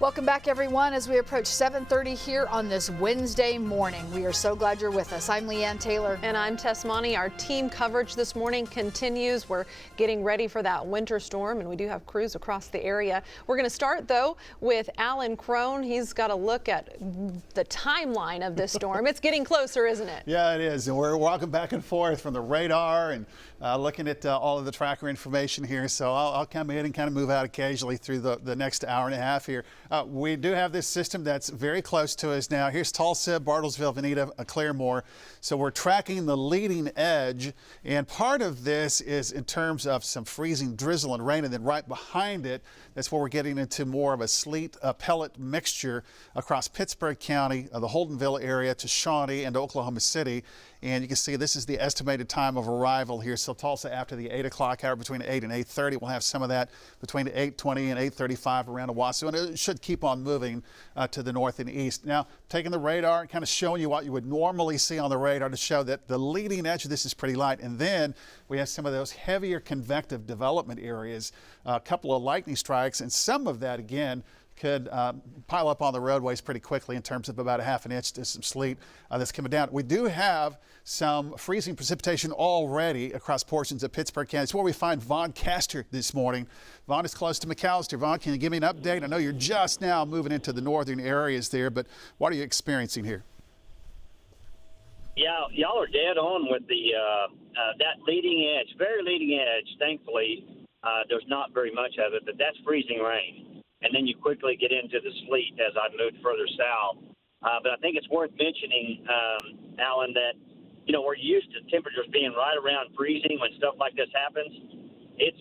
Welcome back, everyone, as we approach 7:30 here on this Wednesday morning. We are so glad you're with us. I'm Leanne Taylor. And I'm Tess Monty. Our team coverage this morning continues. We're getting ready for that winter storm, and we do have crews across the area. We're going to start, though, with Alan Crone. He's got a look at the timeline of this storm. It's getting closer, isn't it? Yeah, it is. And we're walking back and forth from the radar and looking at all of the tracker information here. So I'll come in and kind of move out occasionally through the next hour and a half here. We do have this system that's very close to us now. Here's Tulsa, Bartlesville, Veneta, Claremore. So we're tracking the leading edge, and part of this is in terms of some freezing drizzle and rain, and then right behind it, that's where we're getting into more of a sleet pellet mixture across Pittsburg County, the Holdenville area to Shawnee and Oklahoma City. And you can see this is the estimated time of arrival here. So Tulsa after the 8 o'clock hour, between 8 and 8:30, we'll have some of that between 8:20 and 8:35 around Owasso, and it should keep on moving to the north and east. Now, taking the radar and kind of showing you what you would normally see on the radar to show that the leading edge of this is pretty light. And then we have some of those heavier convective development areas, a couple of lightning strikes, and some of that, again, could pile up on the roadways pretty quickly in terms of about a half an inch to some sleet that's coming down. We do have some freezing precipitation already across portions of Pittsburg County. It's where we find Vaughn Castor this morning. Vaughn is close to McAllister. Vaughn, can you give me an update? I know you're just now moving into the northern areas there, but what are you experiencing here? Yeah, y'all are dead on with the that leading edge, very leading edge. Thankfully, there's not very much of it, but that's freezing rain. And then you quickly get into the sleet as I moved further south. But I think it's worth mentioning, Alan, that, you know, we're used to temperatures being right around freezing when stuff like this happens. It's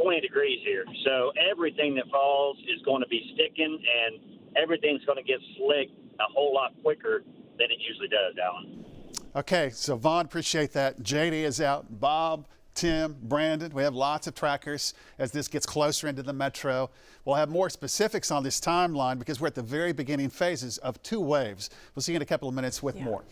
20 degrees here. So everything that falls is going to be sticking, and everything's going to get slick a whole lot quicker than it usually does, Alan. Okay, so Vaughn, appreciate that. JD is out. Bob, Tim, Brandon, we have lots of trackers as this gets closer into the metro. We'll have more specifics on this timeline because we're at the very beginning phases of two waves. We'll see you in a couple of minutes with more.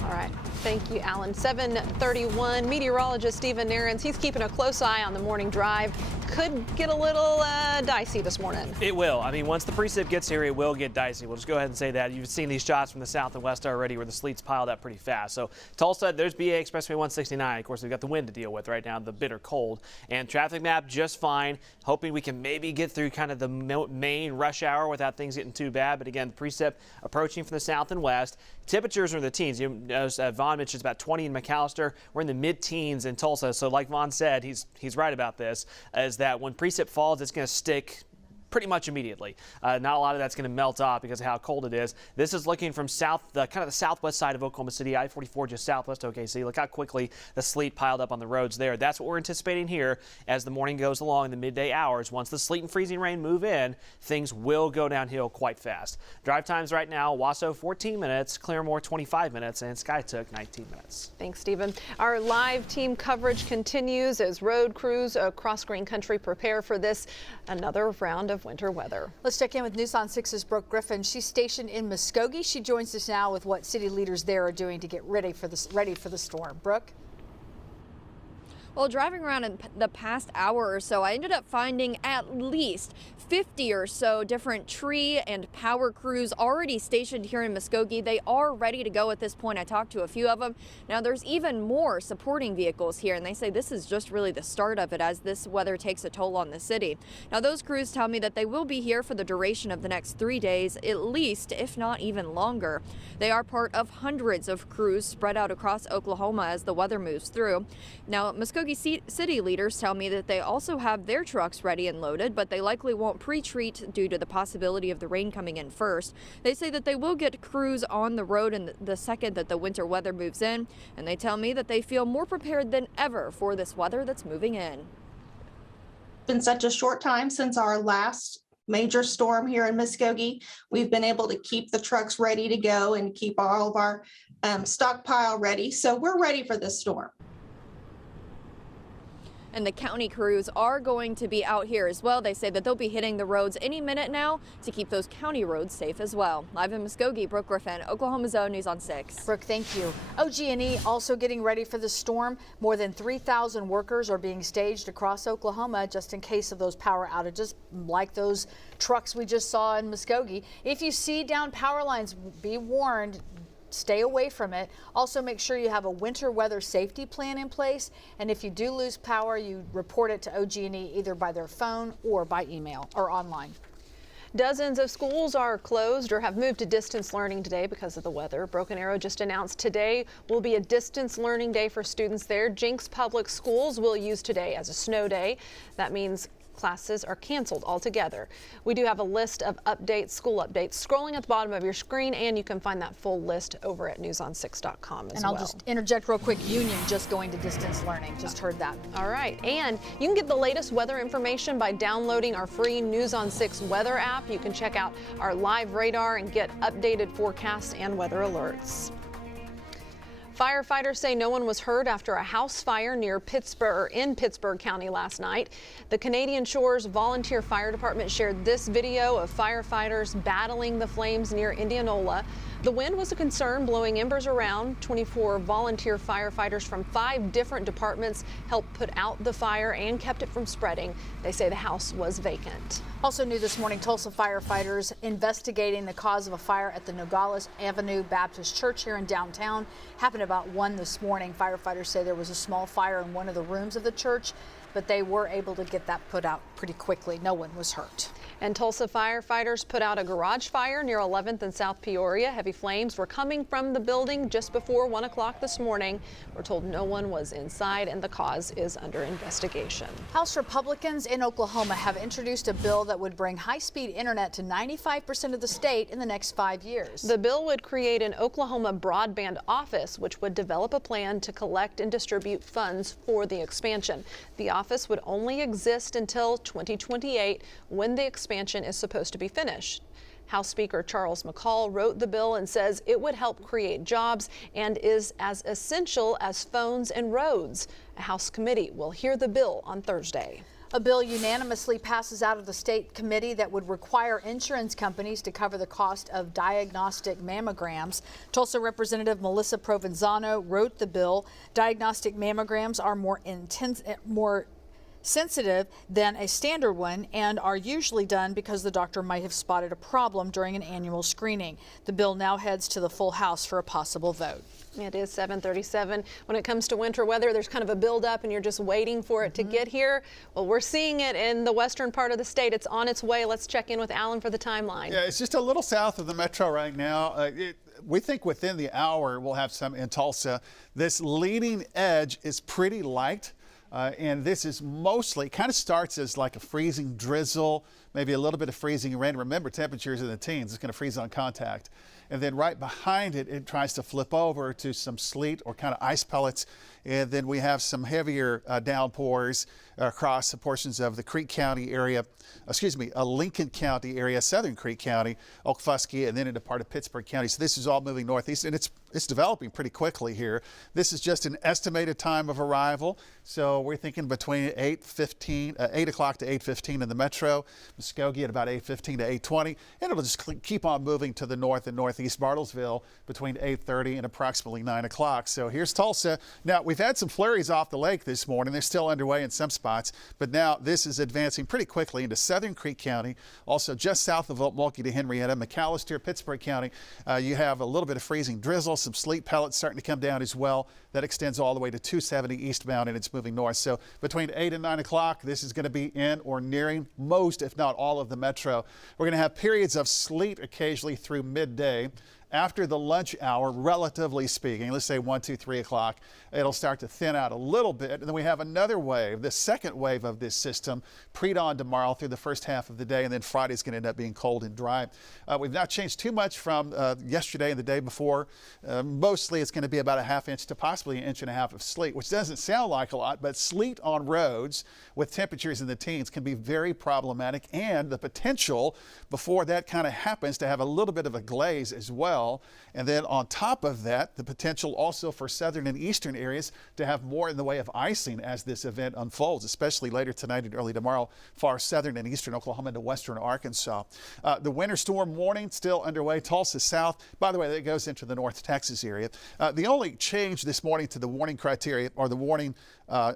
All right. Thank you, Alan. 7:31. Meteorologist Stephen Nairns, he's keeping a close eye on the morning drive. Could get a little dicey this morning. It will. I mean, once the precip gets here, it will get dicey. We'll just go ahead and say that. You've seen these shots from the south and west already where the sleet's piled up pretty fast. So Tulsa, there's BA Expressway 169. Of course, we've got the wind to deal with right now, the bitter cold. And traffic map just fine. Hoping we can maybe get through kind of the main rush hour without things getting too bad. But again, the precip approaching from the south and west. Temperatures are in the teens. As Vaughn mentioned, it's about 20 in McAllister. We're in the mid-teens in Tulsa. So like Vaughn said, he's right about this, is that when precip falls, it's going to stick pretty much immediately. Not a lot of that's going to melt off because of how cold it is. This is looking from kind of the southwest side of Oklahoma City, I-44 just southwest OKC. Look how quickly the sleet piled up on the roads there. That's what we're anticipating here as the morning goes along in the midday hours. Once the sleet and freezing rain move in, things will go downhill quite fast. Drive times right now, Owasso 14 minutes, Claremore 25 minutes, and Skytook 19 minutes. Thanks, Stephen. Our live team coverage continues as road crews across Green Country prepare for this another round of winter weather. Let's check in with News on 6's Brooke Griffin. She's stationed in Muskogee. She joins us now with what city leaders there are doing to get ready for the storm. Brooke? Well, driving around in the past hour or so, I ended up finding at least 50 or so different tree and power crews already stationed here in Muskogee. They are ready to go at this point. I talked to a few of them. Now, there's even more supporting vehicles here, and they say this is just really the start of it as this weather takes a toll on the city. Now, those crews tell me that they will be here for the duration of the next 3 days, at least, if not even longer. They are part of hundreds of crews spread out across Oklahoma as the weather moves through. Now, Muskogee city leaders tell me that they also have their trucks ready and loaded, but they likely won't pre-treat due to the possibility of the rain coming in first. They say that they will get crews on the road in the second that the winter weather moves in, and they tell me that they feel more prepared than ever for this weather that's moving in. It's been such a short time since our last major storm here in Muskogee. We've been able to keep the trucks ready to go and keep all of our stockpile ready. So we're ready for this storm. and the county crews are going to be out here as well. They say that they'll be hitting the roads any minute now to keep those county roads safe as well. Live in Muskogee, Brooke Griffin, Oklahoma's Own News on 6. Brooke, thank you. OG&E also getting ready for the storm. More than 3,000 workers are being staged across Oklahoma just in case of those power outages, like those trucks we just saw in Muskogee. If you see down power lines, be warned. Stay away from it. Also, make sure you have a winter weather safety plan in place. And if you do lose power, you report it to OG&E either by their phone or by email or online. Dozens of schools are closed or have moved to distance learning today because of the weather. Broken Arrow just announced today will be a distance learning day for students there. Jenks Public Schools will use today as a snow day. That means classes are canceled altogether. We do have a list of updates, school updates, scrolling at the bottom of your screen, and you can find that full list over at newson6.com as well. And I'll just interject real quick, Union just going to distance learning. Just heard that. All right, and you can get the latest weather information by downloading our free News on 6 weather app. You can check out our live radar and get updated forecasts and weather alerts. Firefighters say no one was hurt after a house fire near Pittsburg in Pittsburg County last night. The Canadian Shores Volunteer Fire Department shared this video of firefighters battling the flames near Indianola. The wind was a concern, blowing embers around. 24 volunteer firefighters from 5 different departments helped put out the fire and kept it from spreading. They say the house was vacant. Also new this morning, Tulsa firefighters investigating the cause of a fire at the Nogales Avenue Baptist Church here in downtown. Happened about 1 this morning. Firefighters say there was a small fire in one of the rooms of the church, but they were able to get that put out pretty quickly. No one was hurt. And Tulsa firefighters put out a garage fire near 11th and South Peoria. Heavy flames were coming from the building just before 1 o'clock this morning. We're told no one was inside and the cause is under investigation. House Republicans in Oklahoma have introduced a bill that would bring high-speed internet to 95% of the state in the next 5 years. The bill would create an Oklahoma broadband office, which would develop a plan to collect and distribute funds for the expansion. The office would only exist until 2028, when the expansion is supposed to be finished. House Speaker Charles McCall wrote the bill and says it would help create jobs and is as essential as phones and roads. A House committee will hear the bill on Thursday. A bill unanimously passes out of the state committee that would require insurance companies to cover the cost of diagnostic mammograms. Tulsa Representative Melissa Provenzano wrote the bill. Diagnostic mammograms are more sensitive than a standard one and are usually done because the doctor might have spotted a problem during an annual screening. The bill now heads to the full House for a possible vote. It is 7:37. When it comes to winter weather, there's kind of a buildup and you're just waiting for it to get here. Well, we're seeing it in the western part of the state. It's on its way. Let's check in with Alan for the timeline. Yeah, it's just a little south of the metro right now. We think within the hour we'll have some in Tulsa. This leading edge is pretty light. And this is mostly, kind of starts as like a freezing drizzle, maybe a little bit of freezing rain. Remember, temperatures in the teens, it's going to freeze on contact. And then right behind it, it tries to flip over to some sleet or kind of ice pellets. And then we have some heavier downpours across the portions of the Creek County area, Lincoln County area, Southern Creek County, Okfuskee, and then into part of Pittsburg County. So this is all moving northeast, and it's developing pretty quickly here. This is just an estimated time of arrival. So we're thinking between 8 o'clock to 8:15 in the metro, Muskogee at about 8:15 to 8:20, and it'll just keep on moving to the north and northeast Bartlesville between 8:30 and approximately 9 o'clock. So here's Tulsa. Now, we've had some flurries off the lake this morning. They're still underway in some spots, but now this is advancing pretty quickly into Southern Creek County, also just south of Okmulgee to Henrietta, McAllister, Pittsburg County. You have a little bit of freezing drizzle, some sleet pellets starting to come down as well. That extends all the way to 270 eastbound, and it's moving north. So between 8 and 9 o'clock, this is going to be in or nearing most, if not all, of the metro. We're going to have periods of sleet occasionally through midday. After the lunch hour, relatively speaking, let's say 1, 2, 3 o'clock, it'll start to thin out a little bit. And then we have another wave, the second wave of this system, pre-dawn tomorrow through the first half of the day. And then Friday's going to end up being cold and dry. We've not changed too much from yesterday and the day before. Mostly it's going to be about a ½ inch to possibly 1.5 inches of sleet, which doesn't sound like a lot, but sleet on roads with temperatures in the teens can be very problematic. And the potential before that kind of happens to have a little bit of a glaze as well. well. And then on top of that, the potential also for southern and eastern areas to have more in the way of icing as this event unfolds, especially later tonight and early tomorrow, far southern and eastern Oklahoma into western Arkansas. The winter storm warning still underway. Tulsa south, by the way, that goes into the North Texas area. The only change this morning to the warning criteria or the warning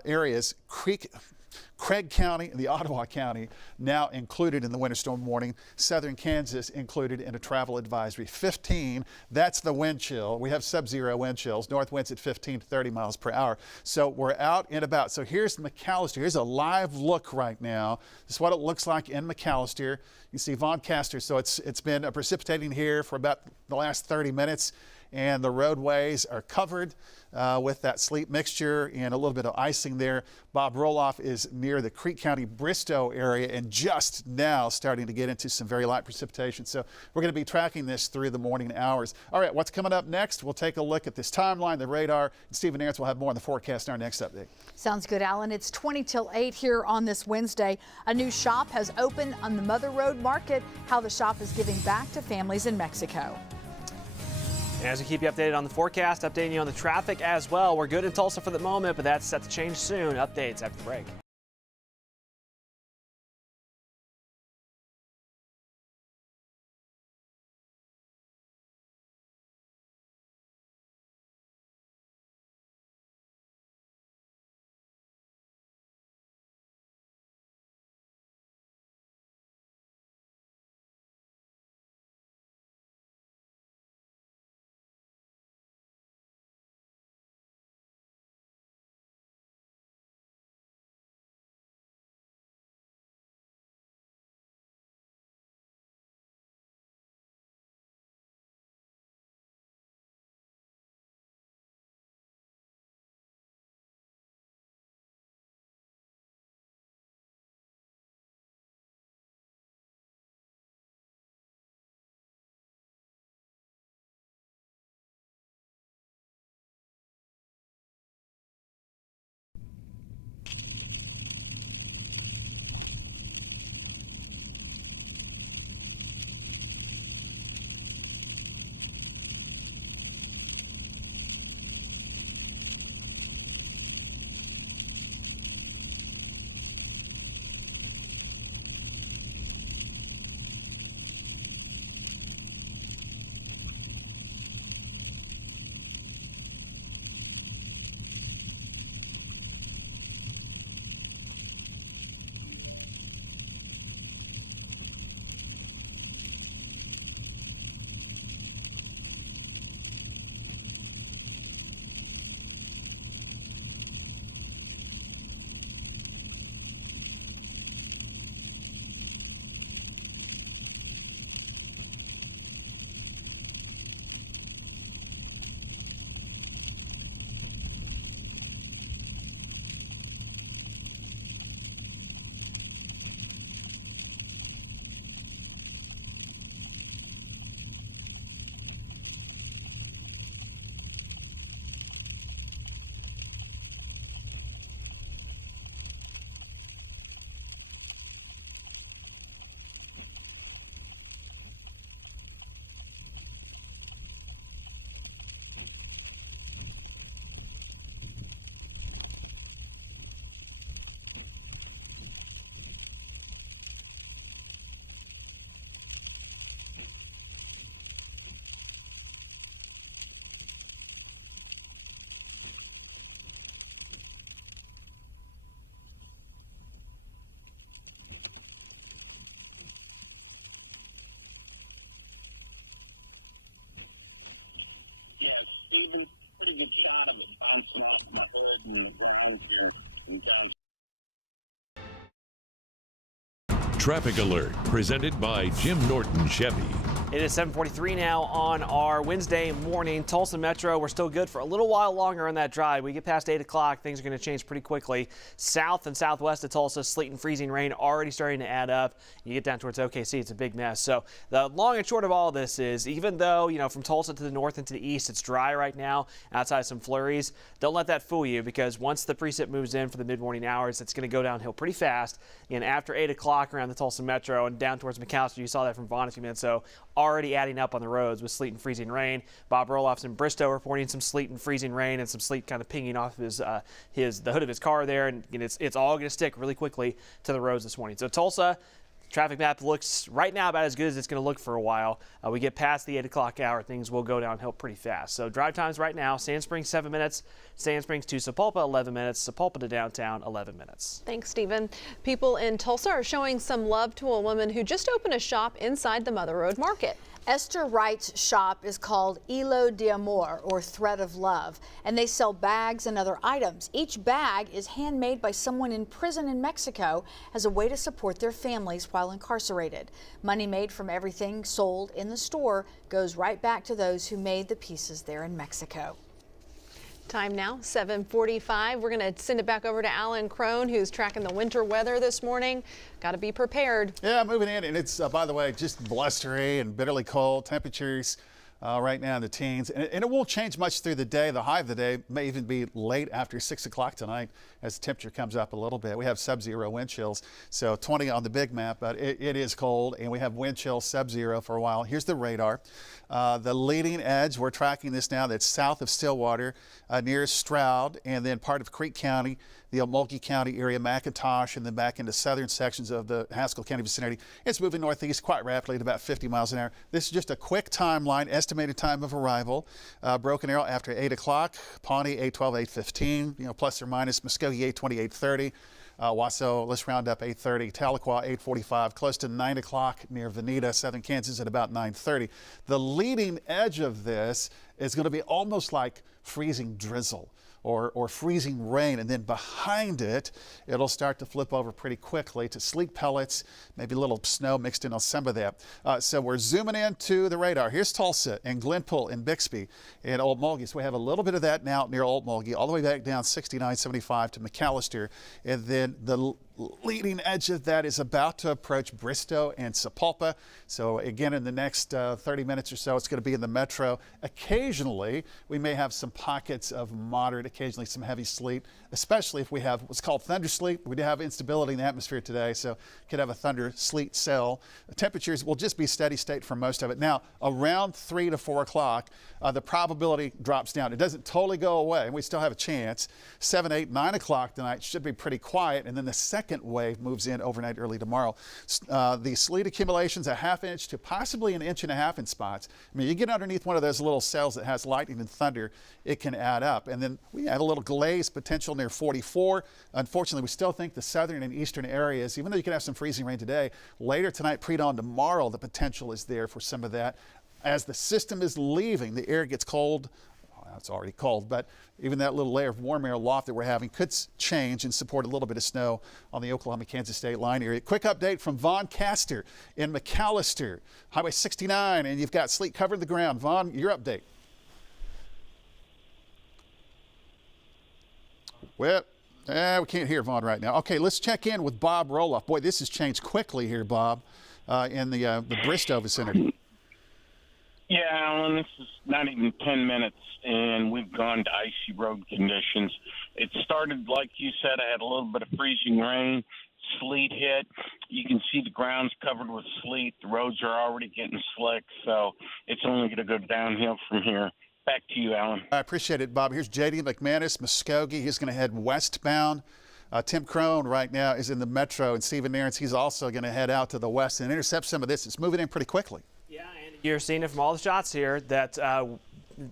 areas, Craig County and the Ottawa County now included in the winter storm warning. Southern Kansas included in a travel advisory. 15, that's the wind chill. We have sub-zero wind chills. North winds at 15 to 30 miles per hour. So we're out and about. So here's McAllister. Here's a live look right now. This is what it looks like in McAllister. You see Von Castor. So it's been precipitating here for about the last 30 minutes. And the roadways are covered with that sleet mixture and a little bit of icing there. Bob Roloff is near the Creek County Bristow area and just now starting to get into some very light precipitation. So we're going to be tracking this through the morning hours. All right, what's coming up next? We'll take a look at this timeline, the radar, and Stephen Aarons will have more on the forecast in our next update. Sounds good, Alan. It's 20 till 8 here on this Wednesday. A new shop has opened on the Mother Road Market. How the shop is giving back to families in Mexico. As we keep you updated on the forecast, updating you on the traffic as well. We're good in Tulsa for the moment, but that's set to change soon. Updates after the break. Traffic Alert, presented by Jim Norton Chevy. It is 7:43 now on our Wednesday morning. Tulsa Metro, we're still good for a little while longer on that drive. We get past 8 o'clock, things are going to change pretty quickly. South and southwest of Tulsa, sleet and freezing rain already starting to add up. You get down towards OKC, it's a big mess. So the long and short of all of this is, even though, from Tulsa to the north and to the east, it's dry right now, outside some flurries, don't let that fool you, because once the precip moves in for the mid-morning hours, it's going to go downhill pretty fast. And after 8 o'clock around the Tulsa Metro and down towards McAllister, you saw that from Vaughn a few minutes ago, already adding up on the roads with sleet and freezing rain. Bob Roloff's in Bristow reporting some sleet and freezing rain and some sleet kind of pinging off the hood of his car there, and it's all going to stick really quickly to the roads this morning. So Tulsa, traffic map looks right now about as good as it's going to look for a while. We get past the 8 o'clock hour, things will go downhill pretty fast. So drive times right now: Sand Springs 7 minutes, Sand Springs to Sapulpa 11 minutes, Sapulpa to downtown 11 minutes. Thanks, Stephen. People in Tulsa are showing some love to a woman who just opened a shop inside the Mother Road Market. Esther Wright's shop is called Hilo de Amor, or Thread of Love, and they sell bags and other items. Each bag is handmade by someone in prison in Mexico as a way to support their families while incarcerated. Money made from everything sold in the store goes right back to those who made the pieces there in Mexico. Time now, 7:45. We're going to send it back over to Alan Crone, who's tracking the winter weather this morning. Got to be prepared. Yeah, moving in, and it's, by the way, just blustery and bitterly cold. Temperatures right now in the teens, and it won't change much through the day. The high of the day may even be late after 6 o'clock tonight as the temperature comes up a little bit. We have sub-zero wind chills, so 20 on the big map, but it is cold, and we have wind chill sub-zero for a while. Here's the radar. The leading edge, we're tracking this now, that's south of Stillwater, near Stroud, and then part of Creek County, the Okmulgee County area, McIntosh, and then back into southern sections of the Haskell County vicinity. It's moving northeast quite rapidly at about 50 miles an hour. This is just a quick timeline, estimated time of arrival. Broken Arrow after 8 o'clock, Pawnee 8:12, 8:15, plus or minus, Muskogee 8:20, 8:30. Wasso, let's round up 8:30. Tahlequah 8:45, close to 9 o'clock near Veneta, southern Kansas at about 9:30. The leading edge of this is going to be almost like freezing drizzle or freezing rain, and then behind it, it'll start to flip over pretty quickly to sleet pellets, maybe a little snow mixed in on some of that. So we're zooming into the radar. Here's Tulsa and Glenpool and Bixby and Okmulgee. So we have a little bit of that now near Okmulgee, all the way back down 69, 75 to McAllister, and then the leading edge of that is about to approach Bristow and Sapulpa. So again, in the next 30 minutes or so, it's going to be in the metro. Occasionally, we may have some pockets of moderate, occasionally some heavy sleet, especially if we have what's called thunder sleet. We do have instability in the atmosphere today, so could have a thunder sleet cell. The temperatures will just be steady state for most of it. Now, around 3 to 4 o'clock, the probability drops down. It doesn't totally go away, and we still have a chance. 7, 8, 9 o'clock tonight should be pretty quiet, and then the second wave moves in overnight early tomorrow. The sleet accumulations, a ½ inch to possibly an 1.5 inches in spots. I mean, you get underneath one of those little cells that has lightning and thunder, it can add up. And then we have a little glaze potential near 44. Unfortunately, we still think the southern and eastern areas, even though you can have some freezing rain today, later tonight, pre-dawn tomorrow, the potential is there for some of that. As the system is leaving, the air gets cold. It's already cold, but even that little layer of warm air loft that we're having could change and support a little bit of snow on the Oklahoma-Kansas state line area. Quick update from Vaughn Castor in McAllister, Highway 69, and you've got sleet covering the ground. Vaughn, your update. Well, we can't hear Vaughn right now. Okay, let's check in with Bob Roloff. Boy, this has changed quickly here, Bob, in the Bristow vicinity. Yeah, Alan, this is not even 10 minutes, and we've gone to icy road conditions. It started, like you said, I had a little bit of freezing rain, sleet hit. You can see the ground's covered with sleet. The roads are already getting slick, so it's only going to go downhill from here. Back to you, Alan. I appreciate it, Bob. Here's J.D. McManus, Muskogee. He's going to head westbound. Tim Crone right now is in the metro, and Stephen Nairns, he's also going to head out to the west and intercept some of this. It's moving in pretty quickly. Yeah, and you're seeing it from all the shots here that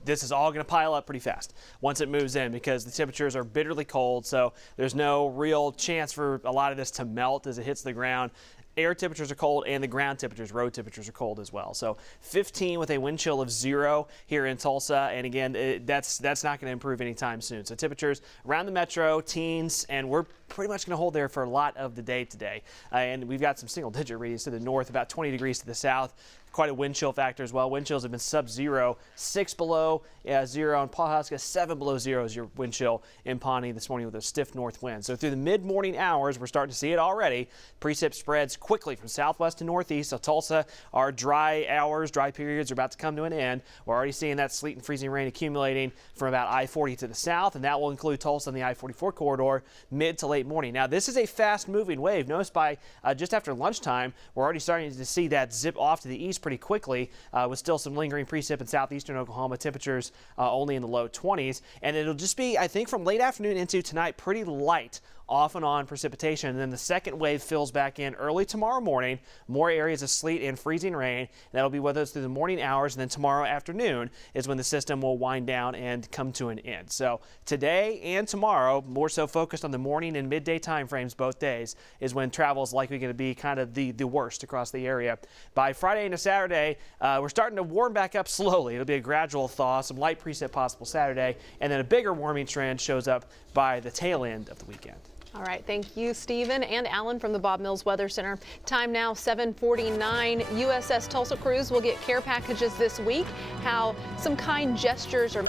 this is all going to pile up pretty fast once it moves in, because the temperatures are bitterly cold, so there's no real chance for a lot of this to melt as it hits the ground. Air temperatures are cold, and the ground temperatures, road temperatures are cold as well. So 15 with a wind chill of 0 here in Tulsa, and again, that's not going to improve anytime soon. So temperatures around the metro, teens, and we're pretty much going to hold there for a lot of the day today. And we've got some single-digit readings to the north, about 20 degrees to the south. Quite a wind chill factor as well. Wind chills have been sub-0, 6 below 0 in Pawhuska, 7 below 0 is your wind chill in Pawnee this morning with a stiff north wind. So through the mid-morning hours, we're starting to see it already. Precip spreads quickly from southwest to northeast. So Tulsa, our dry hours, dry periods are about to come to an end. We're already seeing that sleet and freezing rain accumulating from about I-40 to the south, and that will include Tulsa and the I-44 corridor mid to late morning. Now, this is a fast-moving wave. Notice by just after lunchtime, we're already starting to see that zip off to the east pretty quickly with still some lingering precip in southeastern Oklahoma. Temperatures only in the low 20s. And it'll just be, I think, from late afternoon into tonight, pretty light off and on precipitation. And then the second wave fills back in early tomorrow morning. More areas of sleet and freezing rain. That'll be with us through the morning hours. And then tomorrow afternoon is when the system will wind down and come to an end. So today and tomorrow, more so focused on the morning and midday time frames both days, is when travel is likely going to be kind of the worst across the area. By Friday into Saturday, we're starting to warm back up slowly. It'll be a gradual thaw, some light precip possible Saturday, and then a bigger warming trend shows up by the tail end of the weekend. All right, thank you, Stephen and Alan from the Bob Mills Weather Center. Time now 7:49. USS Tulsa crews will get care packages this week. How some kind gestures are.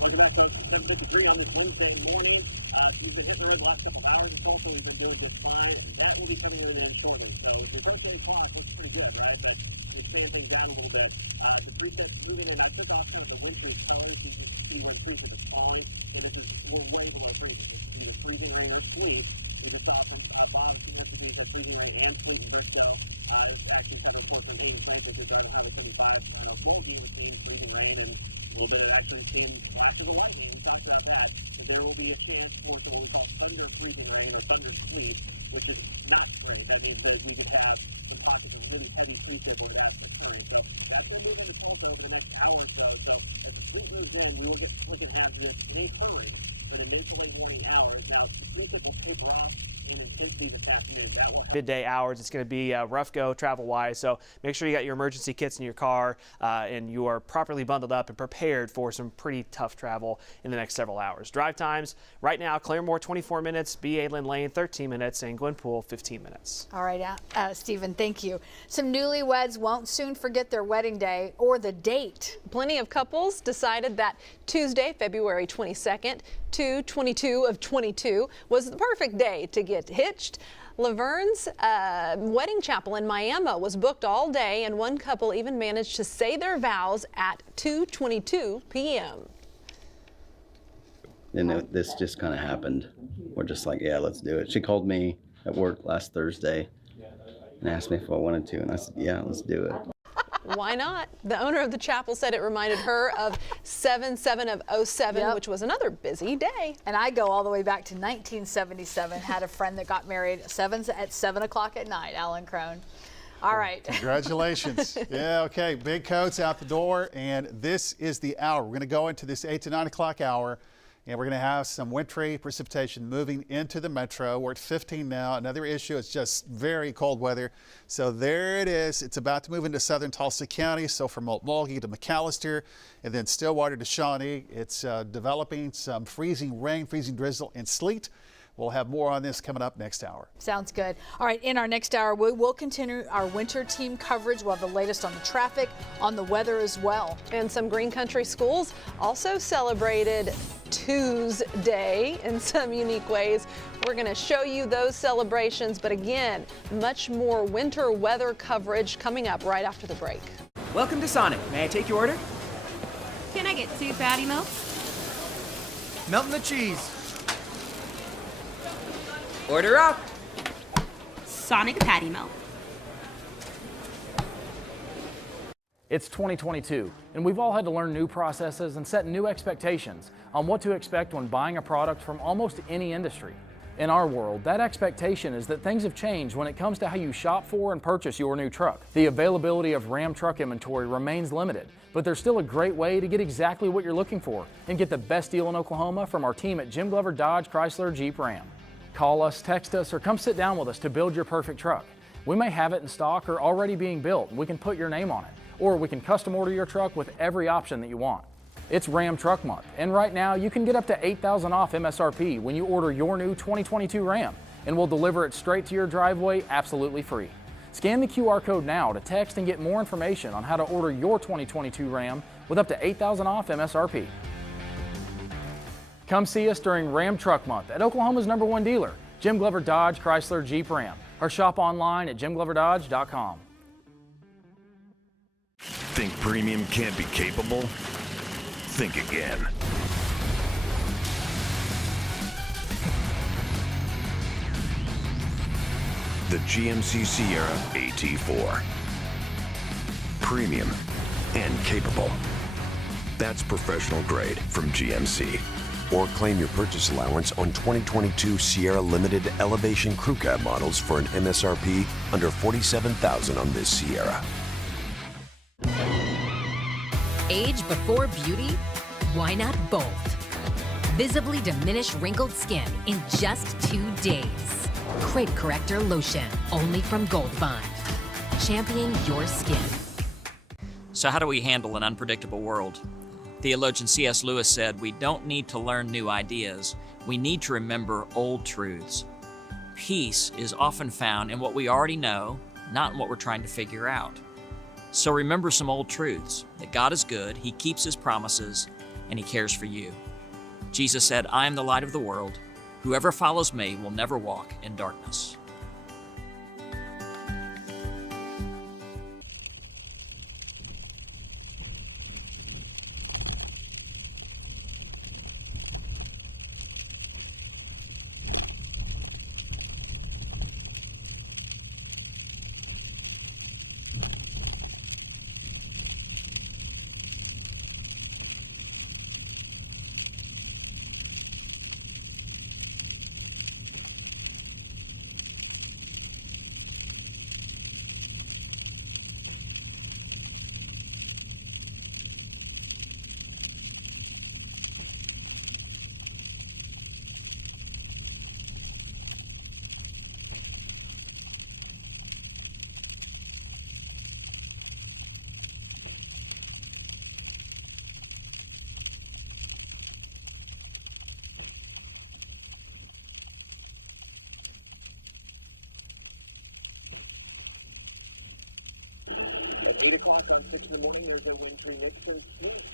Welcome back, folks. 7:53 on this Wednesday morning. We've been hitting the road the last couple of hours in Tulsa. We've been doing just fine. That will be coming in shortly. So the first clock looks pretty good, right? But we're staring things down a little bit. The precepts moving in. I took off some of the wintry colors. You can see where through the stars. And this is way below freezing. The freezing rain was clean. We just saw some bottom significant for freezing rain and sleet in Bristol. It's actually kind of report from 80 Kansas. It's down 175. Wogie is seeing freezing rain and Well, they actually came after the lightning. We talked about that. So there will be a chance for what we call thunder freezing rain or thunder sleet, which is not rain. That means that you could have some pockets of really heavy precip on that occurring. So that's going to move into Tulsa over the next hour or so. So if the sleet moves in, we will look at this any further for the mid to late morning hours. Now, the precip will taper off and intensity this afternoon. That will midday hours. It's going to be a rough go travel-wise, so make sure you got your emergency kits in your car and you are properly bundled up and prepared for some pretty tough travel in the next several hours. Drive times right now: Claremore 24 minutes, B.A. Lynn Lane 13 minutes, and Glenpool 15 minutes. All right, Stephen, thank you. Some newlyweds won't soon forget their wedding day or the date. Plenty of couples decided that Tuesday, February 22nd, 2/22 of 22 was the perfect day to get hitched. Laverne's wedding chapel in Miami was booked all day, and one couple even managed to say their vows at 2:22 p.m. And this just kind of happened. We're just like, yeah, let's do it. She called me at work last Thursday and asked me if I wanted to, and I said, yeah, let's do it. Why not? The owner of the chapel said it reminded her of 7/7 of 07, Yep. which was another busy day. And I go all the way back to 1977. Had a friend that got married at 7 o'clock at night, Alan Crone. All right. Congratulations. Yeah, okay. Big coats out the door, and this is the hour. We're going to go into this 8 to 9 o'clock hour, and we're going to have some wintry precipitation moving into the metro. We're at 15 now. Another issue, it's just very cold weather. So there it is. It's about to move into southern Tulsa County. So from Okmulgee to McAllister, and then Stillwater to Shawnee. It's developing some freezing rain, freezing drizzle, and sleet. We'll have more on this coming up next hour. Sounds good. All right, in our next hour, we will continue our winter team coverage. We'll have the latest on the traffic, on the weather as well. And some green country schools also celebrated Tuesday in some unique ways. We're going to show you those celebrations, but again, much more winter weather coverage coming up right after the break. Welcome to Sonic. May I take your order? Can I get 2 patty melts? Melting the cheese. Order up. Sonic patty melt. It's 2022, and we've all had to learn new processes and set new expectations on what to expect when buying a product from almost any industry. In our world, that expectation is that things have changed when it comes to how you shop for and purchase your new truck. The availability of Ram truck inventory remains limited, but there's still a great way to get exactly what you're looking for and get the best deal in Oklahoma from our team at Jim Glover Dodge Chrysler Jeep Ram. Call us, text us, or come sit down with us to build your perfect truck. We may have it in stock or already being built, and we can put your name on it. Or we can custom order your truck with every option that you want. It's Ram Truck Month, and right now you can get up to $8,000 off MSRP when you order your new 2022 Ram, and we'll deliver it straight to your driveway absolutely free. Scan the QR code now to text and get more information on how to order your 2022 Ram with up to $8,000 off MSRP. Come see us during Ram Truck Month at Oklahoma's #1 dealer, Jim Glover Dodge Chrysler Jeep Ram, or shop online at jimgloverdodge.com. Think premium can't be capable? Think again. The GMC Sierra AT4. Premium and capable. That's professional grade from GMC. Or claim your purchase allowance on 2022 Sierra Limited Elevation Crew Cab models for an MSRP under $47,000 on this Sierra. Age before beauty? Why not both? Visibly diminish wrinkled skin in just 2 days. Crepe Corrector Lotion, only from Gold Bond. Champion your skin. So how do we handle an unpredictable world? Theologian C.S. Lewis said, we don't need to learn new ideas. We need to remember old truths. Peace is often found in what we already know, not in what we're trying to figure out. So remember some old truths, that God is good, He keeps His promises, and He cares for you. Jesus said, I am the light of the world. Whoever follows me will never walk in darkness. At 8 o'clock on 6 in the morning, there's a wind 3 mixture.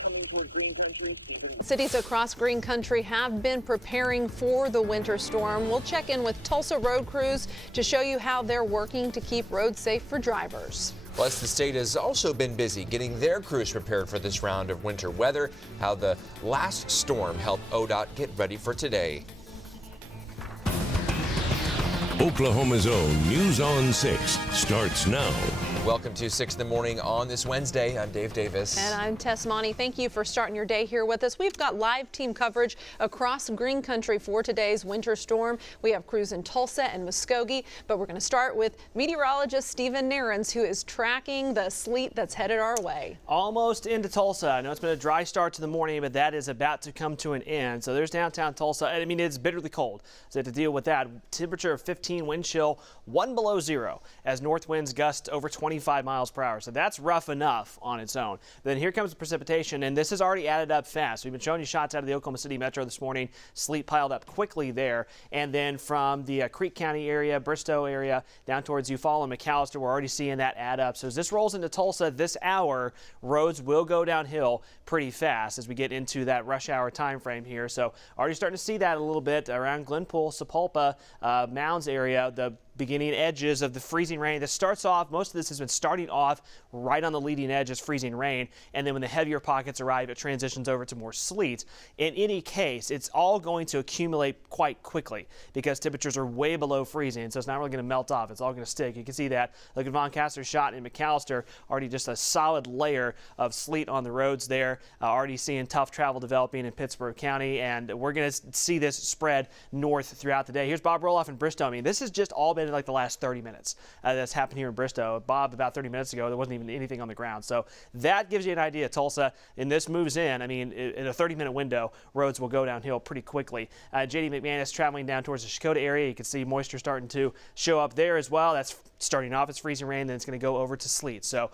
Coming towards green country. Cities across green country have been preparing for the winter storm. We'll check in with Tulsa road crews to show you how they're working to keep roads safe for drivers. Plus, the state has also been busy getting their crews prepared for this round of winter weather, how the last storm helped ODOT get ready for today. Oklahoma's own News on 6 starts now. Welcome to 6 in the morning on this Wednesday. I'm Dave Davis. And I'm Tess Monty. Thank you for starting your day here with us. We've got live team coverage across green country for today's winter storm. We have crews in Tulsa and Muskogee, but we're going to start with meteorologist Stephen Nairns, who is tracking the sleet that's headed our way. Almost into Tulsa. I know it's been a dry start to the morning, but that is about to come to an end. So there's downtown Tulsa. I mean, it's bitterly cold, so to deal with that. Temperature of 15, wind chill 1 below zero as north winds gust over 25 miles per hour. So that's rough enough on its own. Then here comes the precipitation, and this has already added up fast. We've been showing you shots out of the Oklahoma City Metro this morning. Sleet piled up quickly there. And then from the Creek County area, Bristow area, down towards Eufaula and McAllister, we're already seeing that add up. So as this rolls into Tulsa this hour, roads will go downhill pretty fast as we get into that rush hour time frame here. So already starting to see that a little bit around Glenpool, Sapulpa, Mounds area, the beginning edges of the freezing rain. This starts off, most of this has been starting off right on the leading edge as freezing rain, and then when the heavier pockets arrive, it transitions over to more sleet. In any case, it's all going to accumulate quite quickly because temperatures are way below freezing, so it's not really going to melt off. It's all going to stick. You can see that. Look at Von Castor's shot in McAllister, already just a solid layer of sleet on the roads there. Already seeing tough travel developing in Pittsburg County, and we're going to see this spread north throughout the day. Here's Bob Roloff in Bristow. I mean, this has just all been in like the last 30 minutes that's happened here in Bristow. Bob, about 30 minutes ago, there wasn't even anything on the ground. So that gives you an idea. Tulsa, and this moves in. I mean, in a 30-minute window, roads will go downhill pretty quickly. J.D. McManus traveling down towards the Choctaw area. You can see moisture starting to show up there as well. That's starting off as freezing rain, then it's going to go over to sleet. So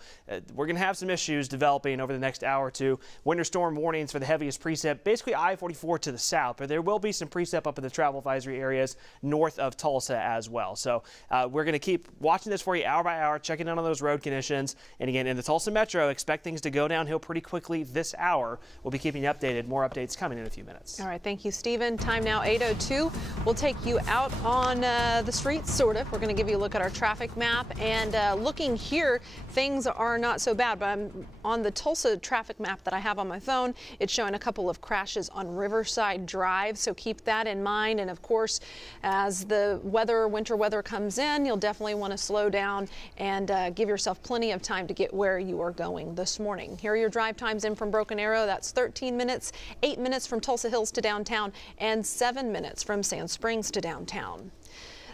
we're going to have some issues developing over the next hour or two. Winter storm warnings for the heaviest precip, basically I-44 to the south, but there will be some precip up in the travel advisory areas north of Tulsa as well. So we're going to keep watching this for you hour by hour, checking in on those road conditions. And again, in the Tulsa Metro, expect things to go downhill pretty quickly this hour. We'll be keeping you updated. More updates coming in a few minutes. All right, thank you, Stephen. Time now 8:02. We'll take you out on the streets, sort of. We're going to give you a look at our traffic map, and looking here, things are not so bad, but I'm on the Tulsa traffic map that I have on my phone. It's showing a couple of crashes on Riverside Drive, so keep that in mind. And of course, as the winter weather comes in, you'll definitely want to slow down and give yourself plenty of time to get where you are going this morning. Here are your drive times in from Broken Arrow. That's 13 minutes, 8 minutes from Tulsa Hills to downtown, and 7 minutes from Sand Springs to downtown.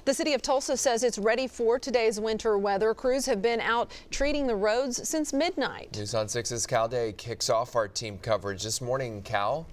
The city of Tulsa says it's ready for today's winter weather. Crews have been out treating the roads since midnight. News on 6's Cal Day kicks off our team coverage this morning. Cal?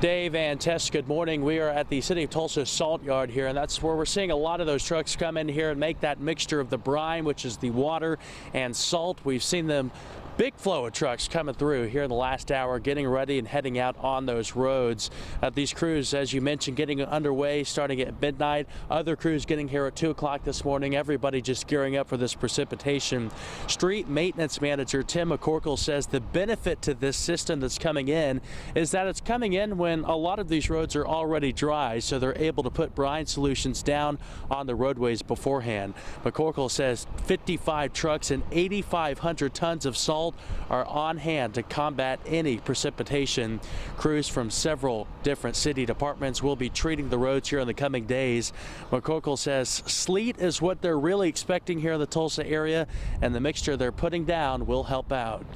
Dave and Tess, good morning. We are at the City of Tulsa Salt Yard here, and that's where we're seeing a lot of those trucks come in here and make that mixture of the brine, which is the water, and salt. We've seen them big flow of trucks coming through here in the last hour, getting ready and heading out on those roads. These crews, as you mentioned, getting underway starting at midnight. Other crews getting here at 2 o'clock this morning. Everybody just gearing up for this precipitation. Street maintenance manager Tim McCorkle says the benefit to this system that's coming in is that it's coming in when a lot of these roads are already dry, so they're able to put brine solutions down on the roadways beforehand. McCorkle says 55 trucks and 8,500 tons of salt are on hand to combat any precipitation. Crews from several different city departments will be treating the roads here in the coming days. McCorkle says sleet is what they're really expecting here in the Tulsa area, and the mixture they're putting down will help out.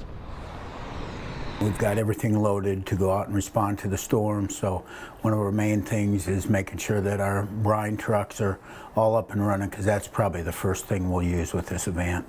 We've got everything loaded to go out and respond to the storm, so one of our main things is making sure that our brine trucks are all up and running, because that's probably the first thing we'll use with this event.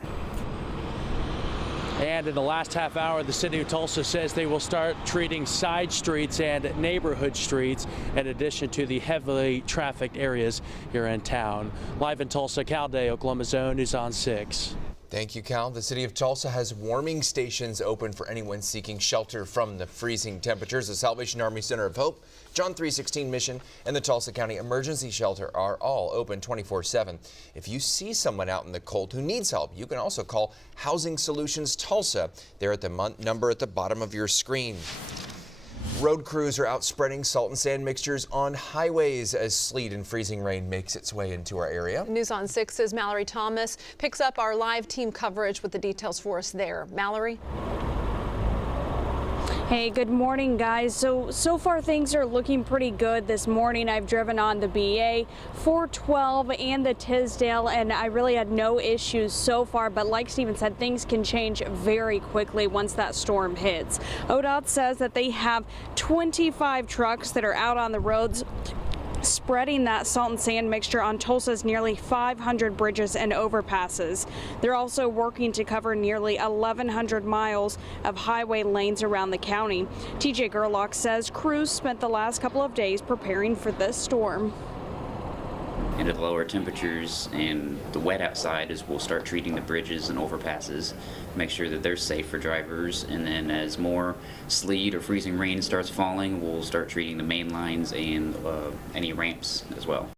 And in the last half hour, the city of Tulsa says they will start treating side streets and neighborhood streets in addition to the heavily trafficked areas here in town. Live in Tulsa, Cal Day, Oklahoma's own News on 6. Thank you, Cal. The city of Tulsa has warming stations open for anyone seeking shelter from the freezing temperatures. The Salvation Army Center of Hope, John 3:16 Mission, and the Tulsa County Emergency Shelter are all open 24/7. If you see someone out in the cold who needs help, you can also call Housing Solutions Tulsa. They're at the number at the bottom of your screen. Road crews are out spreading salt and sand mixtures on highways as sleet and freezing rain makes its way into our area. News on 6's Mallory Thomas picks up our live team coverage with the details for us there. Mallory? Hey, good morning, guys. So far things are looking pretty good this morning. I've driven on the BA 412 and the Tisdale, and I really had no issues so far. But like Steven said, things can change very quickly once that storm hits. ODOT says that they have 25 trucks that are out on the roads spreading that salt and sand mixture on Tulsa's nearly 500 bridges and overpasses. They're also working to cover nearly 1,100 miles of highway lanes around the county. TJ Gerlach says crews spent the last couple of days preparing for this storm. Into the lower temperatures and the wet outside is we'll start treating the bridges and overpasses, make sure that they're safe for drivers, and then as more sleet or freezing rain starts falling, we'll start treating the main lines and any ramps as well.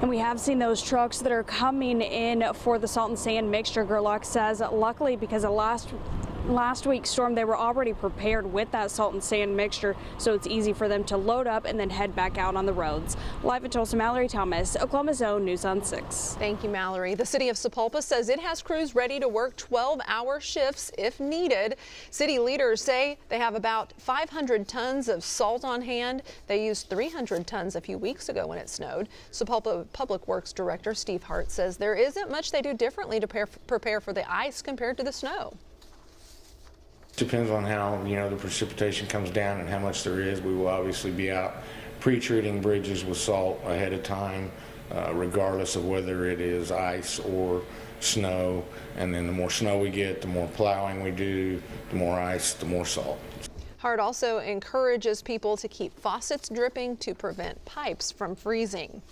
And we have seen those trucks that are coming in for the salt and sand mixture. Gerlach says luckily because of last week's storm, they were already prepared with that salt and sand mixture, so it's easy for them to load up and then head back out on the roads. Live in Tulsa, Mallory Thomas, Oklahoma's Own News on 6. Thank you, Mallory. The city of Sapulpa says it has crews ready to work 12-hour shifts if needed. City leaders say they have about 500 tons of salt on hand. They used 300 tons a few weeks ago when it snowed. Sapulpa Public Works Director Steve Hart says there isn't much they do differently to prepare for the ice compared to the snow. Depends on how, the precipitation comes down and how much there is. We will obviously be out pre-treating bridges with salt ahead of time, regardless of whether it is ice or snow. And then the more snow we get, the more plowing we do, the more ice, the more salt. Hart also encourages people to keep faucets dripping to prevent pipes from freezing.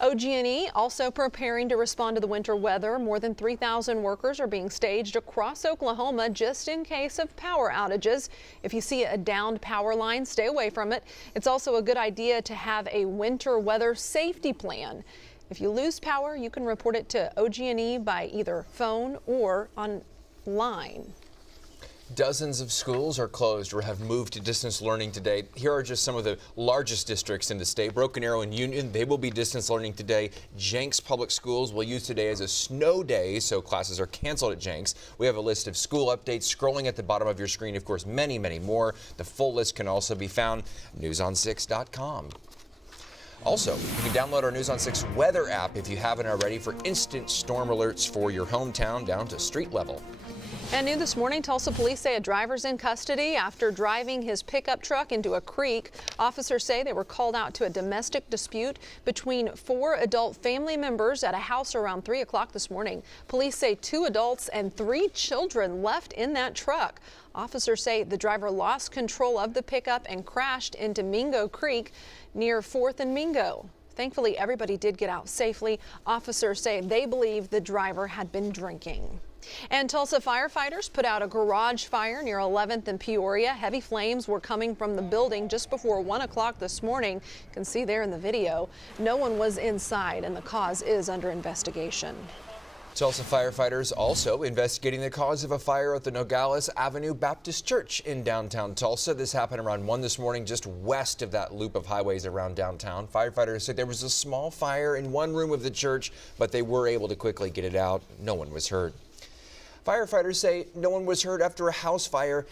OG&E also preparing to respond to the winter weather. More than 3,000 workers are being staged across Oklahoma just in case of power outages. If you see a downed power line, stay away from it. It's also a good idea to have a winter weather safety plan. If you lose power, you can report it to OG&E by either phone or online. Dozens of schools are closed or have moved to distance learning today. Here are just some of the largest districts in the state. Broken Arrow and Union, they will be distance learning today. Jenks Public Schools will use today as a snow day, so classes are canceled at Jenks. We have a list of school updates scrolling at the bottom of your screen. Of course, many, many more. The full list can also be found newson6.com. Also, you can download our News on 6 weather app if you haven't already for instant storm alerts for your hometown down to street level. And new this morning, Tulsa police say a driver's in custody after driving his pickup truck into a creek. Officers say they were called out to a domestic dispute between 4 adult family members at a house around 3 o'clock this morning. Police say 2 adults and 3 children left in that truck. Officers say the driver lost control of the pickup and crashed into Mingo Creek near 4th and Mingo. Thankfully, everybody did get out safely. Officers say they believe the driver had been drinking. And Tulsa firefighters put out a garage fire near 11th and Peoria. Heavy flames were coming from the building just before 1 o'clock this morning. You can see there in the video. No one was inside and the cause is under investigation. Tulsa firefighters also investigating the cause of a fire at the Nogales Avenue Baptist Church in downtown Tulsa. This happened around 1 this morning, just west of that loop of highways around downtown. Firefighters said there was a small fire in one room of the church, but they were able to quickly get it out. No one was hurt. Firefighters say no one was hurt after a house fire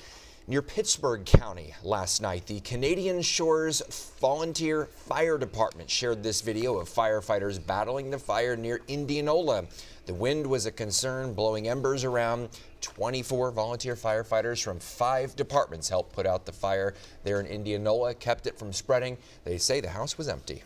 near Pittsburg County last night. The Canadian Shores Volunteer Fire Department shared this video of firefighters battling the fire near Indianola. The wind was a concern, blowing embers around. 24 volunteer firefighters from 5 departments helped put out the fire there in Indianola, kept it from spreading. They say the house was empty.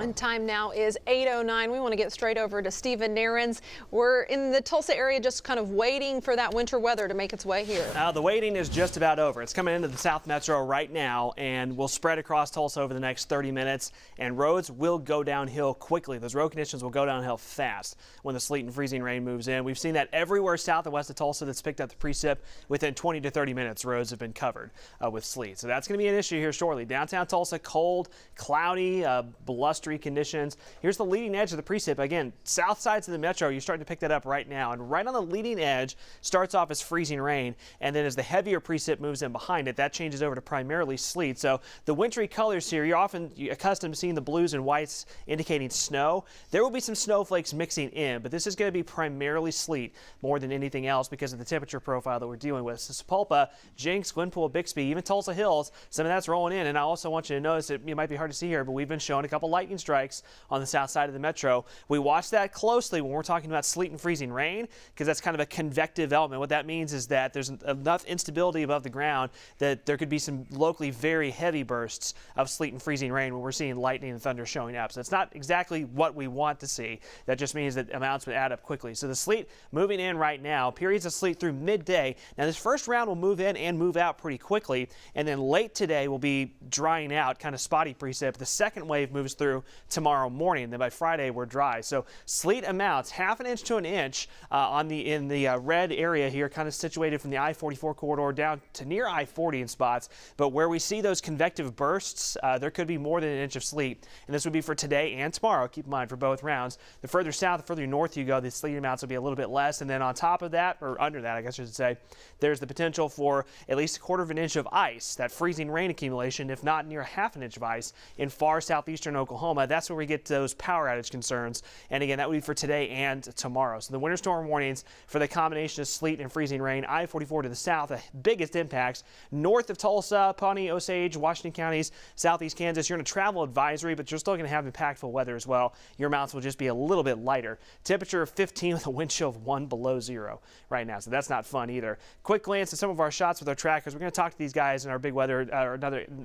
And time now is 8:09. We want to get straight over to Stephen Narins. We're in the Tulsa area just kind of waiting for that winter weather to make its way here. The waiting is just about over. It's coming into the South Metro right now and will spread across Tulsa over the next 30 minutes. And roads will go downhill quickly. Those road conditions will go downhill fast when the sleet and freezing rain moves in. We've seen that everywhere south and west of Tulsa that's picked up the precip. Within 20 to 30 minutes, roads have been covered with sleet. So that's going to be an issue here shortly. Downtown Tulsa, cold, cloudy, blustery conditions. Here's the leading edge of the precip. Again, south sides of the metro, you're starting to pick that up right now. And right on the leading edge starts off as freezing rain. And then as the heavier precip moves in behind it, that changes over to primarily sleet. So the wintry colors here, you're often accustomed to seeing the blues and whites indicating snow. There will be some snowflakes mixing in, but this is going to be primarily sleet more than anything else because of the temperature profile that we're dealing with. So Sapulpa, Jenks, Glenpool, Bixby, even Tulsa Hills, some of that's rolling in. And I also want you to notice it might be hard to see here, but we've been showing a couple lightning strikes on the south side of the metro. We watch that closely when we're talking about sleet and freezing rain because that's kind of a convective element. What that means is that there's enough instability above the ground that there could be some locally very heavy bursts of sleet and freezing rain when we're seeing lightning and thunder showing up. So it's not exactly what we want to see. That just means that amounts would add up quickly. So the sleet moving in right now, periods of sleet through midday. Now this first round will move in and move out pretty quickly, and then late today will be drying out, kind of spotty precip. The second wave moves through tomorrow morning. Then by Friday we're dry. So sleet amounts ½ inch to an inch in the red area here, kind of situated from the I-44 corridor down to near I-40 in spots. But where we see those convective bursts, there could be more than an inch of sleet. And this would be for today and tomorrow. Keep in mind for both rounds. The further south, the further north you go, the sleet amounts will be a little bit less. And then on top of that, or under that, I guess I should say, there's the potential for at least ½ inch of ice, that freezing rain accumulation, if not near ½ inch of ice in far southeastern Oklahoma. That's where we get those power outage concerns. And again, that would be for today and tomorrow. So the winter storm warnings for the combination of sleet and freezing rain, I-44 to the south, the biggest impacts north of Tulsa, Pawnee, Osage, Washington counties, southeast Kansas. You're in a travel advisory, but you're still going to have impactful weather as well. Your amounts will just be a little bit lighter. Temperature of 15 with a wind chill of 1 below 0 right now. So that's not fun either. Quick glance at some of our shots with our trackers. We're going to talk to these guys in our big weather,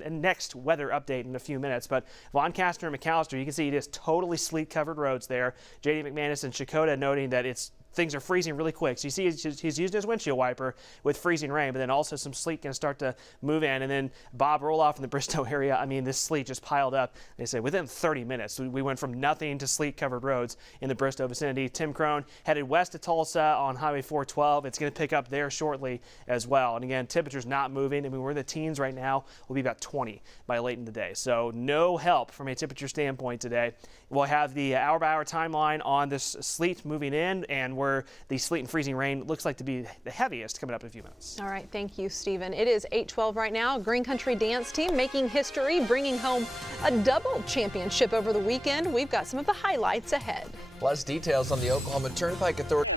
next weather update in a few minutes. But Von Kastner and McAllister, you can see it is totally sleet covered roads there. J.D. McManus and Choctaw noting that things are freezing really quick. So you see he's using his windshield wiper with freezing rain, but then also some sleet going to start to move in. And then Bob Roloff in the Bristow area, I mean, this sleet just piled up. They say within 30 minutes, we went from nothing to sleet covered roads in the Bristow vicinity. Tim Crone headed west to Tulsa on Highway 412. It's going to pick up there shortly as well. And again, temperatures not moving. I mean, we're in the teens right now. We'll be about 20 by late in the day. So no help from a temperature standpoint today. We'll have the hour-by-hour timeline on this sleet moving in and where the sleet and freezing rain looks like to be the heaviest coming up in a few minutes. All right, thank you, Stephen. It is 8:12 right now. Green Country dance team making history, bringing home a double championship over the weekend. We've got some of the highlights ahead. Plus details on the Oklahoma Turnpike Authority.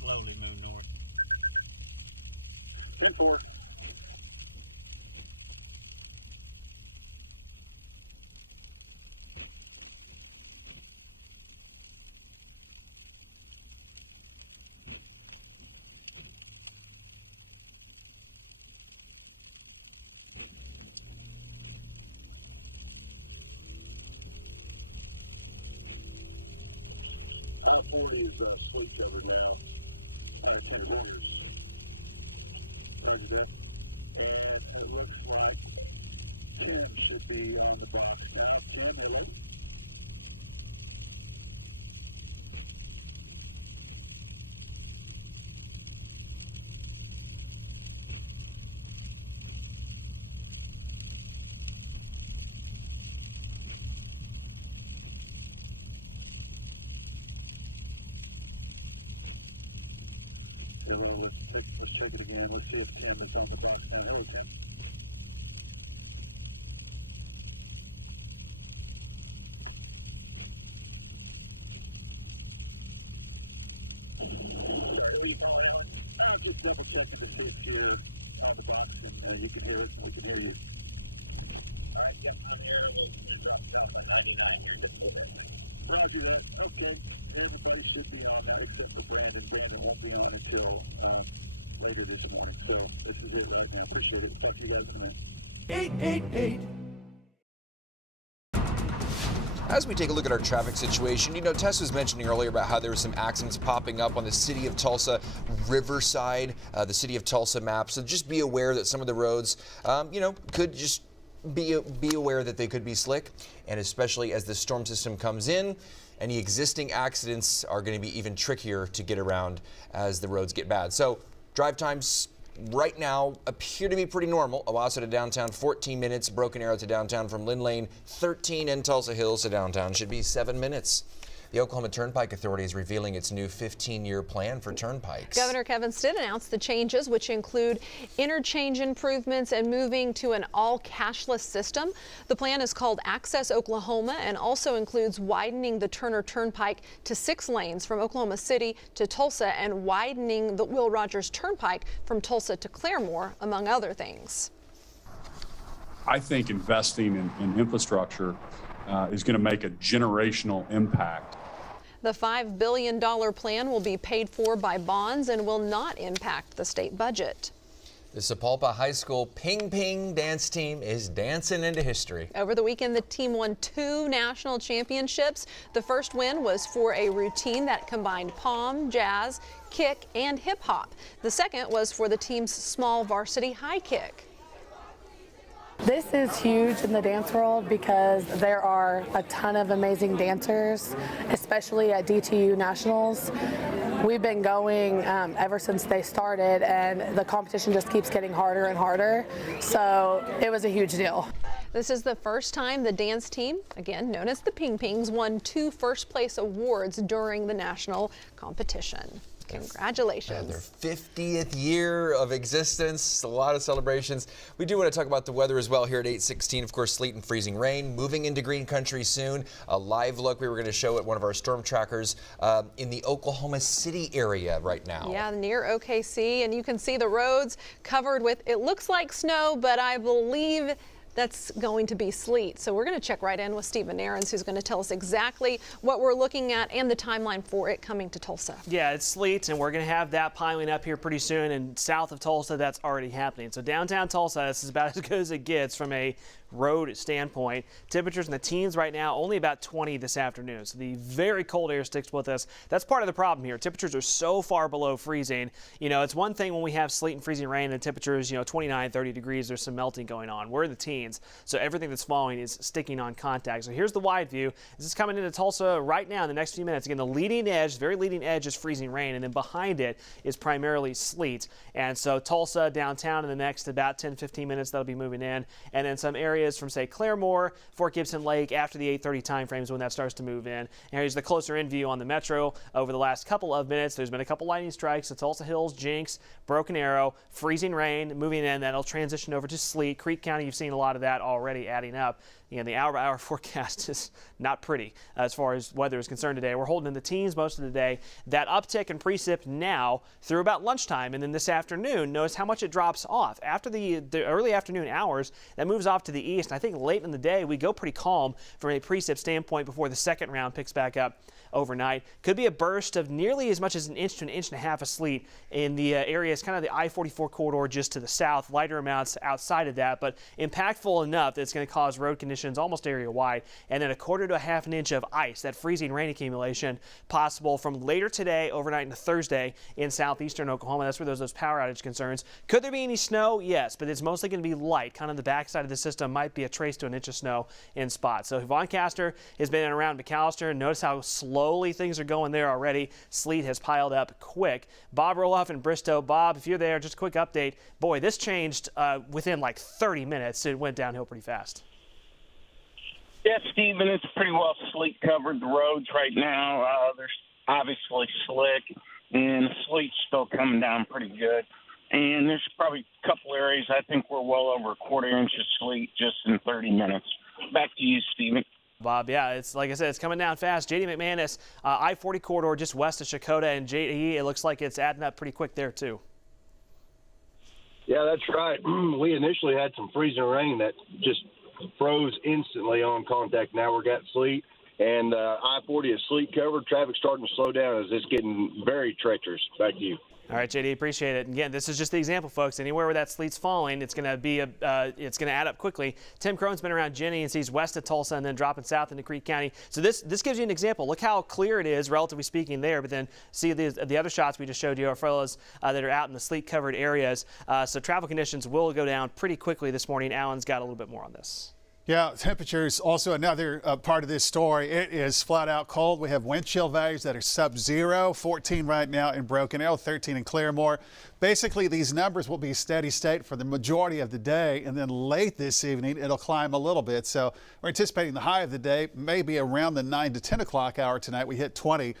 Slowly move north. 10-4. 40 is sleet cover now. For the rollers. Roger that. And it looks like 10 should be on the box now. 10, hello. Let's check it again. Let's see if 10 is on the box now. Hello, 10. I'll just double check the big here on the box, and you can hear it. We can hear you. All right, yes, I'm hearing it. You're dropped off at 99. You're good for that. Roger that. Okay. Everybody should be on that except for Brandon. Brandon won't be on until later this morning. So this is it right now. Appreciate it. Talk to you guys in a minute. 888. As we take a look at our traffic situation, you know, Tess was mentioning earlier about how there were some accidents popping up on the City of Tulsa Riverside, the City of Tulsa map. So just be aware that some of the roads, you know, could just be aware that they could be slick, and especially as the storm system comes in, any existing accidents are going to be even trickier to get around as the roads get bad. So drive times right now appear to be pretty normal. Owasso to downtown, 14 minutes. Broken Arrow to downtown from Lynn Lane, 13, and Tulsa Hills to downtown should be 7 minutes. The Oklahoma Turnpike Authority is revealing its new 15-year plan for turnpikes. Governor Kevin Stitt announced the changes, which include interchange improvements and moving to an all-cashless system. The plan is called Access Oklahoma and also includes widening the Turner Turnpike to 6 lanes from Oklahoma City to Tulsa and widening the Will Rogers Turnpike from Tulsa to Claremore, among other things. I think investing in infrastructure is going to make a generational impact. The $5 billion plan will be paid for by bonds and will not impact the state budget. The Sapulpa High School Ping Ping dance team is dancing into history. Over the weekend, the team won 2 national championships. The first win was for a routine that combined pom, jazz, kick, and hip hop. The second was for the team's small varsity high kick. This is huge in the dance world because there are a ton of amazing dancers, especially at DTU Nationals. We've been going ever since they started, and the competition just keeps getting harder and harder. So it was a huge deal. This is the first time the dance team, again known as the Ping Pings, won 2 first-place awards during the national competition. Congratulations. Their 50th year of existence, a lot of celebrations. We do want to talk about the weather as well here at 8:16. Of course, sleet and freezing rain, moving into green country soon. A live look we were going to show at one of our storm trackers in the Oklahoma City area right now. Yeah, near OKC, and you can see the roads covered with, it looks like snow, but I believe that's going to be sleet. So we're going to check right in with Stephen Aarons, who's going to tell us exactly what we're looking at and the timeline for it coming to Tulsa. Yeah, it's sleet, and we're going to have that piling up here pretty soon. And south of Tulsa, that's already happening. So downtown Tulsa, this is about as good as it gets from a road standpoint. Temperatures in the teens right now, only about 20 this afternoon. So the very cold air sticks with us. That's part of the problem here. Temperatures are so far below freezing. You know, it's one thing when we have sleet and freezing rain and temperatures, 29, 30 degrees, there's some melting going on. We're in the teens, so everything that's falling is sticking on contact. So here's the wide view. This is coming into Tulsa right now in the next few minutes. Again, the leading edge, very leading edge is freezing rain, and then behind it is primarily sleet. And so Tulsa downtown in the next about 10, 15 minutes, that'll be moving in. And then some areas from, say, Claremore, Fort Gibson Lake after the 8:30 time frames when that starts to move in. And here's the closer in view on the metro over the last couple of minutes. There's been a couple lightning strikes at Tulsa Hills, Jinx, Broken Arrow, freezing rain moving in. That'll transition over to sleet. Creek County, you've seen a lot of that already adding up. And the hour-by-hour forecast is not pretty as far as weather is concerned today. We're holding in the teens most of the day. That uptick in precip now through about lunchtime, and then this afternoon, notice how much it drops off. After the early afternoon hours, that moves off to the east. And I think late in the day, we go pretty calm from a precip standpoint before the second round picks back up overnight. Could be a burst of nearly as much as an inch to an inch and a half of sleet in the areas, kind of the I-44 corridor just to the south. Lighter amounts outside of that, but impactful enough that it's going to cause road conditions conditions almost area-wide, and then 1/4 to 1/2 inch of ice, that freezing rain accumulation possible from later today, overnight into Thursday in southeastern Oklahoma. That's where those power outage concerns. Could there be any snow? Yes, but it's mostly going to be light. Kind of the backside of the system might be a trace to an inch of snow in spots. So Vaughn Caster has been around McAllister. Notice how slowly things are going there already. Sleet has piled up quick. Bob Roloff in Bristow. Bob, if you're there, just a quick update. Boy, this changed within like 30 minutes. It went downhill pretty fast. Yeah, Stephen, it's pretty well sleet covered the roads right now. There's obviously slick, and the sleet's still coming down pretty good. And there's probably a couple areas, I think we're well over 1/4 inch of sleet just in 30 minutes. Back to you, Stephen. Bob, yeah, it's like I said, it's coming down fast. JD McManus, I-40 corridor just west of Choctaw, and JD, it looks like it's adding up pretty quick there too. Yeah, that's right. We initially had some freezing rain that just froze instantly on contact. Now we've got sleet, and I-40 is sleet covered. Traffic's starting to slow down as it's getting very treacherous. Back to you. All right, JD, appreciate it. And again, this is just the example, folks. Anywhere where that sleet's falling, it's going to be it's going to add up quickly. Tim Crone's been around Jenny and sees west of Tulsa and then dropping south into Creek County. So this gives you an example. Look how clear it is, relatively speaking, there. But then see the other shots we just showed you are fellows that are out in the sleet-covered areas. So travel conditions will go down pretty quickly this morning. Alan's got a little bit more on this. Yeah, temperatures also another part of this story. It is flat out cold. We have wind chill values that are sub-zero, 14 right now in Broken Arrow, 13 in Claremore. Basically, these numbers will be steady state for the majority of the day, and then late this evening, it'll climb a little bit. So we're anticipating the high of the day, maybe around the 9 to 10 o'clock hour tonight. We hit 20.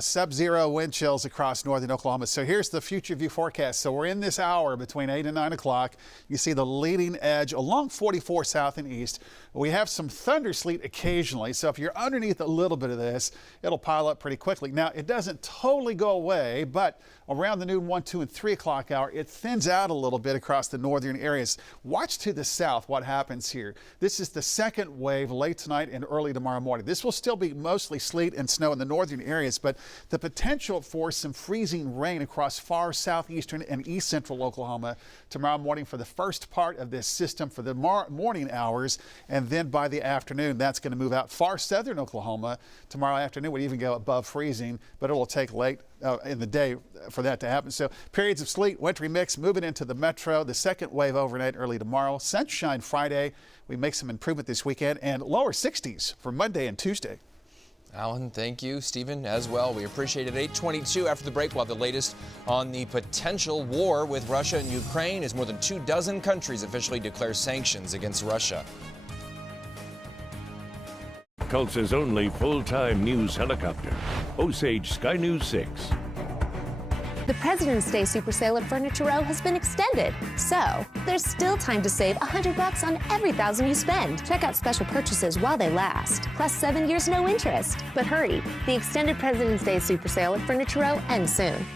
Sub-zero wind chills across northern Oklahoma. So here's the future view forecast. So we're in this hour between 8 and 9 o'clock. You see the leading edge along 44 south and east. We have some thunder sleet occasionally. So if you're underneath a little bit of this, it'll pile up pretty quickly. Now, it doesn't totally go away, but around the noon, 1, 2, and 3 o'clock hour, it thins out a little bit across the northern areas. Watch to the south what happens here. This is the second wave late tonight and early tomorrow morning. This will still be mostly sleet and snow in the northern areas, but the potential for some freezing rain across far southeastern and east central Oklahoma tomorrow morning for the first part of this system for the morning hours, and then by the afternoon, that's going to move out far southern Oklahoma. Tomorrow afternoon would even go above freezing, but it will take late in the day for that to happen. So periods of sleet, wintry mix moving into the metro. The second wave overnight early tomorrow. Sunshine Friday. We make some improvement this weekend, and lower 60s for Monday and Tuesday. Alan, thank you. Stephen, as well. We appreciate it. 8:22 after the break. We'll have the latest on the potential war with Russia and Ukraine as more than 24 countries officially declare sanctions against Russia. Tulsa's only full-time news helicopter, Osage Sky News 6. The President's Day Super Sale at Furniture Row has been extended, so there's still time to save $100 on every $1,000 you spend. Check out special purchases while they last, plus 7 years no interest. But hurry, the extended President's Day Super Sale at Furniture Row ends soon.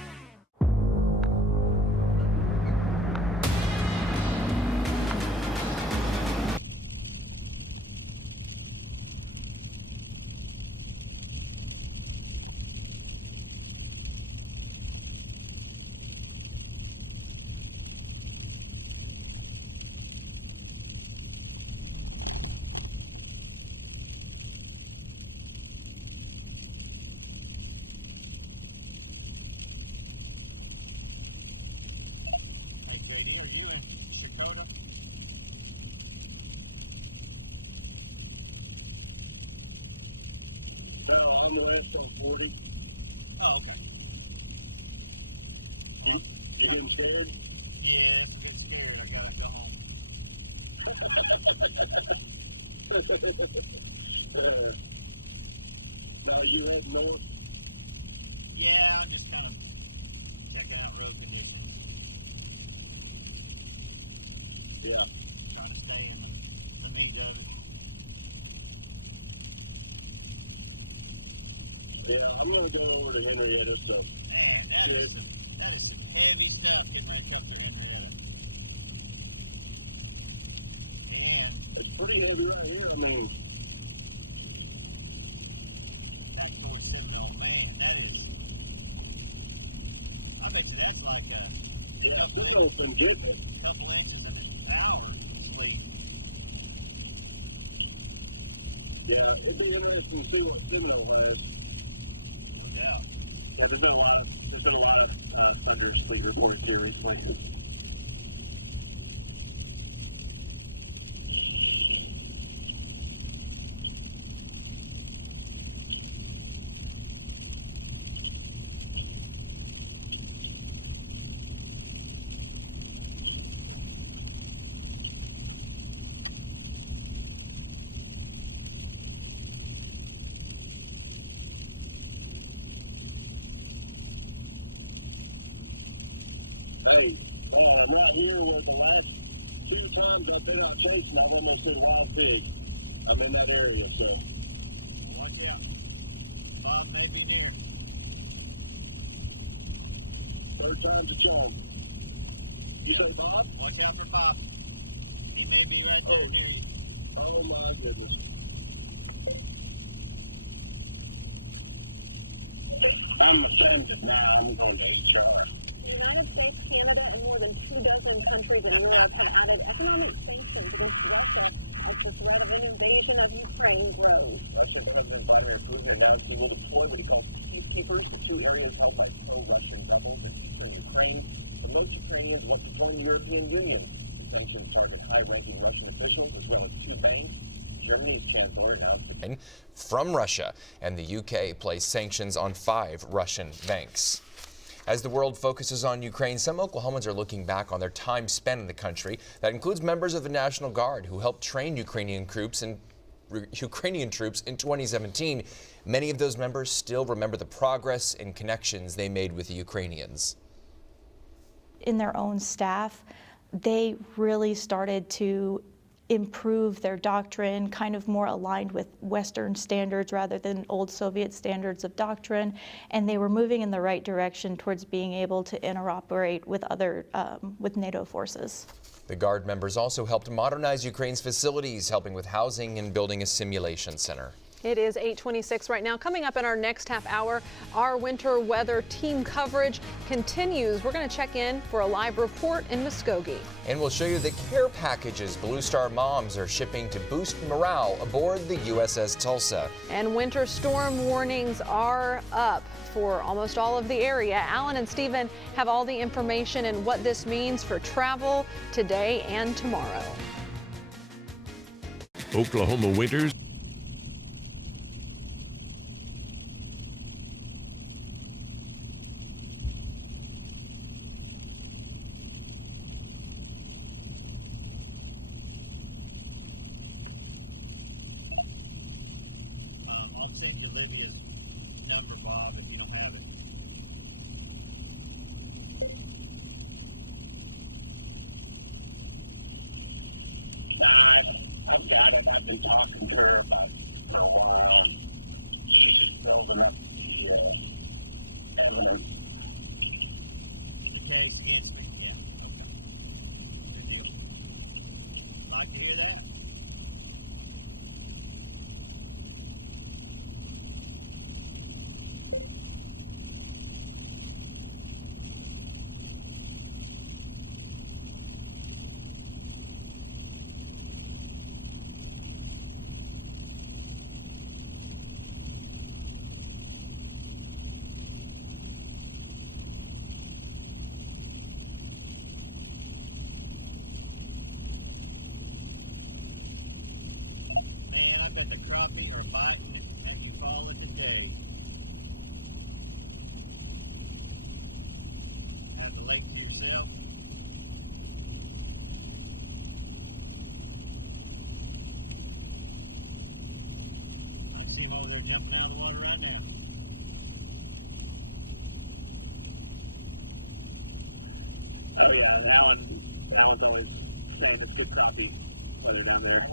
I'm the last on 40. Oh, okay. You getting scared? Yeah, I'm getting scared. I gotta go home. Now you head north? Yeah, I'm just kind of checking out road conditions. Yeah. Trying to stay in the meat of it. Yeah, I'm going to go over to Henrietta, so. Man, that is some heavy stuff to make up to Henrietta. Yeah. It's pretty heavy right here, I mean. That's towards Seminole, man, that is. I think that's like that. Yeah, Seminole been getting it. A couple inches of power sleep. Yeah, it'd be interesting to see what Seminole has. Yeah. Yeah, there's been a lot of thunderous sleet reported here recently. Hey, I'm right here with the last 2 times I've been out chasing, I've almost been wild pig. I'm in that area, so. Watch out. Bob may be near. 3rd time's a charm. You say Bob? Watch out for Bob. He may be right there. Oh my goodness. I'm offended. No, I'm going to HR. The United States, Canada, and more than 2 dozen countries in Europe have added economic sanctions against Russia as the threat of an invasion of Ukraine grows. Russian government Vladimir Putin announced he will deploy what he calls peacekeepers to 2 areas held by pro-Russian rebels in Ukraine. The most Ukrainians want to join the European Union. The sanctions target high-ranking Russian officials as well as 2 banks. Germany's chancellor announced from Russia, and the UK placed sanctions on 5 Russian banks. As the world focuses on Ukraine, some Oklahomans are looking back on their time spent in the country. That includes members of the National Guard who helped train Ukrainian troops in 2017. Many of those members still remember the progress and connections they made with the Ukrainians. In their own staff, they really started to improve their doctrine, kind of more aligned with Western standards rather than old Soviet standards of doctrine, and they were moving in the right direction towards being able to interoperate with with NATO forces. The Guard members also helped modernize Ukraine's facilities, helping with housing and building a simulation center. It is 8:26 right now. Coming up in our next half hour, our winter weather team coverage continues. We're going to check in for a live report in Muskogee. And we'll show you the care packages Blue Star moms are shipping to boost morale aboard the USS Tulsa. And winter storm warnings are up for almost all of the area. Alan and Stephen have all the information and what this means for travel today and tomorrow. Oklahoma winters. I've been talking to her about marijuana. She's just building up the evidence. Like to hear that? Jumping out of the water right now. Oh yeah, and Alan's always saying it's good coffee over down there.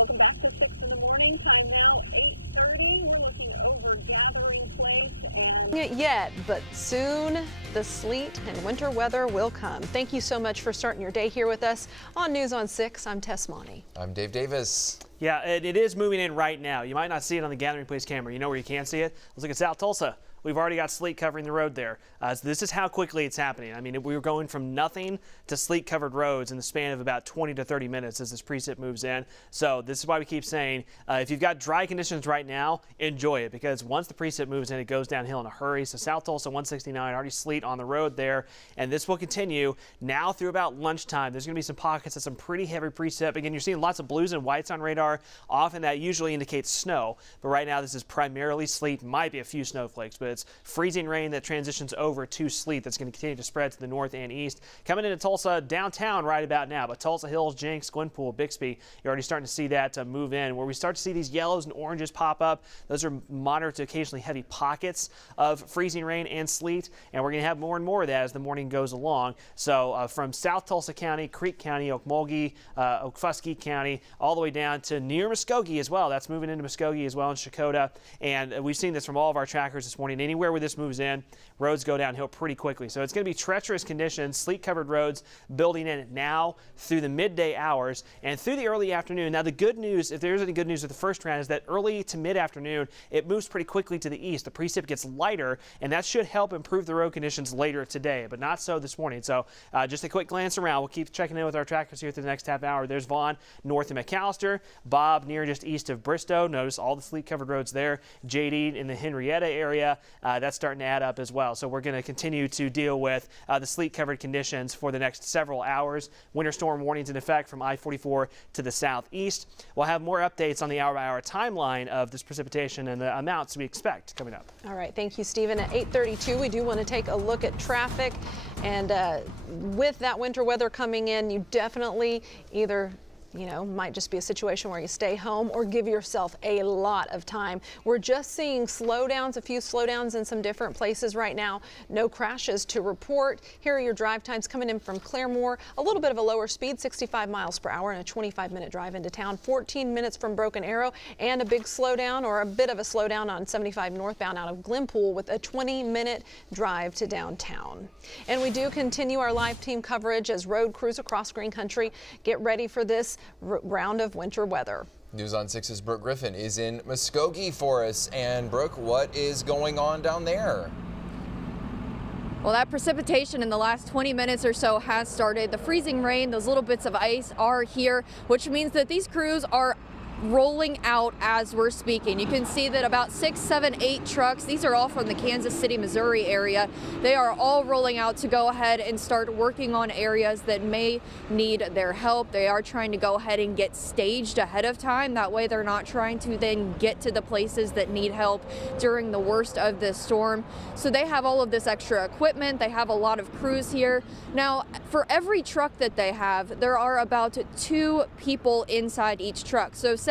Welcome back to 6 in the morning. Time now 8:30. We're looking over gathering place and It yet, but soon the sleet and winter weather will come. Thank you so much for starting your day here with us on News on 6. I'm Tess Monty. I'm Dave Davis. Yeah, it is moving in right now. You might not see it on the gathering place camera. You know where you can see it? Let's look at South Tulsa. We've already got sleet covering the road there. So this is how quickly it's happening. I mean, we were going from nothing to sleet-covered roads in the span of about 20 to 30 minutes as this precip moves in. So this is why we keep saying, if you've got dry conditions right now, enjoy it, because once the precip moves in, it goes downhill in a hurry. So South Tulsa 169, already sleet on the road there, and this will continue now through about lunchtime. There's going to be some pockets of some pretty heavy precip. Again, you're seeing lots of blues and whites on radar. Often that usually indicates snow, but right now this is primarily sleet. Might be a few snowflakes, but it's freezing rain that transitions over to sleet that's going to continue to spread to the north and east. Coming into Tulsa downtown right about now, but Tulsa Hills, Jenks, Glenpool, Bixby, you're already starting to see that move in. Where we start to see these yellows and oranges pop up, those are moderate to occasionally heavy pockets of freezing rain and sleet, and we're going to have more and more of that as the morning goes along. So from South Tulsa County, Creek County, Okmulgee, Okfuskee County, all the way down to near Muskogee as well. That's moving into Muskogee as well in Choctaw, and we've seen this from all of our trackers this morning. Anywhere where this moves in, roads go downhill pretty quickly. So it's going to be treacherous conditions, sleet-covered roads building in now through the midday hours and through the early afternoon. Now the good news, if there's any good news with the first round, is that early to mid-afternoon, it moves pretty quickly to the east. The precip gets lighter, and that should help improve the road conditions later today, but not so this morning. So just a quick glance around. We'll keep checking in with our trackers here through the next half hour. There's Vaughn north of McAllister, Bob near just east of Bristow. Notice all the sleet-covered roads there. JD in the Henrietta area. That's starting to add up as well. So we're going to continue to deal with the sleet-covered conditions for the next several hours. Winter storm warnings in effect from I-44 to the southeast. We'll have more updates on the hour-by-hour timeline of this precipitation and the amounts we expect coming up. All right, thank you, Stephen. At 8:32, we do want to take a look at traffic, and with that winter weather coming in, you definitely either might just be a situation where you stay home or give yourself a lot of time. We're just seeing slowdowns, a few slowdowns in some different places right now. No crashes to report. Here are your drive times coming in from Claremore. A little bit of a lower speed, 65 miles per hour and a 25-minute drive into town. 14 minutes from Broken Arrow, and a big slowdown, or a bit of a slowdown on 75 northbound out of Glenpool with a 20-minute drive to downtown. And we do continue our live team coverage as road crews across Green Country get ready for this round of winter weather. News on 6's Brooke Griffin is in Muskogee for us. And Brooke, what is going on down there? Well, that precipitation in the last 20 minutes or so has started. The freezing rain, those little bits of ice are here, which means that these crews are rolling out as we're speaking. You can see that about 6, 7, 8 trucks, these are all from the Kansas City, Missouri area. They are all rolling out to go ahead and start working on areas that may need their help. They are trying to go ahead and get staged ahead of time. That way they're not trying to then get to the places that need help during the worst of this storm. So they have all of this extra equipment. They have a lot of crews here. Now, for every truck that they have, there are about 2 people inside each truck. So say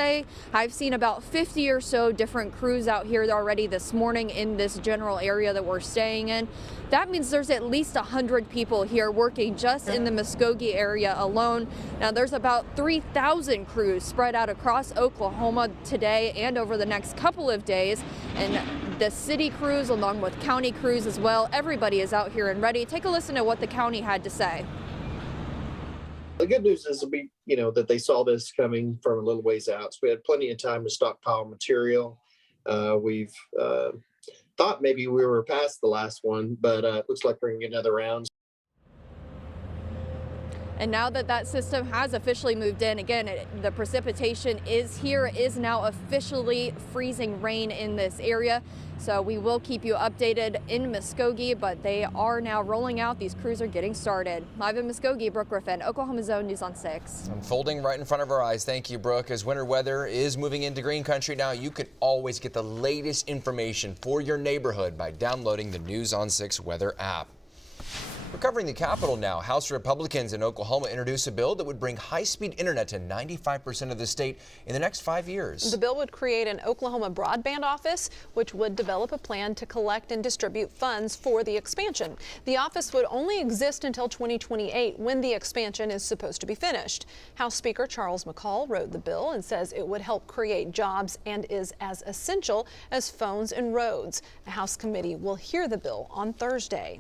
I've seen about 50 or so different crews out here already this morning in this general area that we're staying in. That means there's at least 100 people here working just in the Muskogee area alone. Now there's about 3,000 crews spread out across Oklahoma today and over the next couple of days. And the city crews along with county crews as well. Everybody is out here and ready. Take a listen to what the county had to say. The good news is that they saw this coming from a little ways out. So we had plenty of time to stockpile material. We've thought maybe we were past the last one, but it looks like we're going to get another round. And now that that system has officially moved in, again, the precipitation is here, is now officially freezing rain in this area. So we will keep you updated in Muskogee, but they are now rolling out. These crews are getting started. Live in Muskogee, Brooke Griffin, Oklahoma Zone News on 6. Unfolding right in front of our eyes. Thank you, Brooke. As winter weather is moving into Green Country now, you can always get the latest information for your neighborhood by downloading the News on 6 weather app. We're covering the Capitol now. House Republicans in Oklahoma introduced a bill that would bring high-speed internet to 95% of the state in the next 5 years. The bill would create an Oklahoma broadband office, which would develop a plan to collect and distribute funds for the expansion. The office would only exist until 2028, when the expansion is supposed to be finished. House Speaker Charles McCall wrote the bill and says it would help create jobs and is as essential as phones and roads. A House committee will hear the bill on Thursday.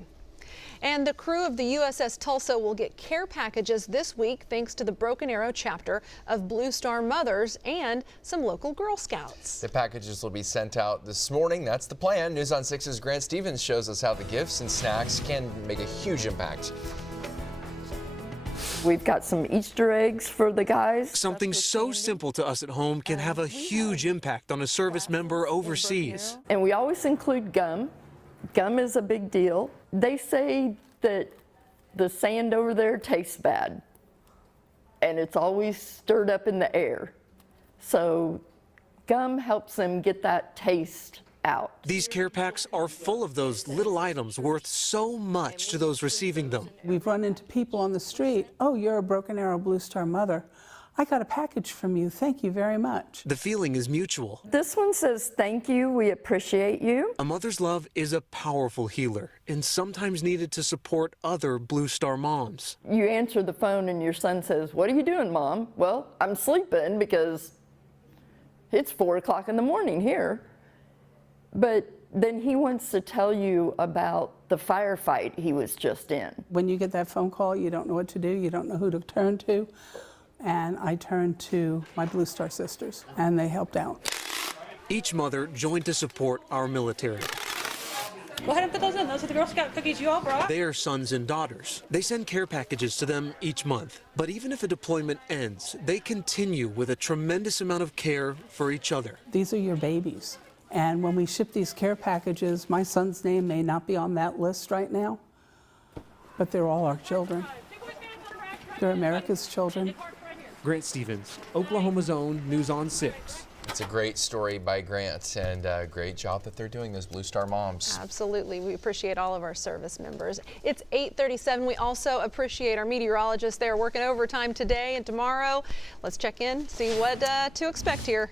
And the crew of the USS Tulsa will get care packages this week thanks to the Broken Arrow chapter of Blue Star Mothers and some local Girl Scouts. The packages will be sent out this morning. That's the plan. News on 6's Grant Stevens shows us how the gifts and snacks can make a huge impact. We've got some Easter eggs for the guys. Something so simple to us at home can have a huge impact on a service member overseas. And we always include gum. Gum is a big deal. They say that the sand over there tastes bad, and it's always stirred up in the air. So gum helps them get that taste out. These care packs are full of those little items worth so much to those receiving them. We've run into people on the street. Oh, you're a Broken Arrow Blue Star mother. I got a package from you. Thank you very much. The feeling is mutual. This one says, thank you, we appreciate you. A mother's love is a powerful healer and sometimes needed to support other Blue Star moms. You answer the phone and your son says, what are you doing, Mom? Well, I'm sleeping because it's 4 o'clock in the morning here. But then he wants to tell you about the firefight he was just in. When you get that phone call, you don't know what to do. You don't know who to turn to. And I turned to my Blue Star sisters, and they helped out. Each mother joined to support our military. Go ahead and put those in. Those are the Girl Scout cookies you all brought. Their sons and daughters. They send care packages to them each month. But even if a deployment ends, they continue with a tremendous amount of care for each other. These are your babies. And when we ship these care packages, my son's name may not be on that list right now, but they're all our children. They're America's children. Grant Stevens, Oklahoma's own News on 6. It's a great story by Grant, and a great job that they're doing, those Blue Star moms. Absolutely. We appreciate all of our service members. It's 8:37. We also appreciate our meteorologists. They're working overtime today and tomorrow. Let's check in, see what to expect here.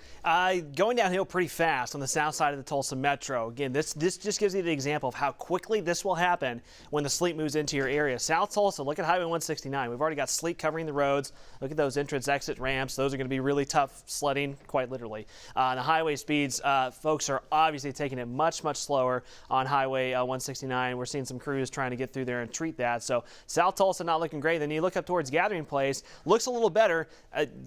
Going downhill pretty fast on the south side of the Tulsa Metro. Again, this just gives you the example of how quickly this will happen when the sleet moves into your area. South Tulsa, look at Highway 169. We've already got sleet covering the roads. Look at those entrance-exit ramps. Those are going to be really tough sledding, quite literally. The highway speeds, folks are obviously taking it much slower on Highway 169. We're seeing some crews trying to get through there and treat that. So South Tulsa not looking great. Then you look up towards Gathering Place, looks a little better.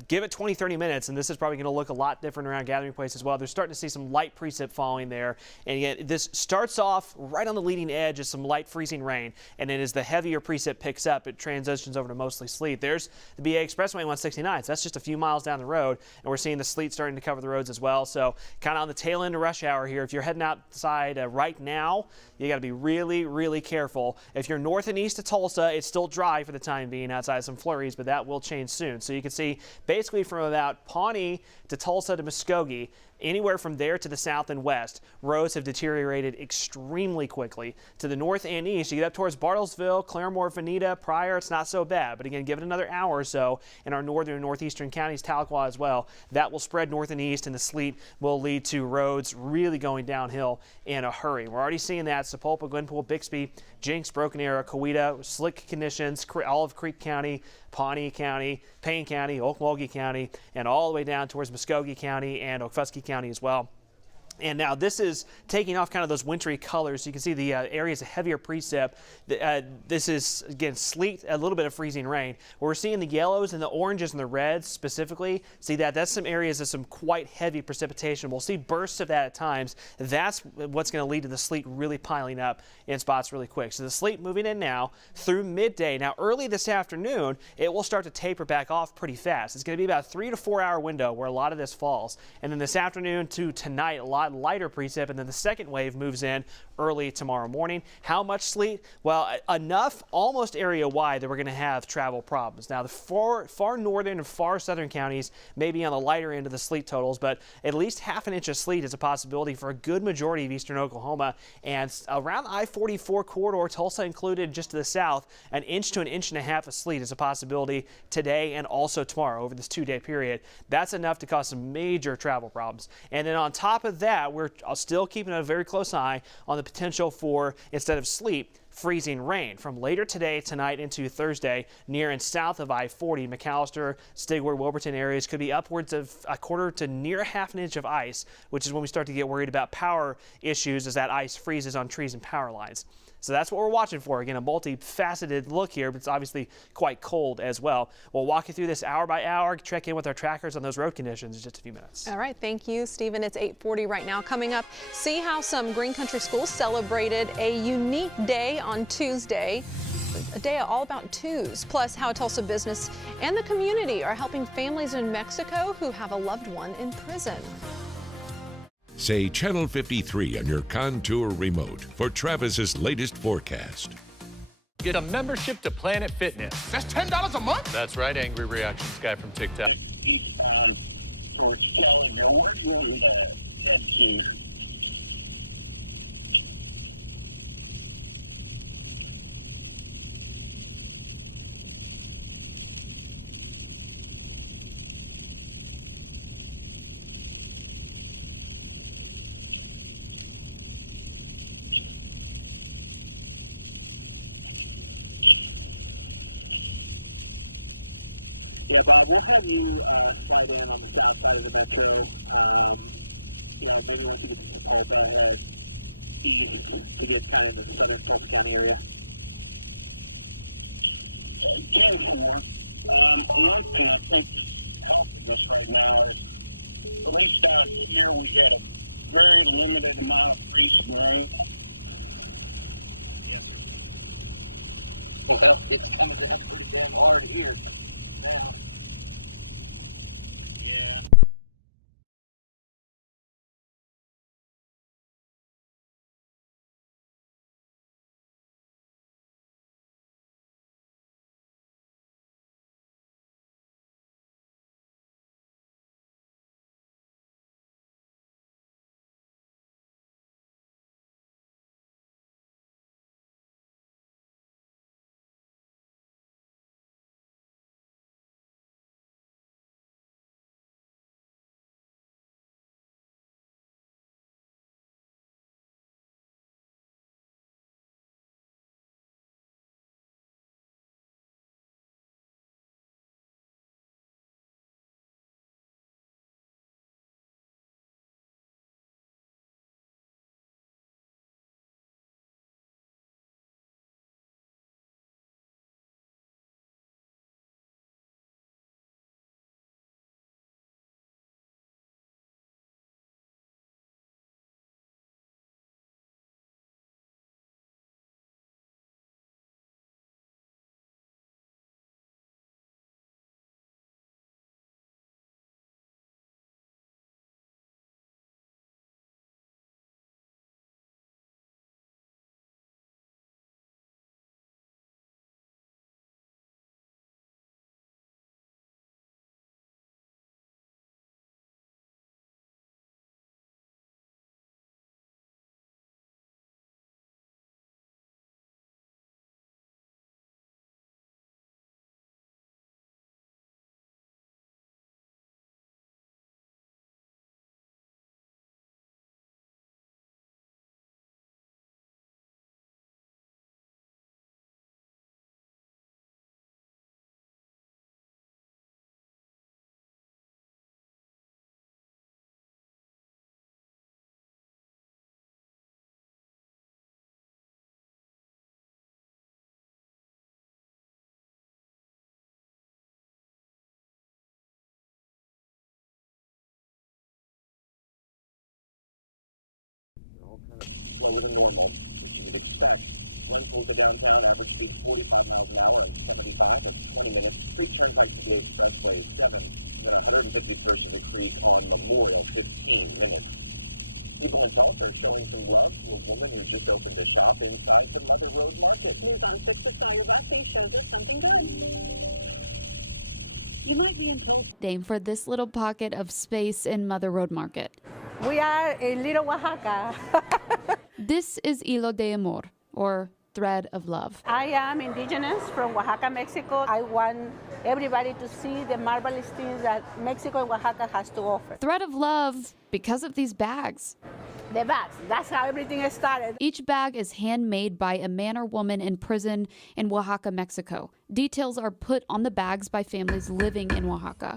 Give it 20-30 minutes, and this is probably going to look a lot different around Gathering Place as well. They're starting to see some light precip falling there. And again, this starts off right on the leading edge of some light freezing rain. And then as the heavier precip picks up, it transitions over to mostly sleet. There's the BA Expressway 169. So that's just a few miles down the road, and we're seeing the sleet starting to cover the roads as well. So kind of on the tail end of rush hour here. If you're heading outside right now, you got to be really careful. If you're north and east of Tulsa, it's still dry for the time being outside some flurries, but that will change soon. So you can see basically from about Pawnee to Tulsa to Muskogee, anywhere from there to the south and west, roads have deteriorated extremely quickly. To the north and east, you get up towards Bartlesville, Claremore, Veneta, Pryor, it's not so bad. But again, give it another hour or so in our northern and northeastern counties, Tahlequah as well. That will spread north and east, and the sleet will lead to roads really going downhill in a hurry. We're already seeing that. Sapulpa, Glenpool, Bixby, Jinx, Broken Arrow, Coweta, slick conditions, Olive Creek County, Pawnee County, Payne County, Okmulgee County, and all the way down towards Muskogee County and Okfuskee County as well. And now this is taking off kind of those wintry colors. You can see the areas of heavier precip. This is, again, sleet, a little bit of freezing rain. We're seeing the yellows and the oranges and the reds specifically. See that? That's some areas of some quite heavy precipitation. We'll see bursts of that at times. That's what's going to lead to the sleet really piling up in spots really quick. So the sleet moving in now through midday. Now early this afternoon, it will start to taper back off pretty fast. It's going to be about a 3 to 4 hour window where a lot of this falls. And then this afternoon to tonight, a lot spot lighter precip, and then the second wave moves in early tomorrow morning. How much sleet? Well, enough almost area-wide that we're going to have travel problems. Now, the far northern and far southern counties may be on the lighter end of the sleet totals, but at least half an inch of sleet is a possibility for a good majority of eastern Oklahoma. And around the I-44 corridor, Tulsa included just to the south, an inch to an inch and a half of sleet is a possibility today and also tomorrow over this 2-day period. That's enough to cause some major travel problems. And then on top of that, we're still keeping a very close eye on the potential for, instead of sleet, freezing rain from later today, tonight into Thursday near and south of I-40. McAllister, Stigler, Wilburton areas could be upwards of a quarter to near half an inch of ice, which is when we start to get worried about power issues as that ice freezes on trees and power lines. So that's what we're watching for. Again, a multifaceted look here, but it's obviously quite cold as well. We'll walk you through this hour by hour, check in with our trackers on those road conditions in just a few minutes. All right, thank you, Stephen. It's 8:40 right now. Coming up, see how some Green Country schools celebrated a unique day on Tuesday. A day all about twos, plus how Tulsa business and the community are helping families in Mexico who have a loved one in prison. Say Channel 53 on your Contour remote for Travis's latest forecast. Get a membership to Planet Fitness. That's $10 a month? That's right, Angry Reactions guy from TikTok. Yeah, Bob, we'll have you fly down on the south side of the metro. Maybe once you get to Pontotoc, to get kind of the southern Tulsa County area. One thing I think helps us right now is the links out here, we had a very limited amount of recent rain. Well, it's coming down pretty damn hard here. Slower than normal. You get stuck. Wind pulls are downtown, average speed 45 miles an hour, 75 or 20 minutes. 2 turnpike speeds, I'd say 7. 153rd degrees on Memorial, 15 minutes. People in Tulsa are showing some love to a woman who just opened a shop inside the Mother Road Market. News on 6 Watson shows us something good. You might be in Tulsa. Name for this little pocket of space in Mother Road Market. We are in Little Oaxaca. This is Hilo de Amor, or thread of love. I am indigenous from Oaxaca, Mexico. I want everybody to see the marvelous things that Mexico and Oaxaca has to offer. Thread of love because of these bags. The bags, that's how everything started. Each bag is handmade by a man or woman in prison in Oaxaca, Mexico. Details are put on the bags by families living in Oaxaca.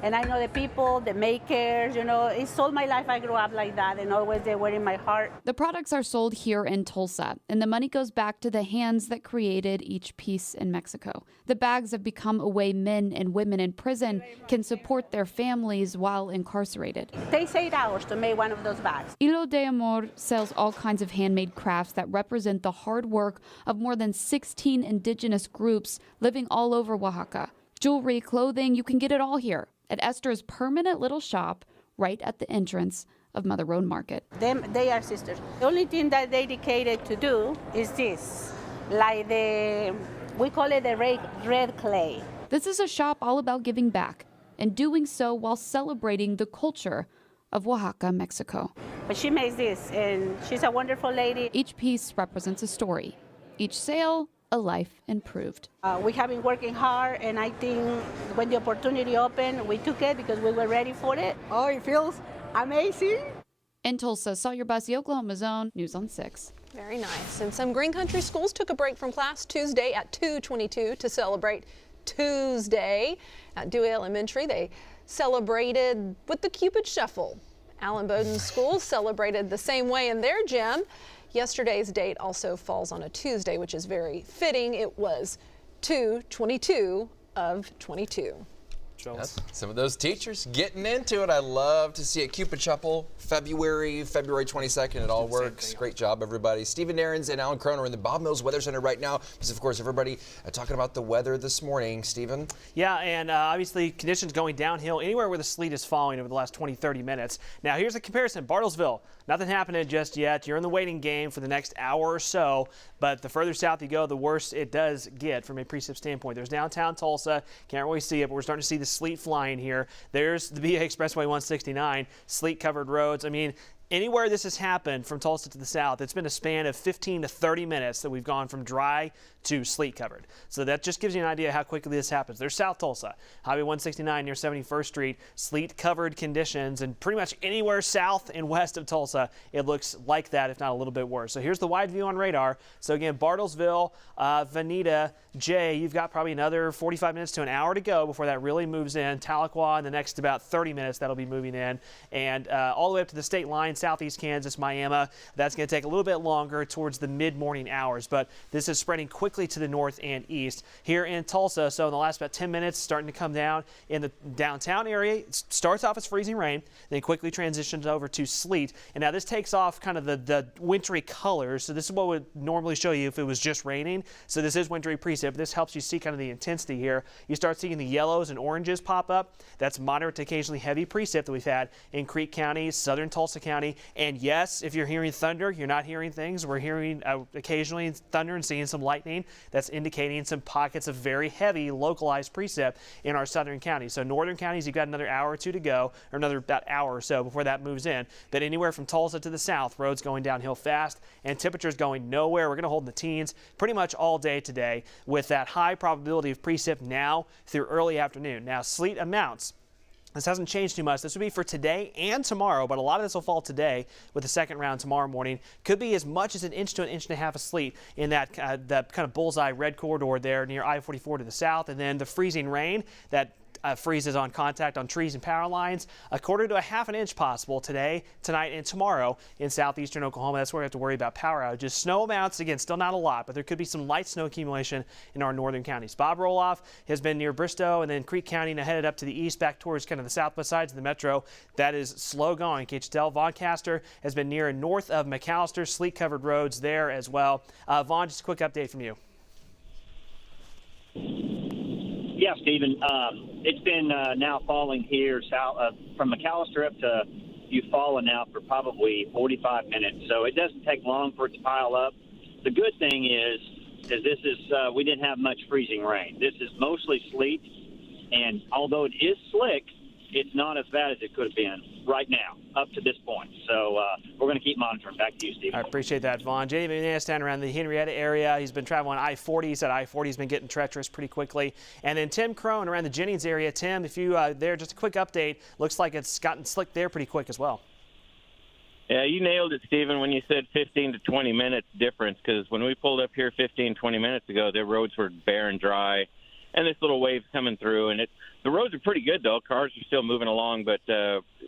And I know the people, the makers, you know, it's all my life I grew up like that, and always they were in my heart. The products are sold here in Tulsa, and the money goes back to the hands that created each piece in Mexico. The bags have become a way men and women in prison can support their families while incarcerated. It takes 8 hours to make one of those bags. Hilo de Amor sells all kinds of handmade crafts that represent the hard work of more than 16 indigenous groups living all over Oaxaca. Jewelry, clothing, you can get it all here at Esther's permanent little shop right at the entrance of Mother Road Market. They are sisters. The only thing that they dedicated to do is this, like we call it the red clay. This is a shop all about giving back and doing so while celebrating the culture of Oaxaca, Mexico. But she makes this, and she's a wonderful lady. Each piece represents a story. Each sale, a life improved. We have been working hard, and I think when the opportunity opened, we took it because we were ready for it. Oh, it feels amazing. In Tulsa, Sawyer Bussey, Oklahoma's Own, News on 6. Very nice. And some Green Country schools took a break from class Tuesday at 2:22 to celebrate Tuesday. At Dewey Elementary, they celebrated with the Cupid Shuffle. Allen Bowden Schools celebrated the same way in their gym. Yesterday's date also falls on a Tuesday, which is very fitting. It was 2/22 of 22. Yep. Some of those teachers getting into it. I love to see it. Cupid Shuffle, February 22nd. It all works. Great job, everybody. Stephen Nairns and Alan Croner are in the Bob Mills Weather Center right now. Because, of course, everybody talking about the weather this morning. Stephen? Yeah, and obviously conditions going downhill anywhere where the sleet is falling over the last 20-30 minutes. Now, here's a comparison. Bartlesville, nothing happening just yet. You're in the waiting game for the next hour or so. But the further south you go, the worse it does get from a precip standpoint. There's downtown Tulsa. Can't really see it, but we're starting to see the sleet flying here. There's the BA Expressway 169, sleet-covered roads. I mean, anywhere this has happened from Tulsa to the south, it's been a span of 15 to 30 minutes that we've gone from dry to sleet covered. So that just gives you an idea how quickly this happens. There's South Tulsa, Highway 169 near 71st Street, sleet covered conditions, and pretty much anywhere south and west of Tulsa, it looks like that, if not a little bit worse. So here's the wide view on radar. So again, Bartlesville, Veneta, Jay, you've got probably another 45 minutes to an hour to go before that really moves in. Tahlequah in the next about 30 minutes, that'll be moving in. And all the way up to the state line, southeast Kansas, Miami, that's going to take a little bit longer towards the mid-morning hours. But this is spreading quickly to the north and east. Here in Tulsa, so in the last about 10 minutes, starting to come down in the downtown area. It starts off as freezing rain, then quickly transitions over to sleet. And now this takes off kind of the wintry colors. So this is what would normally show you if it was just raining. So this is wintry precip. This helps you see kind of the intensity here. You start seeing the yellows and oranges pop up. That's moderate to occasionally heavy precip that we've had in Creek County, southern Tulsa County. And yes, if you're hearing thunder, you're not hearing things. We're hearing occasionally thunder and seeing some lightning. That's indicating some pockets of very heavy localized precip in our southern counties. So northern counties, you've got another hour or two to go, or another about hour or so before that moves in. But anywhere from Tulsa to the south, roads going downhill fast and temperatures going nowhere. We're going to hold in the teens pretty much all day today with that high probability of precip now through early afternoon. Now, sleet amounts. This hasn't changed too much. This would be for today and tomorrow, but a lot of this will fall today with the second round tomorrow morning. Could be as much as an inch to an inch and a half of sleet in that kind of bullseye red corridor there near I-44 to the south, and then the freezing rain that freezes on contact on trees and power lines, a quarter to a half an inch possible today, tonight, and tomorrow in southeastern Oklahoma. That's where we have to worry about power outages. Snow amounts, again, still not a lot, but there could be some light snow accumulation in our northern counties. Bob Roloff has been near Bristow and then Creek County, now headed up to the east back towards kind of the southwest sides of the metro. That is slow going. Can't you tell? Vaughn Caster has been near and north of McAllister, sleet-covered roads there as well. Vaughn, just a quick update from you. Yeah, Stephen. It's been now falling here south from McAllister up to you've fallen out for probably 45 minutes. So it doesn't take long for it to pile up. The good thing is this is we didn't have much freezing rain. This is mostly sleet, and although it is slick, it's not as bad as it could have been right now up to this point. So we're going to keep monitoring. Back to you, Steve. I appreciate that, Vaughn. Jamie McNair down around the Henrietta area. He's been traveling on I-40. He said I-40's been getting treacherous pretty quickly. And then Tim Crone around the Jennings area. Tim, if you there, just a quick update. Looks like it's gotten slick there pretty quick as well. Yeah, you nailed it, Stephen, when you said 15 to 20 minutes difference, because when we pulled up here 15, 20 minutes ago, the roads were bare and dry, and this little wave's coming through. And the roads are pretty good, though. Cars are still moving along, but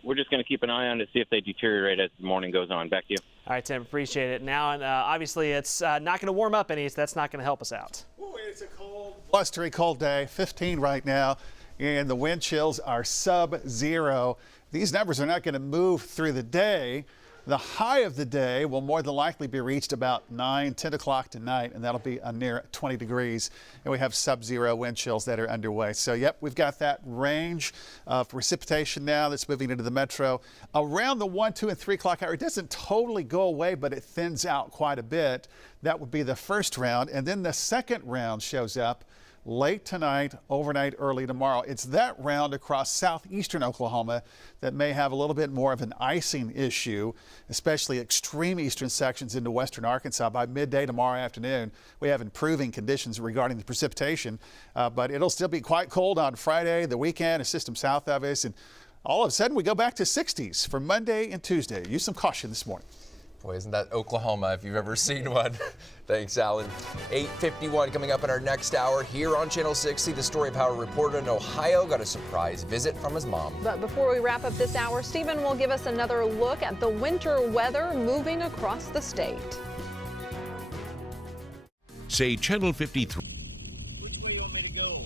we're just going to keep an eye on it to see if they deteriorate as the morning goes on. Back to you. All right, Tim, appreciate it. Now, obviously, it's not going to warm up any, so that's not going to help us out. Ooh, it's a cold, blustery cold day, 15 right now, and the wind chills are sub-zero. These numbers are not going to move through the day. The high of the day will more than likely be reached about 9, 10 o'clock tonight, and that'll be near 20 degrees. And we have sub-zero wind chills that are underway. So, yep, we've got that range of precipitation now that's moving into the metro. Around the 1, 2, and 3 o'clock hour, it doesn't totally go away, but it thins out quite a bit. That would be the first round. And then the second round shows up late tonight, overnight, early tomorrow. It's that round across southeastern Oklahoma that may have a little bit more of an icing issue, especially extreme eastern sections into western Arkansas. By midday tomorrow afternoon, we have improving conditions regarding the precipitation, but it'll still be quite cold on Friday, the weekend, a system south of us, and all of a sudden we go back to 60s for Monday and Tuesday. Use some caution this morning. Boy, isn't that Oklahoma if you've ever seen one. Thanks, Alan. 8:51 coming up in our next hour here on Channel 60. The story of how a reporter in Ohio got a surprise visit from his mom. But before we wrap up this hour, Stephen will give us another look at the winter weather moving across the state. Say Channel 53. Which way you want me to go?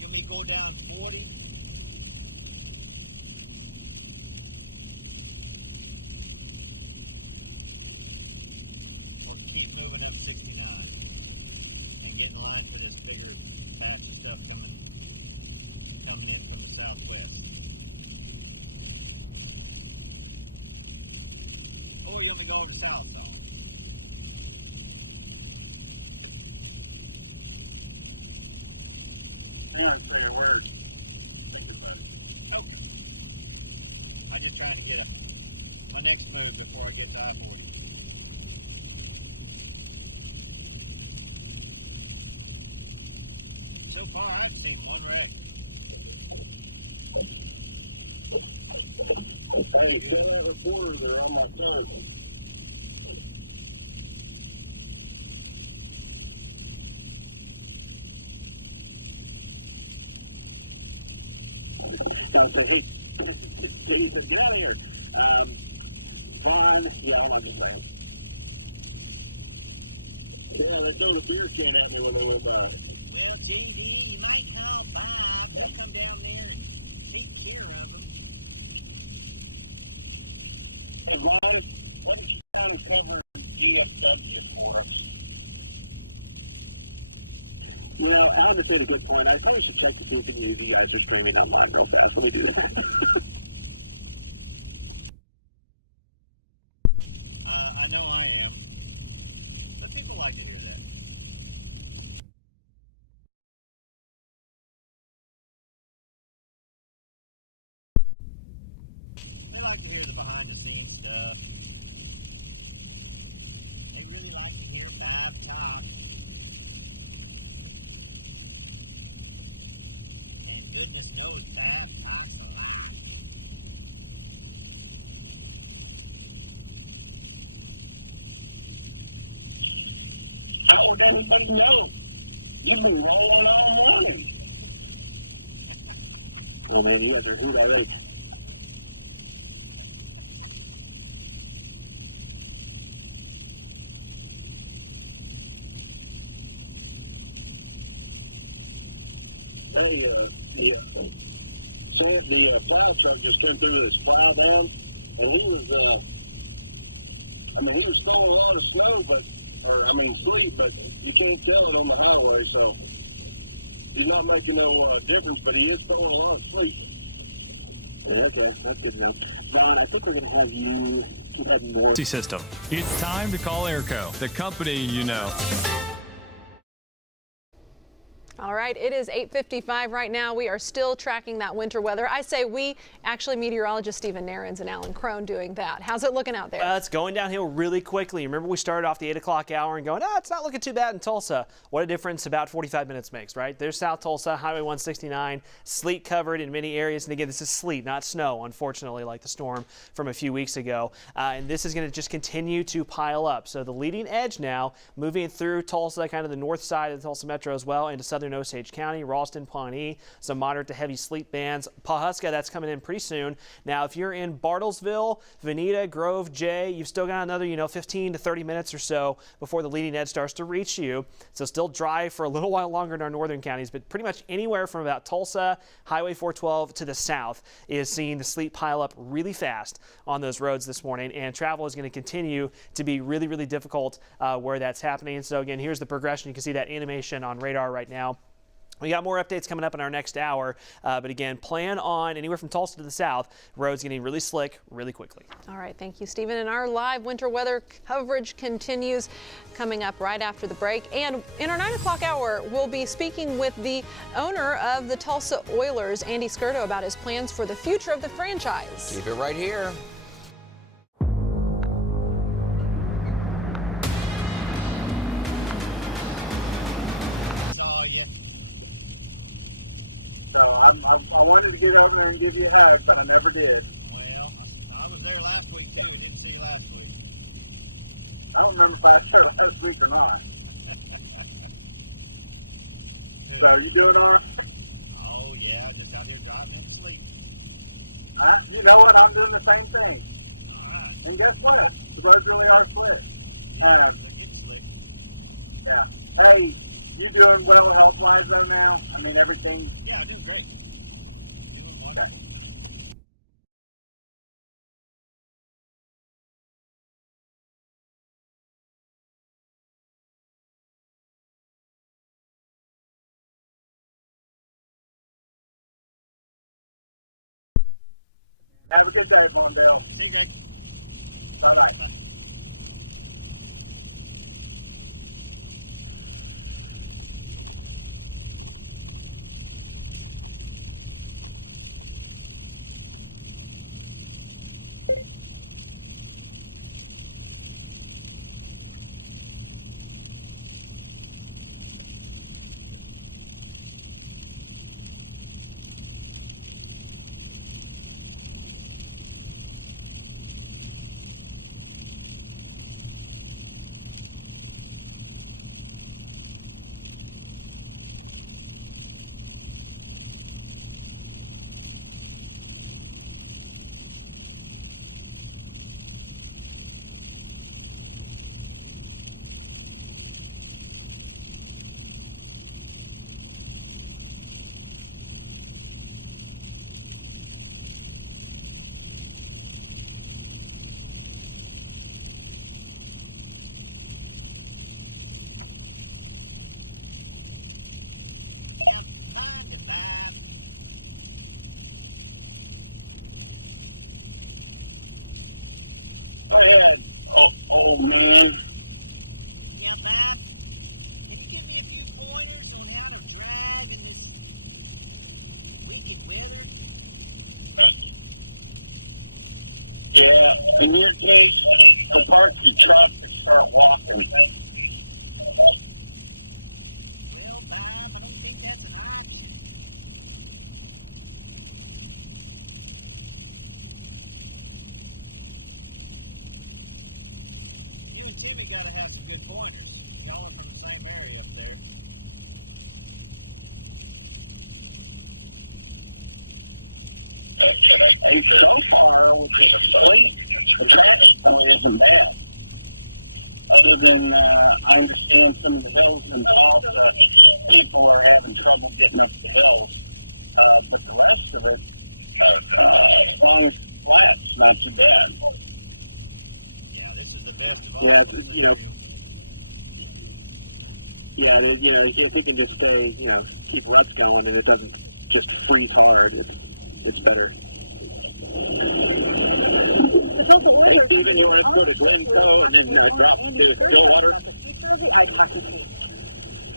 Let me go down 40. Keep moving up 69 and get in line for this bigger fast stuff coming in from the southwest. Oh, you'll be going south though. You're not saying a word. Nope. I'm just trying to get my next move before I get back on. So far, I've seen one wreck. Hey, tell that reporter they're on my phone. He's a down here. Brown, yeah, I know this way. Yeah, let's throw the beer can at me with a little bit. Yeah, you might know. I'll come down there and keep beer up. Hey, Brian, what is you covering DFW for us? Well, I understand a good point. I probably should check to see if you guys are screaming on mine real fast. Let me do that. I know I am. But people like to hear that. I like to hear the behind the scenes stuff. I really like to hear bad talk. And goodness knows bad talk's a lot. How would anybody know? You've been rolling all morning. Oh man, you guys are good already. Hey, yeah. So the plow truck just went through this plow down, and he was throwing a lot of snow, sleet, but you can't tell it on the highway, so he's not making no difference, but he is throwing a lot of sleet. Yeah, okay, that's good enough. John, I think we're going to have you head north. System. It's time to call Airco, the company you know. All right, it is 8:55 right now. We are still tracking that winter weather. I say we, actually meteorologist Stephen Narins and Alan Crone doing that. How's it looking out there? It's going downhill really quickly. Remember we started off the 8 o'clock hour and going, it's not looking too bad in Tulsa. What a difference about 45 minutes makes, right? There's South Tulsa, Highway 169, sleet covered in many areas. And again, this is sleet, not snow, unfortunately, like the storm from a few weeks ago. And this is going to just continue to pile up. So the leading edge now, moving through Tulsa, kind of the north side of the Tulsa Metro as well, into southern Osage County, Ralston, Pawnee, some moderate to heavy sleet bands. Pawhuska, that's coming in pretty soon. Now, if you're in Bartlesville, Veneta, Grove, Jay, you've still got another, 15 to 30 minutes or so before the leading edge starts to reach you. So still dry for a little while longer in our northern counties, but pretty much anywhere from about Tulsa, Highway 412 to the south is seeing the sleet pile up really fast on those roads this morning, and travel is going to continue to be really, really difficult where that's happening. So again, here's the progression. You can see that animation on radar right now. We got more updates coming up in our next hour, but again, plan on anywhere from Tulsa to the south, roads getting really slick really quickly. All right, thank you, Stephen. And our live winter weather coverage continues coming up right after the break. And in our 9 o'clock hour, we'll be speaking with the owner of the Tulsa Oilers, Andy Skirto, about his plans for the future of the franchise. Keep it right here. I wanted to get over there and give you a hug, but I never did. Well, I was there last week, too. I didn't see you last week. I don't remember if I said last week or not. So, you doing all right? Oh, yeah. I just got here driving to sleep. You know what? I'm doing the same thing. All right. And guess what? The birds really are split. Yeah. Hey, you doing well health-wise right now? I mean, everything. Yeah, I do great. Have a good day, Mondale. Hey, Greg. Bye-bye. Go ahead. Oh man. Yeah, and you think the parts you trust to start walking. And so far, with the police, the traction isn't bad. Other than, I understand some of the hills in Tulsa, people are having trouble getting up the hills. But the rest of it, as long as it's flat, it's not too bad. Yeah, you know. Yeah, if we can just stay, keep ruts going and it doesn't just freeze hard, it's better. And Stephen, you'll have to go to Glencoe and then drop to Stillwater.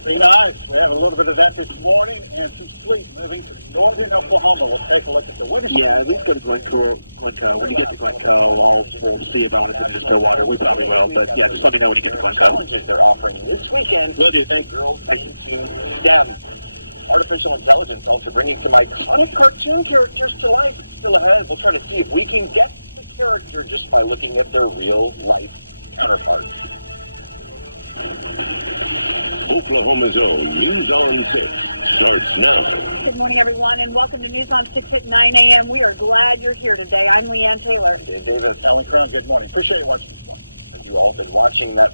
Very nice. We had a little bit of that this morning. And some sleet moving to northern Oklahoma. We'll take a look at the weather. Yeah, we've got a great tour. When you get to Glencoe, we'll see about it in Stillwater. We probably will. But yeah, just let me know when you get to Glencoe. I think they're offering this weekend. What do you think, girls? Yeah. Artificial intelligence also bringing to life funny cartoons here just to life. Still ahead, we'll try to see if we can get the character just by looking at their real life counterparts. Oklahoma's own News on 6 starts now. Good morning, everyone, and welcome to News on 6 at 9 a.m. We are glad you're here today. I'm Leanne Taylor. David, Alan Cron, good morning. Appreciate you watching. You all been watching that.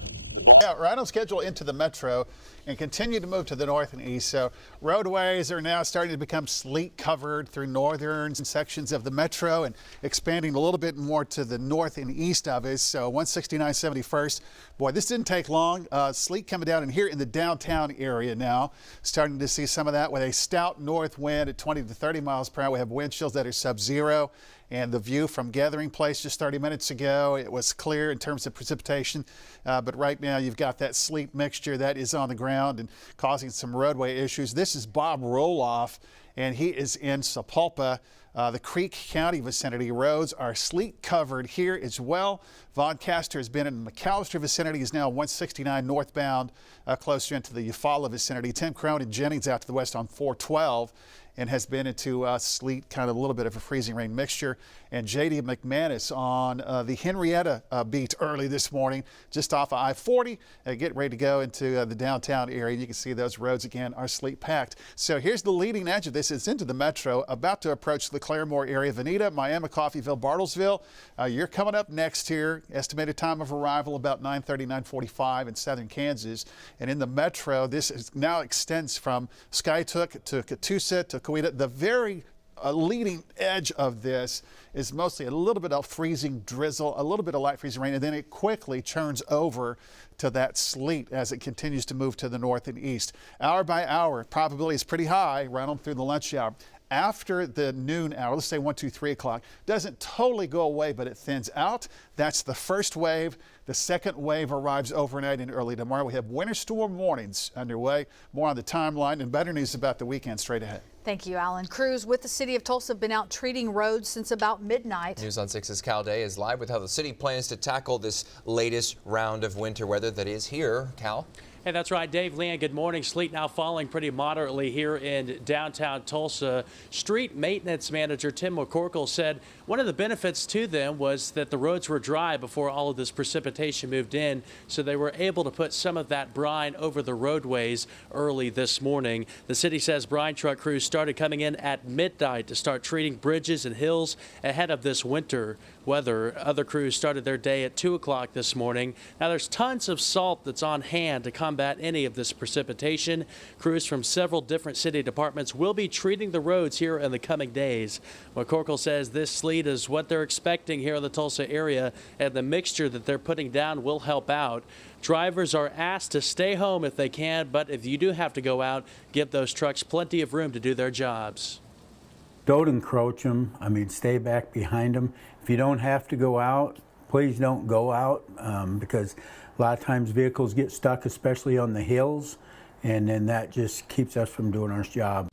Yeah, right on schedule into the metro and continue to move to the north and east. So roadways are now starting to become sleet covered through northern sections of the metro and expanding a little bit more to the north and east of us. So 169 71st. Boy, this didn't take long. Sleet coming down in here in the downtown area now. Starting to see some of that with a stout north wind at 20 to 30 miles per hour. We have wind chills that are sub-zero. And the view from Gathering Place just 30 minutes ago, it was clear in terms of precipitation. But right now you've got that sleet mixture that is on the ground and causing some roadway issues. This is Bob Roloff, and he is in Sapulpa. The Creek County vicinity roads are sleet covered here as well. Von Castor has been in the McAllister vicinity, is now 169 northbound, closer into the Eufaula vicinity. Tim Crone and Jennings out to the west on 412. And has been into sleet, kind of a little bit of a freezing rain mixture. And J.D. McManus on the Henrietta beat early this morning, just off of I-40, getting ready to go into the downtown area. You can see those roads again are sleet packed. So here's the leading edge of this. It's into the metro, about to approach the Claremore area. Veneta, Miami, Coffeyville, Bartlesville. You're coming up next here. Estimated time of arrival about 9:30, 9:45 in southern Kansas. And in the metro, this now extends from Skiatook to Catoosa to Coweta. The very leading edge of this is mostly a little bit of freezing drizzle, a little bit of light freezing rain, and then it quickly turns over to that sleet as it continues to move to the north and east. Hour by hour, probability is pretty high right on through the lunch hour. After the noon hour, let's say 1, 2, 3 o'clock, doesn't totally go away, but it thins out. That's the first wave. The second wave arrives overnight and early tomorrow. We have winter storm warnings underway. More on the timeline and better news about the weekend straight ahead. Thank you, Alan. Crews with the city of Tulsa have been out treating roads since about midnight. News on 6's Cal Day is live with how the city plans to tackle this latest round of winter weather that is here. Cal? Hey, that's right, Dave. Leanne, good morning. Sleet now falling pretty moderately here in downtown Tulsa. Street maintenance manager Tim McCorkle said one of the benefits to them was that the roads were dry before all of this precipitation moved in, so they were able to put some of that brine over the roadways early this morning. The city says brine truck crews started coming in at midnight to start treating bridges and hills ahead of this winter weather. Other crews started their day at 2 o'clock this morning. Now there's tons of salt that's on hand to combat any of this precipitation. Crews from several different city departments will be treating the roads here in the coming days. McCorkle says this sleet is what they're expecting here in the Tulsa area, and the mixture that they're putting down will help out. Drivers are asked to stay home if they can, but if you do have to go out, give those trucks plenty of room to do their jobs. Don't encroach them. I mean, stay back behind them. If you don't have to go out, please don't go out because a lot of times vehicles get stuck, especially on the hills, and then that just keeps us from doing our job.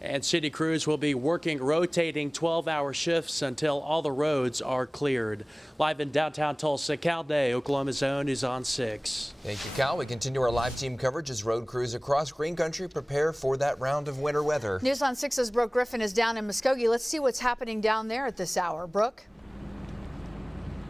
And city crews will be working rotating 12-hour shifts until all the roads are cleared. Live in downtown Tulsa, Cal Day, Oklahoma's own News on 6. Thank you, Cal. We continue our live team coverage as road crews across Green Country prepare for that round of winter weather. News on 6's Brooke Griffin is down in Muskogee. Let's see what's happening down there at this hour. Brooke?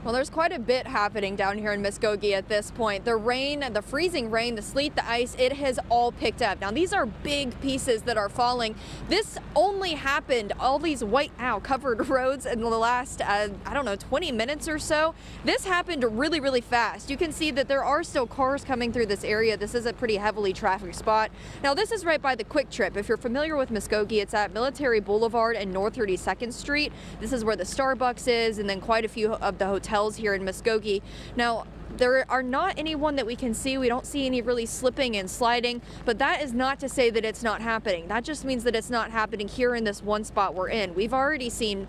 Well, there's quite a bit happening down here in Muskogee at this point. The rain, the freezing rain, the sleet, the ice, it has all picked up. Now, these are big pieces that are falling. This only happened, all these white covered roads in the last, I don't know, 20 minutes or so. This happened really, really fast. You can see that there are still cars coming through this area. This is a pretty heavily trafficked spot. Now, this is right by the Quick Trip. If you're familiar with Muskogee, it's at Military Boulevard and North 32nd Street. This is where the Starbucks is, and then quite a few of the hotels here in Muskogee. Now, there are not anyone that we can see. We don't see any really slipping and sliding, but that is not to say that it's not happening. That just means that it's not happening here in this one spot we're in. We've already seen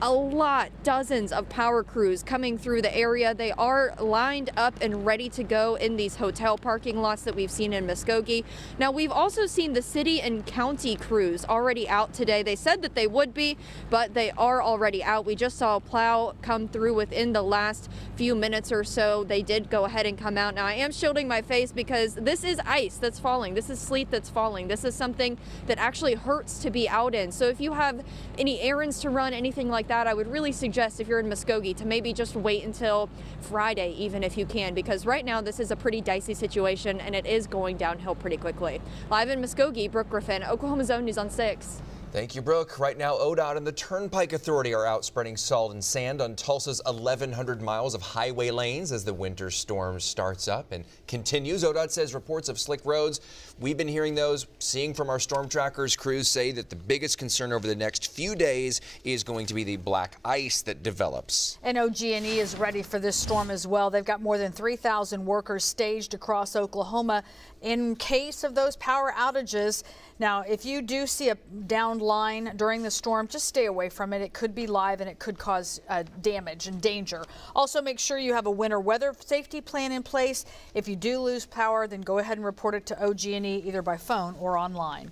dozens of power crews coming through the area. They are lined up and ready to go in these hotel parking lots that we've seen in Muskogee. Now, we've also seen the city and county crews already out today. They said that they would be, but they are already out. We just saw a plow come through within the last few minutes or so. They did go ahead and come out. Now, I am shielding my face because this is ice that's falling. This is sleet that's falling. This is something that actually hurts to be out in. So if you have any errands to run, anything like that, I would really suggest if you're in Muskogee to maybe just wait until Friday, even if you can, because right now this is a pretty dicey situation and it is going downhill pretty quickly. Live in Muskogee, Brooke Griffin, Oklahoma's Own News on 6. Thank you, Brooke. Right now, ODOT and the Turnpike Authority are out spreading salt and sand on Tulsa's 1,100 miles of highway lanes as the winter storm starts up and continues. ODOT says reports of slick roads. We've been hearing those, seeing from our storm trackers. Crews say that the biggest concern over the next few days is going to be the black ice that develops. And OG&E is ready for this storm as well. They've got more than 3,000 workers staged across Oklahoma in case of those power outages. Now, if you do see a downed line during the storm, just stay away from it. It could be live and it could cause damage and danger. Also, make sure you have a winter weather safety plan in place. If you do lose power, then go ahead and report it to OG&E either by phone or online.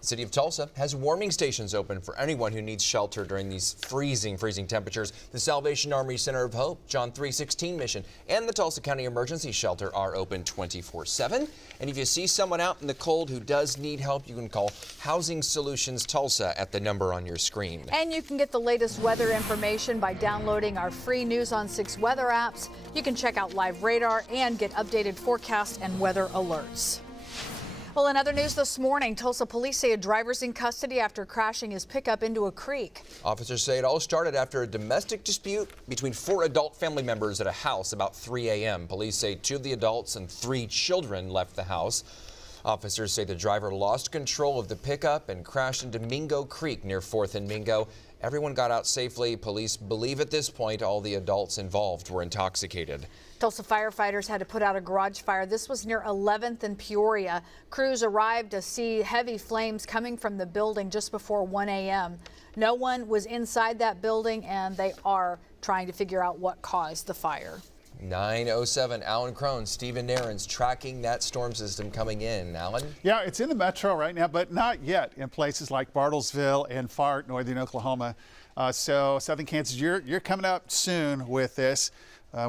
The city of Tulsa has warming stations open for anyone who needs shelter during these freezing temperatures. The Salvation Army Center of Hope, John 3:16 mission, and the Tulsa County Emergency Shelter are open 24/7. And if you see someone out in the cold who does need help, you can call Housing Solutions Tulsa at the number on your screen. And you can get the latest weather information by downloading our free News on 6 weather apps. You can check out live radar and get updated forecasts and weather alerts. Well, in other news this morning, Tulsa police say a driver's in custody after crashing his pickup into a creek. Officers say it all started after a domestic dispute between 4 adult family members at a house about 3 a.m. Police say 2 of the adults and 3 children left the house. Officers say the driver lost control of the pickup and crashed into Mingo Creek near 4th and Mingo. Everyone got out safely. Police believe at this point all the adults involved were intoxicated. Tulsa firefighters had to put out a garage fire. This was near 11th and Peoria. Crews arrived to see heavy flames coming from the building just before 1 a.m. No one was inside that building, and they are trying to figure out what caused the fire. 9:07, Alan Crone, Stephen Nairn's tracking that storm system coming in. Alan? Yeah, it's in the metro right now, but not yet in places like Bartlesville and far northern Oklahoma. So southern Kansas, you're coming up soon with this.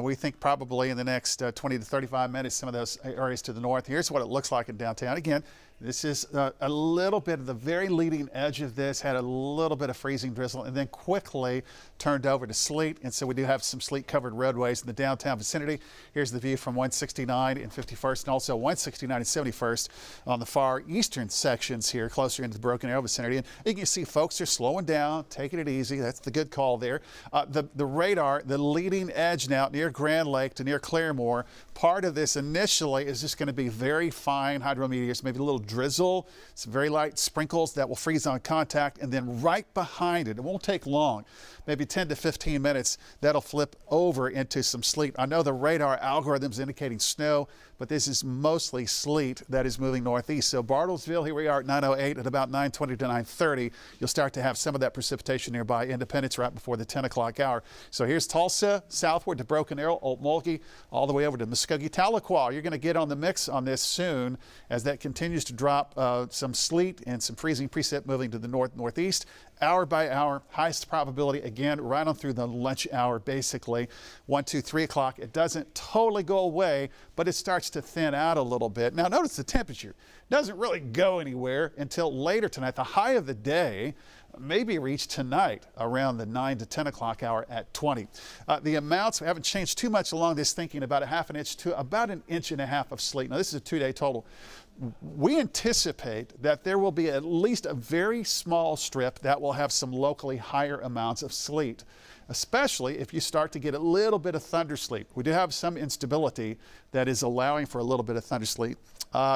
We think probably in the next 20 to 35 minutes, some of those areas to the north. Here's what it looks like in downtown. Again, this is a little bit of the very leading edge of this, had a little bit of freezing drizzle and then quickly turned over to sleet. And so we do have some sleet covered roadways in the downtown vicinity. Here's the view from 169 and 51st and also 169 and 71st on the far eastern sections here, closer into the Broken Arrow vicinity. And you can see folks are slowing down, taking it easy. That's the good call there. The radar, the leading edge now near Grand Lake to near Claremore, part of this initially is just going to be very fine hydrometeors, maybe a little drizzle, some very light sprinkles that will freeze on contact, and then right behind it, it won't take long, maybe 10 to 15 minutes, that'll flip over into some sleet. I know the radar algorithm's indicating snow, but this is mostly sleet that is moving northeast. So Bartlesville, here we are at 9:08, at about 9:20 to 9:30, you'll start to have some of that precipitation nearby Independence right before the 10 o'clock hour. So here's Tulsa, southward to Broken Arrow, Okmulgee, all the way over to Muskogee, Tahlequah. You're going to get on the mix on this soon as that continues to drop some sleet and some freezing precip moving to the northeast. Hour by hour, highest probability, again, right on through the lunch hour, basically. 1, 2, 3 o'clock. It doesn't totally go away, but it starts to thin out a little bit. Now, notice the temperature doesn't really go anywhere until later tonight. The high of the day may be reached tonight around the 9 to 10 o'clock hour at 20. The amounts, we haven't changed too much along this thinking, about a half an inch to about 1.5 inches of sleet. Now, this is a 2-day total. We anticipate that there will be at least a very small strip that will have some locally higher amounts of sleet, especially if you start to get a little bit of thunder sleet. We do have some instability that is allowing for a little bit of thunder sleet.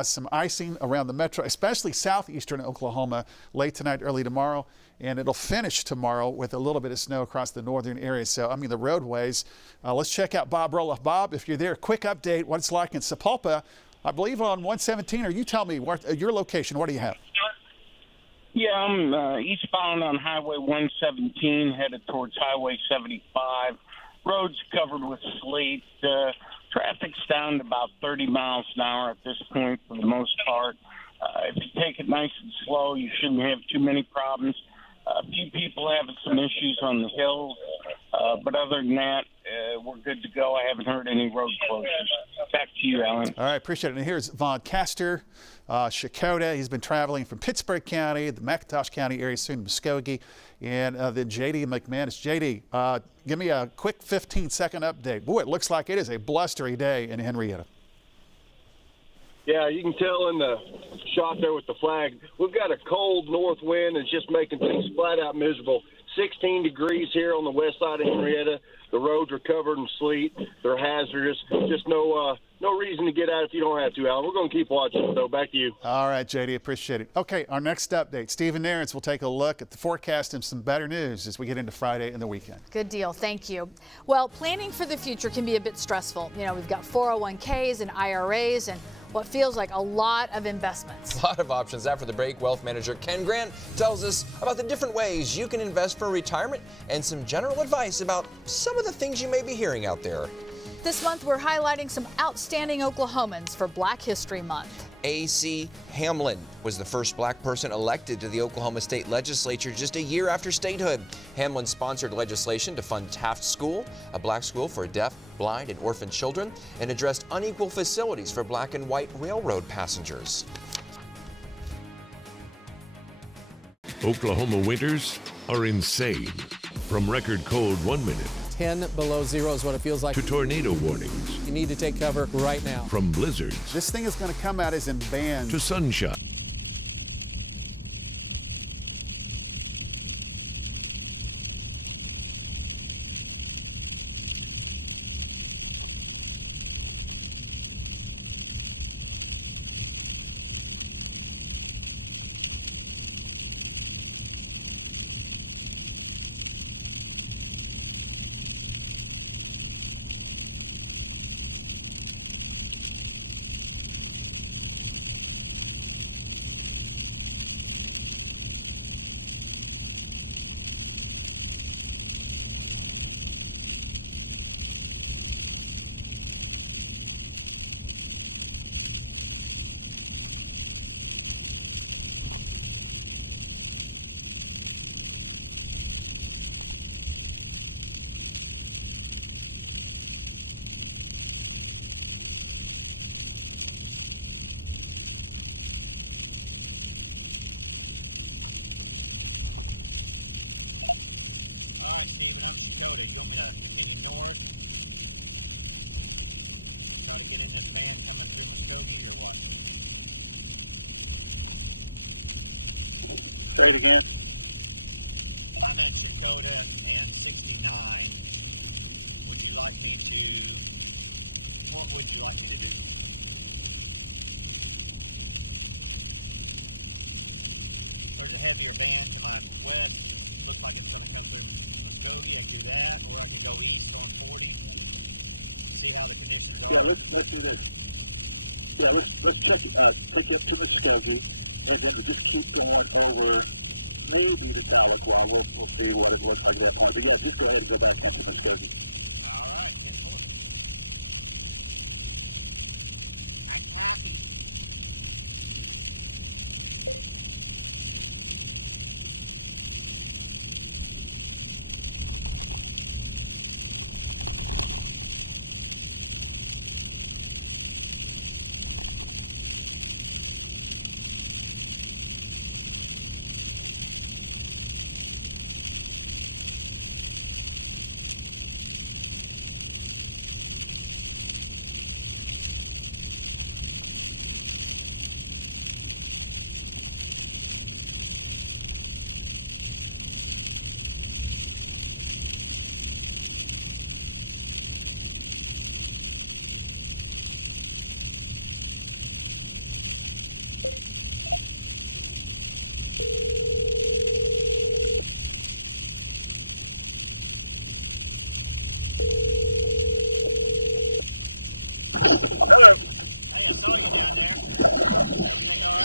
Some icing around the metro, especially southeastern Oklahoma, late tonight, early tomorrow, and it'll finish tomorrow with a little bit of snow across the northern area. So, I mean, the roadways. Let's check out Bob Roloff. Bob, if you're there, quick update, what it's like in Sapulpa. I believe on 117, or you tell me what, your location, what do you have? Yeah, I'm eastbound on Highway 117, headed towards Highway 75. Roads covered with sleet. Traffic's down to about 30 miles an hour at this point for the most part. If you take it nice and slow, you shouldn't have too many problems. A few people having some issues on the hills, but other than that, we're good to go. I haven't heard any road closures. Back to you, Alan. All right, appreciate it. And here's Von Castor, Choctaw. He's been traveling from Pittsburg County, the McIntosh County area, soon Muskogee, and then JD McManus. JD, give me a quick 15-second update. Boy, it looks like it is a blustery day in Henrietta. Yeah, you can tell in the shot there with the flag, we've got a cold north wind that's just making things flat out miserable. 16 degrees here on the west side of Henrietta. The roads are covered in sleet. They're hazardous. Just no reason to get out if you don't have to, Alan. We're going to keep watching, though. Back to you. All right, JD, appreciate it. Okay, our next update. Stephen Nairns will take a look at the forecast and some better news as we get into Friday and the weekend. Good deal. Thank you. Well, planning for the future can be a bit stressful. You know, we've got 401ks and IRAs and what feels like a lot of investments. A lot of options. After the break, wealth manager Ken Grant tells us about the different ways you can invest for retirement and some general advice about some of the things you may be hearing out there. This month, we're highlighting some outstanding Oklahomans for Black History Month. A.C. Hamlin was the first black person elected to the Oklahoma State Legislature just a year after statehood. Hamlin sponsored legislation to fund Taft School, a black school for deaf, blind, and orphaned children, and addressed unequal facilities for black and white railroad passengers. Oklahoma winters are insane. From record cold 1 minute 10 below zero is what it feels like. to tornado warnings. You need to take cover right now. From blizzards This thing is going to come at us in bands. to sunshine. Say it again. What would you like to do? So to have your band on west, looks like it's going to come to Muskogee and do that, or if we go east on 40, see how the conditions are. Yeah, let's do this. Yeah, let's take up to Muskogee, and then we just keep going over maybe the Tahlequah. We'll see what it looks like. But yeah, just go ahead and go back up to Muskogee. All right.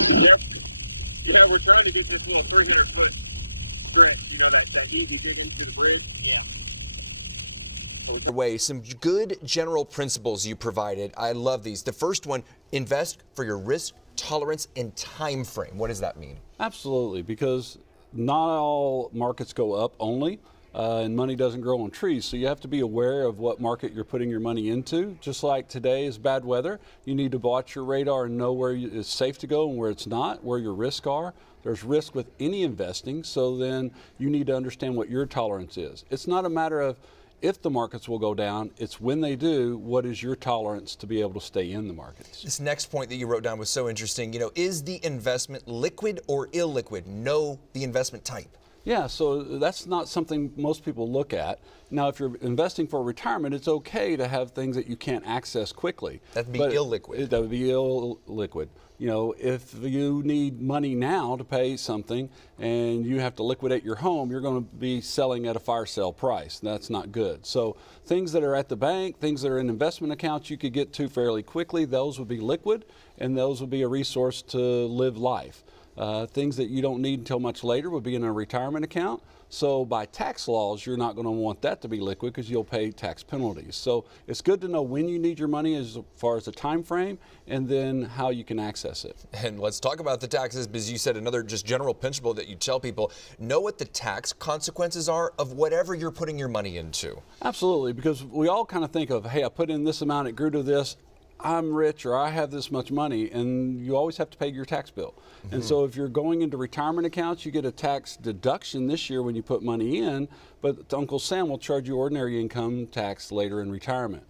Yep. You know, we're trying to get this little 300-foot stretch, you know, that easy get into the bridge. Yeah. Way, some good general principles you provided. I love these. The first one, invest for your risk tolerance and time frame. What does that mean? Absolutely, because not all markets go up only, and money doesn't grow on trees. So you have to be aware of what market you're putting your money into. Just like today is bad weather, you need to watch your radar and know where it's safe to go and where it's not, where your risks are. There's risk with any investing, so then you need to understand what your tolerance is. It's not a matter of if the markets will go down, it's when they do, what is your tolerance to be able to stay in the markets? This next point that you wrote down was so interesting. You know, is the investment liquid or illiquid? Know the investment type. Yeah, so that's not something most people look at. Now, if you're investing for retirement, it's okay to have things that you can't access quickly. That'd be illiquid. That would be illiquid. You know, if you need money now to pay something and you have to liquidate your home, you're going to be selling at a fire sale price. That's not good. So things that are at the bank, things that are in investment accounts you could get to fairly quickly, those would be liquid, and those would be a resource to live life. Things that you don't need until much later would be in a retirement account. So by tax laws, you're not going to want that to be liquid because you'll pay tax penalties. So it's good to know when you need your money as far as the time frame and then how you can access it. And let's talk about the taxes, because you said another just general principle that you tell people, know what the tax consequences are of whatever you're putting your money into. Absolutely, because we all kind of think of, hey, I put in this amount, it grew to this, I'm rich, or I have this much money, and you always have to pay your tax bill. Mm-hmm. And so if you're going into retirement accounts, you get a tax deduction this year when you put money in, but Uncle Sam will charge you ordinary income tax later in retirement.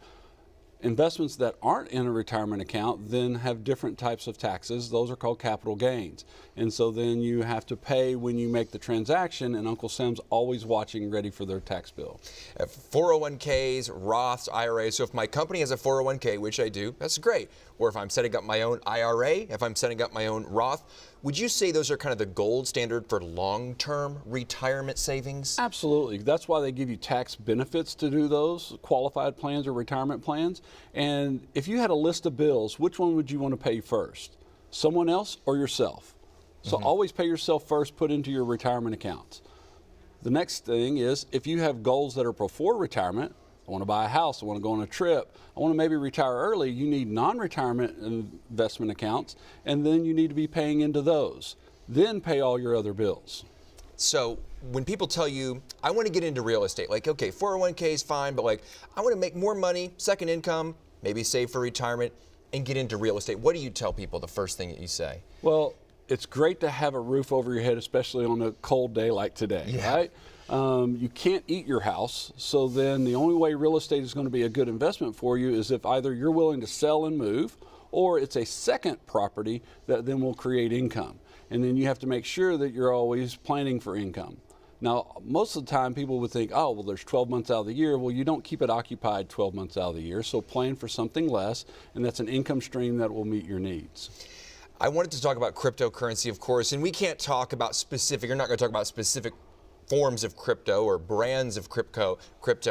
Investments that aren't in a retirement account then have different types of taxes. Those are called capital gains. And so then you have to pay when you make the transaction, and Uncle Sam's always watching, ready for their tax bill. 401ks, Roths, IRAs. So if my company has a 401k, which I do, that's great. Or if I'm setting up my own IRA, if I'm setting up my own Roth, would you say those are kind of the gold standard for long-term retirement savings? Absolutely. That's why they give you tax benefits to do those, qualified plans or retirement plans. And if you had a list of bills, which one would you want to pay first? Someone else or yourself? So always pay yourself first, put into your retirement accounts. The next thing is, if you have goals that are before retirement, I want to buy a house, I want to go on a trip, I want to maybe retire early, you need non-retirement investment accounts, and then you need to be paying into those. Then pay all your other bills. So when people tell you, I want to get into real estate, like, okay, 401k is fine, but like, I want to make more money, second income, maybe save for retirement, and get into real estate. What do you tell people the first thing that you say? Well, it's great to have a roof over your head, especially on a cold day like today, right? You can't eat your house, so then the only way real estate is going to be a good investment for you is if either you're willing to sell and move, or it's a second property that then will create income. And then you have to make sure that you're always planning for income. Now, most of the time people would think, oh, well, there's 12 months out of the year. Well, you don't keep it occupied 12 months out of the year, so plan for something less, and that's an income stream that will meet your needs. I wanted to talk about cryptocurrency, of course, and we can't talk about specific, you're not going to talk about specific forms of crypto or brands of crypto,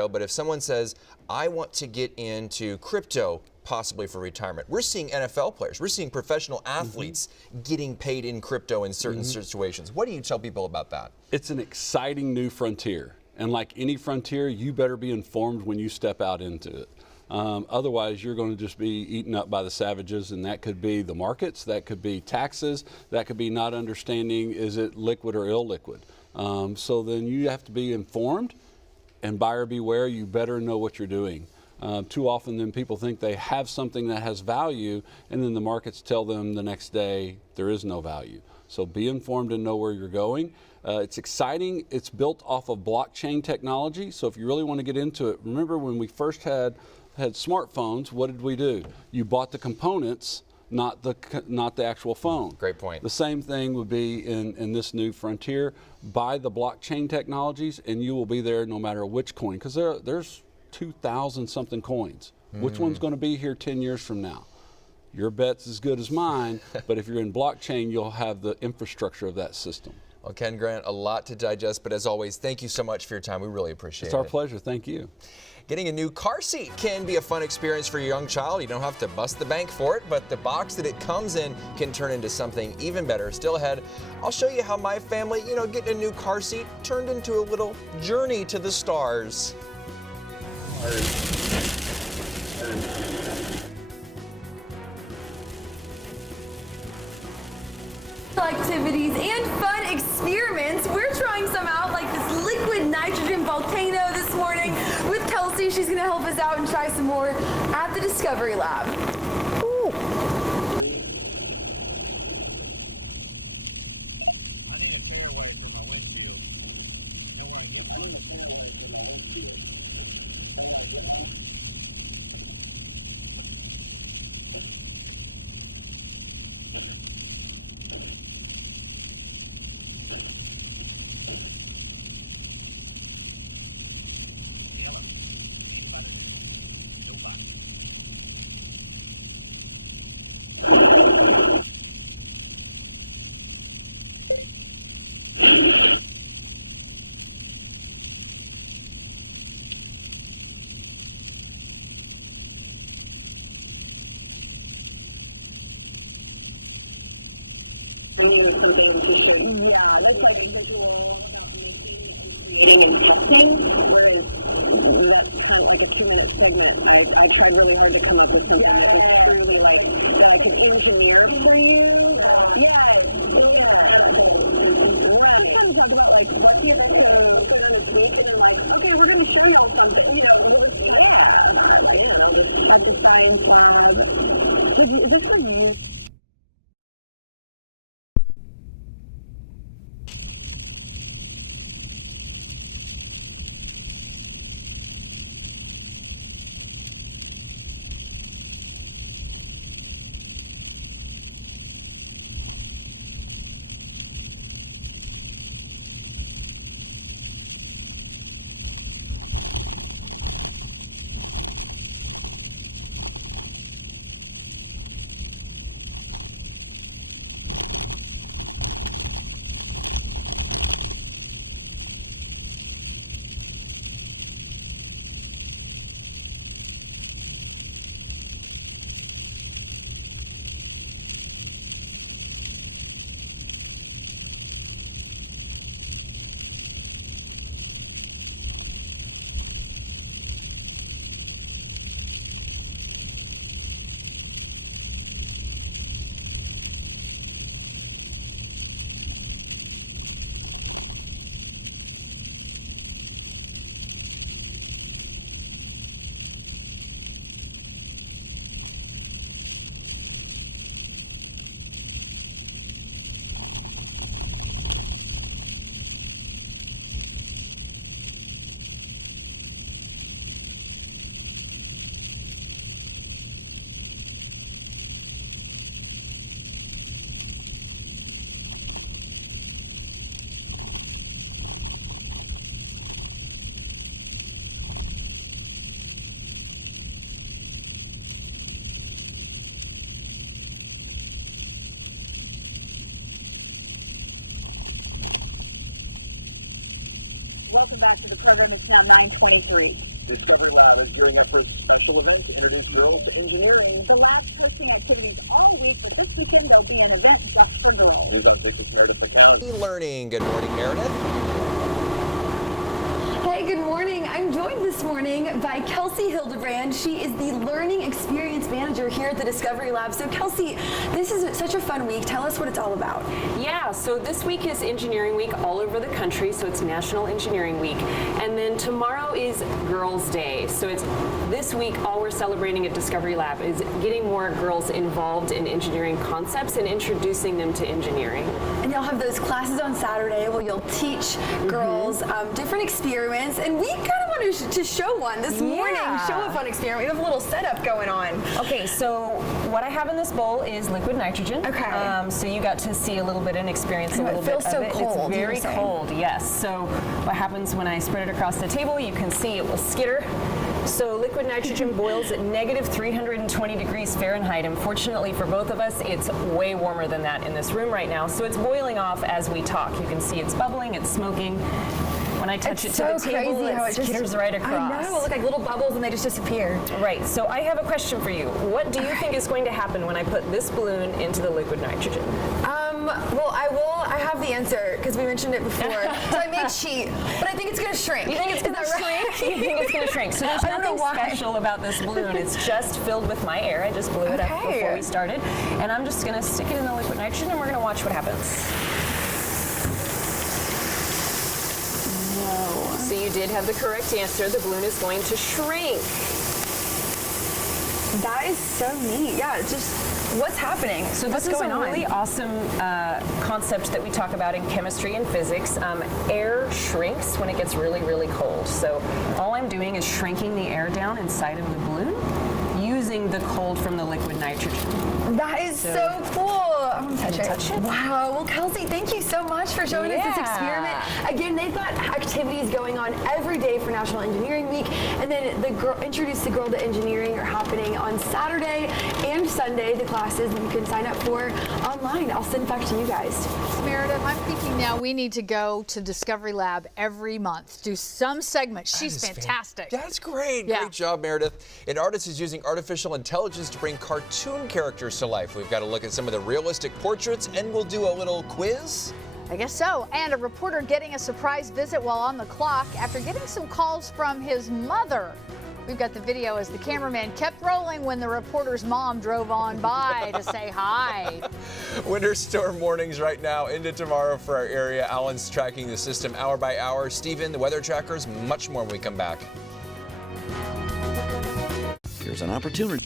but if someone says, I want to get into crypto, possibly for retirement, we're seeing NFL players, we're seeing professional athletes getting paid in crypto in certain situations. What do you tell people about that? It's an exciting new frontier, and like any frontier, you better be informed when you step out into it. Otherwise, you're going to just be eaten up by the savages, and that could be the markets, that could be taxes, that could be not understanding, is it liquid or illiquid? So then you have to be informed, and buyer beware, you better know what you're doing. Too often then people think they have something that has value, and then the markets tell them the next day there is no value. So be informed and know where you're going. It's exciting. It's built off of blockchain technology. So if you really want to get into it, remember when we first had smartphones, what did we do? You bought the components, not the actual phone. Great point. The same thing would be in this new frontier. Buy the blockchain technologies, and you will be there no matter which coin, because there's 2,000 something coins. Which one's going to be here 10 years from now? Your bet's as good as mine, but if you're in blockchain, you'll have the infrastructure of that system. Well, Ken Grant, a lot to digest, but as always, thank you so much for your time. We really appreciate it. It's our pleasure. Thank you. Getting a new car seat can be a fun experience for your young child. You don't have to bust the bank for it, but the box that it comes in can turn into something even better. Still ahead, I'll show you how my family, getting a new car seat turned into a little journey to the stars. Activities and fun experiments. We're trying some out, like this liquid nitrogen volcano this morning with Kelsey. She's going to help us out and try some more at the Discovery Lab. Ooh. I mean, it's something yeah, that's like a visual whereas that's kind of like a 2-minute segment. I tried really hard to come up with something that's really like an engineer for you. Yeah. We kind of talk about like what people can turn this week and like, okay, we're going to show y'all something, really, just like the science lab. So this was Welcome back to the program. It's now 9:23. Discovery Lab is gearing up for a special event to introduce girls to engineering. The lab's hosting activities all week, but this weekend there'll be an event just for girls. News on 6 Meredith McCown. Learning. Good morning, Meredith. Hey, good morning. I'm joined this morning by Kelsey Hildebrand. She is the Learning Experience Manager here at the Discovery Lab. So Kelsey, this is such a fun week. Tell us what it's all about. Yeah, so this week is Engineering Week all over the country, so it's National Engineering Week. And then tomorrow is Girls' Day. So it's this week, all we're celebrating at Discovery Lab is getting more girls involved in engineering concepts and introducing them to engineering. And you'll have those classes on Saturday where you'll teach girls different experiments. And we kind of wanted to show one this morning, show a fun experiment. We have a little setup going on. Okay, so what I have in this bowl is liquid nitrogen. Okay. So you got to see a little bit and experience a little bit of it. It feels so cold. It's very cold, yes. So what happens when I spread it across the table, you can see it will skitter So liquid nitrogen boils at negative 320 degrees Fahrenheit. Unfortunately for both of us, it's way warmer than that in this room right now. So it's boiling off as we talk. You can see it's bubbling, it's smoking. When I touch it to the table, it skitters right across. I know, it look like little bubbles and they just disappear. Right, so I have a question for you. What do you think is going to happen when I put this balloon into the liquid nitrogen? Well, I have the answer because we mentioned it before. So I made sheet, but I think it's going to shrink. You think it's going to shrink? You think it's going to shrink. So there's nothing special about this balloon. It's just filled with my air. I just blew it up before we started. And I'm just going to stick it in the liquid nitrogen and we're going to watch what happens. So you did have the correct answer. The balloon is going to shrink. That is so neat. Yeah, it's just what's happening. So this is a really awesome concept that we talk about in chemistry and physics. Air shrinks when it gets really, really cold. So all I'm doing is shrinking the air down inside of the balloon using the cold from the liquid nitrogen. That is so cool. I want to touch it. Wow. Well, Kelsey, thank you so much for showing us this experiment. Again, they've got activities going on every day for National Engineering Week. And then the Introduce the Girl to Engineering are happening on Saturday and Sunday, the classes that you can sign up for online. I'll send back to you guys. Meredith, I'm thinking now we need to go to Discovery Lab every month, do some segment. She's fantastic. That's great. Yeah. Great job, Meredith. An artist is using artificial intelligence to bring cartoon characters to life. We've got to look at some of the realistic portraits, and we'll do a little quiz. I guess so. And a reporter getting a surprise visit while on the clock after getting some calls from his mother. We've got the video as the cameraman kept rolling when the reporter's mom drove on by to say hi. Winter storm warnings right now into tomorrow for our area. Alan's tracking the system hour by hour. Stephen, the weather trackers, much more when we come back. Here's an opportunity.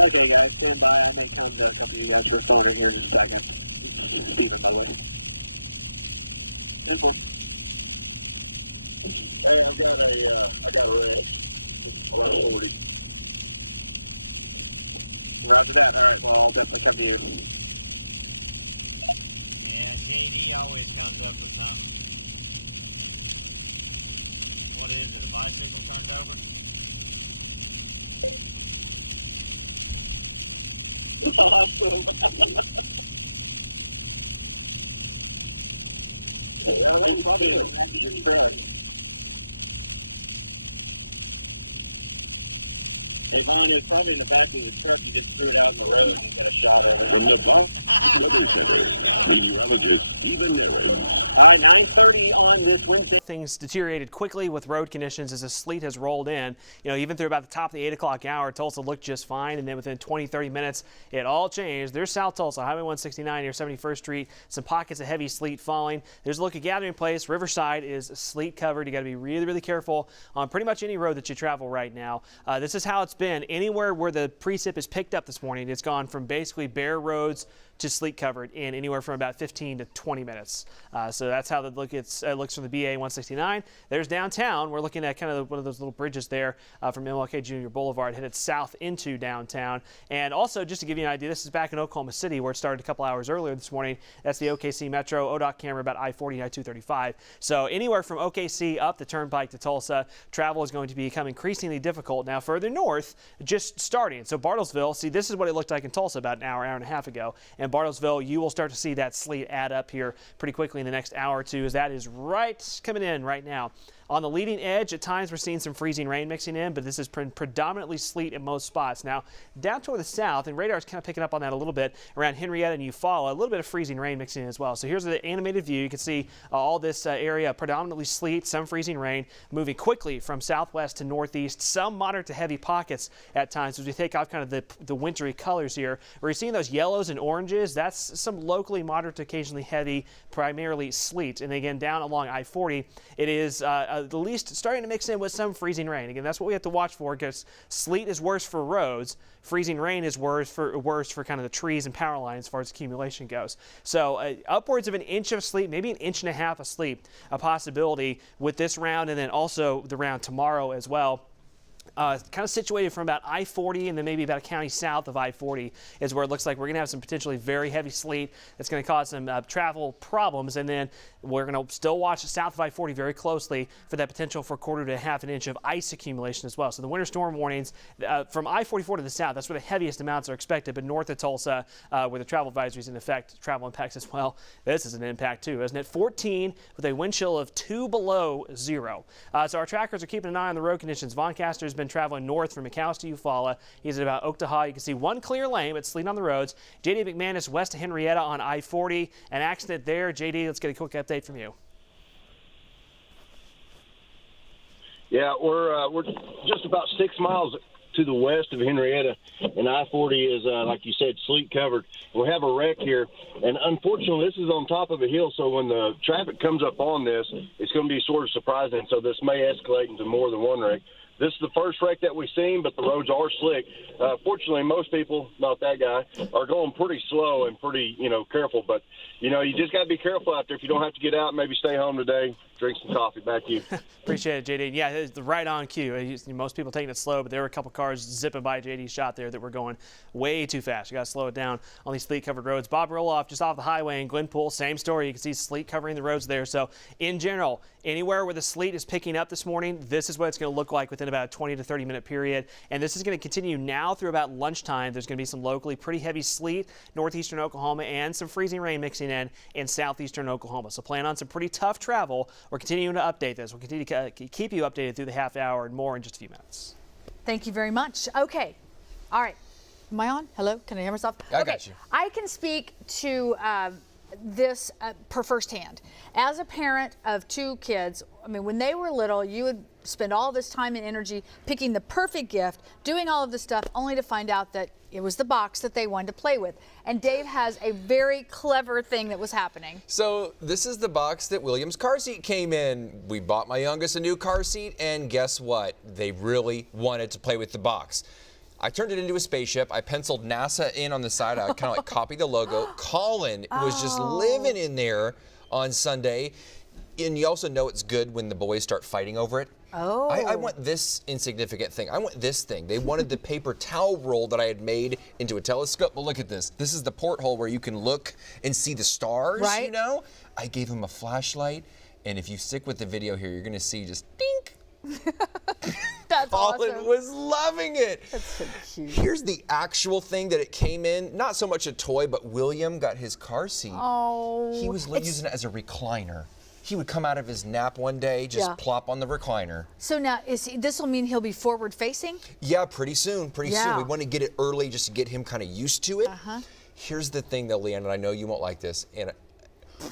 Okay, guys, stand by. I'm going to phone back up to you guys. Just over here in a second. Stephen, no way. Hey, I got a red. Roger that. All right, well, I'll definitely come to you. And he always comes up with one. What is it, the bicycle comes over? They found it probably in the back of the truck and just threw it out the road and shot over. From the Gulf Weather Center, meteorologist Stephen Miller. 9:30 on this Wednesday. Things deteriorated quickly with road conditions as the sleet has rolled in. Even through about the top of the 8 o'clock hour, Tulsa looked just fine, and then within 20-30 minutes, it all changed. There's South Tulsa, Highway 169 near 71st Street. Some pockets of heavy sleet falling. There's a look at Gathering Place. Riverside is sleet covered. You got to be really, really careful on pretty much any road that you travel right now. This is how it's been. Anywhere where the precip is picked up this morning, it's gone from basically bare roads to sleet covered in anywhere from about 15 to 20 minutes. So that's how it looks from the BA 169. There's downtown. We're looking at kind of one of those little bridges there from MLK Jr. Boulevard headed south into downtown. And also, just to give you an idea, this is back in Oklahoma City where it started a couple hours earlier this morning. That's the OKC Metro ODOT camera about I-40, I-235. So anywhere from OKC up the turnpike to Tulsa, travel is going to become increasingly difficult. Now further north, just starting. So Bartlesville, see, this is what it looked like in Tulsa about an hour and a half ago. And Bartlesville, you will start to see that sleet add up here pretty quickly in the next hour or two, as that is right coming in right now. On the leading edge, at times we're seeing some freezing rain mixing in, but this is predominantly sleet in most spots. Now, down toward the south, and radar's kind of picking up on that a little bit, around Henrietta and Eufaula, a little bit of freezing rain mixing in as well. So here's the animated view. You can see all this area, predominantly sleet, some freezing rain, moving quickly from southwest to northeast, some moderate to heavy pockets at times as we take off kind of the wintry colors here. Where you're seeing those yellows and oranges, that's some locally moderate to occasionally heavy, primarily sleet. And again, down along I-40, it is the least starting to mix in with some freezing rain. Again, that's what we have to watch for, because sleet is worse for roads. Freezing rain is worse for kind of the trees and power lines as far as accumulation goes. So upwards of an inch of sleet, maybe an inch and a half of sleet, a possibility with this round, and then also the round tomorrow as well. Kind of situated from about I-40 and then maybe about a county south of I-40 is where it looks like we're going to have some potentially very heavy sleet that's going to cause some travel problems. And then we're going to still watch south of I-40 very closely for that potential for a quarter to a half an inch of ice accumulation as well. So the winter storm warnings from I-44 to the south, that's where the heaviest amounts are expected. But north of Tulsa, where the travel advisory is in effect, travel impacts as well. This is an impact too, isn't it? 14 with a wind chill of 2 below zero. So our trackers are keeping an eye on the road conditions. Von Caster has been traveling north from McCows to Eufaula. He's at about Okmulgee. You can see one clear lane, but sleet on the roads. J.D. McManus west of Henrietta on I-40. An accident there. J.D., let's get a quick update from you. Yeah, we're just about 6 miles to the west of Henrietta, and I-40 is, like you said, sleet covered. We have a wreck here, and unfortunately, this is on top of a hill, so when the traffic comes up on this, it's going to be sort of surprising, so this may escalate into more than one wreck. This is the first wreck that we've seen, but the roads are slick. Fortunately, most people, not that guy, are going pretty slow and pretty, careful. But, you just got to be careful out there. If you don't have to get out, maybe stay home today, drink some coffee. Back to you. Appreciate it, JD. Yeah, it's right on cue. Most people taking it slow, but there were a couple cars zipping by JD's shot there that were going way too fast. You got to slow it down on these sleet-covered roads. Bob Roloff just off the highway in Glenpool, same story. You can see sleet covering the roads there. So, in general, anywhere where the sleet is picking up this morning, this is what it's going to look like within about a 20 to 30 minute period. And this is going to continue now through about lunchtime. There's going to be some locally pretty heavy sleet, northeastern Oklahoma, and some freezing rain mixing in southeastern Oklahoma. So plan on some pretty tough travel. We're continuing to update this. We'll continue to keep you updated through the half hour and more in just a few minutes. Thank you very much. Okay. All right. Am I on? Hello? Can I hear myself? I got you. I can speak to this firsthand. As a parent of 2 kids, I mean, when they were little, you would spend all this time and energy picking the perfect gift, doing all of this stuff, only to find out that it was the box that they wanted to play with. And Dave has a very clever thing that was happening. So this is the box that William's car seat came in. We bought my youngest a new car seat, and guess what? They really wanted to play with the box. I turned it into a spaceship. I penciled NASA in on the side. I kind of like copied the logo. Colin was just living in there on Sunday. And you also know it's good when the boys start fighting over it. Oh. I want this insignificant thing. I want this thing. They wanted the paper towel roll that I had made into a telescope. Well, look at this. This is the porthole where you can look and see the stars, right. You know? I gave him a flashlight, and if you stick with the video here, you're going to see just dink. That's Colin awesome. was loving it. That's so cute. Here's the actual thing that it came in. Not so much a toy, but William got his car seat. Oh. He was using it as a recliner. He would come out of his nap one day, just plop on the recliner. So now, this will mean he'll be forward facing? Yeah, pretty soon, pretty soon. We want to get it early just to get him kind of used to it. Here's the thing though, Leanne, and I know you won't like this, and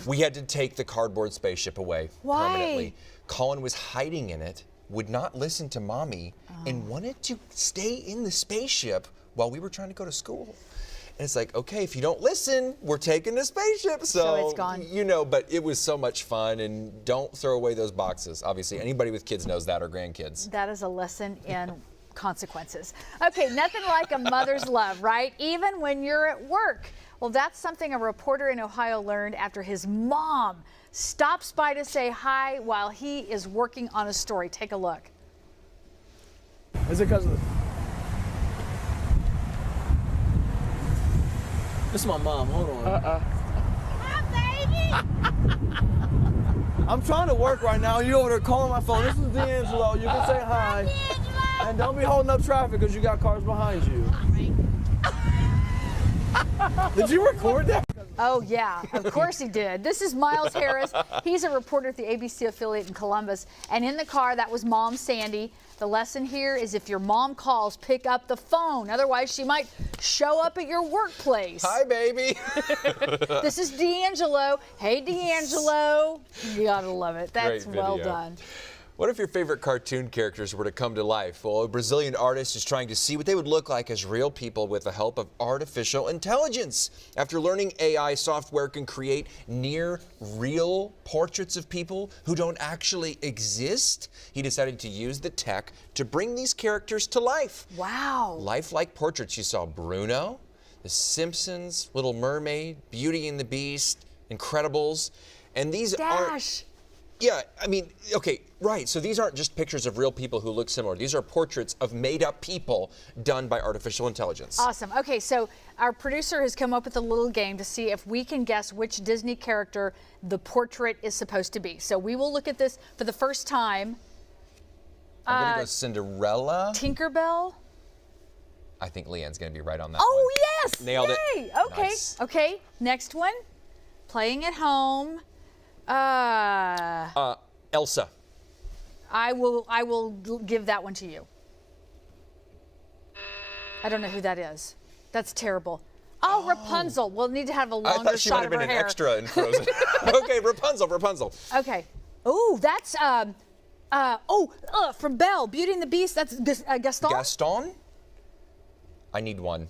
we had to take the cardboard spaceship away permanently. Colin was hiding in it, would not listen to Mommy, and wanted to stay in the spaceship while we were trying to go to school. And it's like, okay, if you don't listen, we're taking the spaceship. So it's gone. You know, but it was so much fun, and don't throw away those boxes. Obviously, anybody with kids knows that, or grandkids. That is a lesson in consequences. Okay, nothing like a mother's love, right? Even when you're at work. Well, that's something a reporter in Ohio learned after his mom stops by to say hi while he is working on a story. Take a look. Is it because of This is my mom. Hold on. I'm trying to work right now. You over there calling my phone. This is D'Angelo. You can say hi. And don't be holding up traffic because you got cars behind you. Did you record that? Oh, yeah, of course he did. This is Miles Harris. He's a reporter at the ABC affiliate in Columbus. And in the car, that was Mom Sandy. The lesson here is if your mom calls, pick up the phone. Otherwise, she might show up at your workplace. Hi, baby. This is D'Angelo. Hey, D'Angelo. You gotta love it. That's well done. What if your favorite cartoon characters were to come to life? Well, a Brazilian artist is trying to see what they would look like as real people with the help of artificial intelligence. After learning AI software can create near real portraits of people who don't actually exist, he decided to use the tech to bring these characters to life. Wow. Lifelike portraits. You saw Bruno, The Simpsons, Little Mermaid, Beauty and the Beast, Incredibles, and these aren't... Yeah, I mean, okay, right. So these aren't just pictures of real people who look similar. These are portraits of made-up people done by artificial intelligence. Awesome. Okay, so our producer has come up with a little game to see if we can guess which Disney character the portrait is supposed to be. So we will look at this for the first time. I'm going to go Cinderella. Tinkerbell. I think Leanne's going to be right on that one. Oh, yes. Nailed it. Okay. Nice. Okay. Next one. Playing at home. Elsa. I will give that one to you. I don't know who that is. That's terrible. Oh, Rapunzel. We'll need to have a longer I thought she shot might have of been her an hair. extra in Frozen. Okay, Rapunzel. Okay. Oh, that's from Belle, Beauty and the Beast. That's Gaston. Gaston? I need one.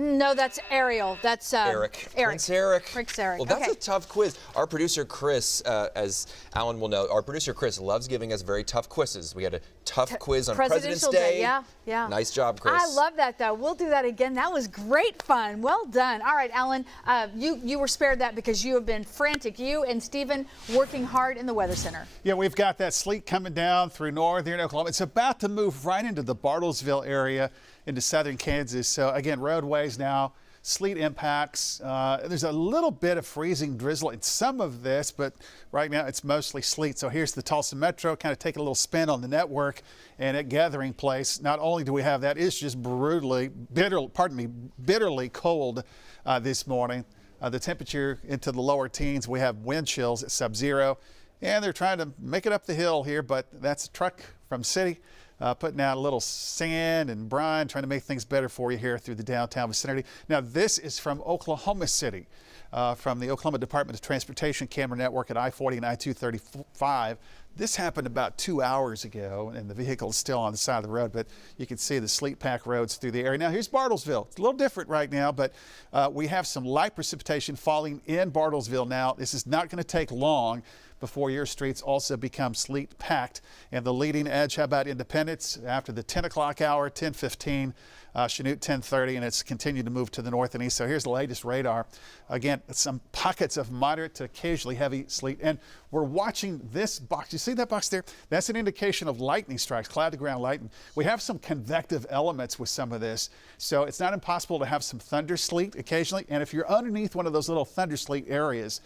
No, that's Ariel. That's Eric. Prince Eric. Prince Eric. Well, that's okay. a tough quiz. Our producer, Chris, as Alan will know, our producer, Chris, loves giving us very tough quizzes. We had a tough quiz on President's Day. Yeah. Nice job, Chris. I love that, though. We'll do that again. That was great fun. Well done. All right, Alan, you were spared that because you have been frantic. You and Stephen working hard in the Weather Center. Yeah, we've got that sleet coming down through northern Oklahoma. It's about to move right into the Bartlesville area into southern Kansas. So, again, roadways now. Sleet impacts. There's a little bit of freezing drizzle in some of this, but right now it's mostly sleet. So here's the Tulsa Metro, kind of taking a little spin on the network, and at Gathering Place, not only do we have that, it's just bitterly cold this morning. The temperature into the lower teens. We have wind chills at sub-zero, and they're trying to make it up the hill here, but that's a truck from city. Putting out a little sand and brine, trying to make things better for you here through the downtown vicinity. Now, this is from Oklahoma City, from the Oklahoma Department of Transportation camera network at I-40 and I-235. This happened about 2 hours ago, and the vehicle is still on the side of the road, but you can see the sleet pack roads through the area. Now, here's Bartlesville. It's a little different right now, but we have some light precipitation falling in Bartlesville now. This is not going to take long before your streets also become sleet packed. And the leading edge, how about Independence? After the 10 o'clock hour, 10:15, Chanute 1030, and it's continued to move to the north and east. So here's the latest radar. Again, some pockets of moderate to occasionally heavy sleet. And we're watching this box. You see that box there? That's an indication of lightning strikes, cloud to ground lightning. We have some convective elements with some of this. So it's not impossible to have some thunder sleet occasionally. And if you're underneath one of those little thunder sleet areas,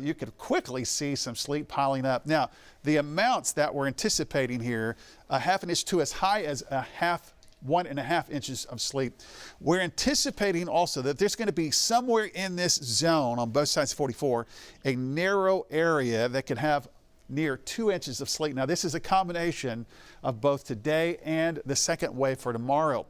you could quickly see some sleet piling up. Now, the amounts that we're anticipating here, a half an inch to as high as 1.5 inches of sleet. We're anticipating also that there's going to be somewhere in this zone on both sides of 44, a narrow area that could have near 2 inches of sleet. Now, this is a combination of both today and the second wave for tomorrow.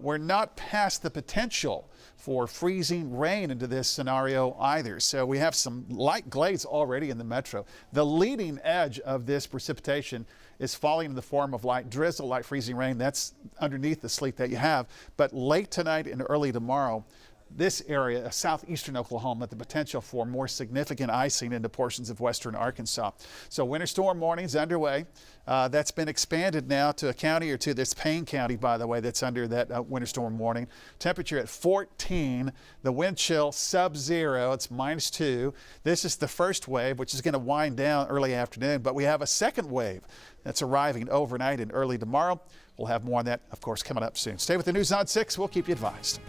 We're not past the potential for freezing rain into this scenario either. So we have some light glades already in the metro. The leading edge of this precipitation is falling in the form of light drizzle, light freezing rain. That's underneath the sleet that you have. But late tonight and early tomorrow, this area, southeastern Oklahoma, the potential for more significant icing into portions of western Arkansas. So winter storm warnings underway. That's been expanded now to a county or two. There's Payne County, by the way, that's under that winter storm warning. Temperature at 14. The wind chill sub-zero. It's -2. This is the first wave, which is going to wind down early afternoon. But we have a second wave that's arriving overnight and early tomorrow. We'll have more on that, of course, coming up soon. Stay with the News on 6. We'll keep you advised.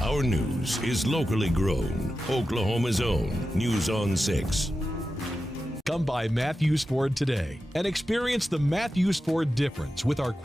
Our news is locally grown, Oklahoma's own News on 6. Come by Matthews Ford today and experience the Matthews Ford difference with our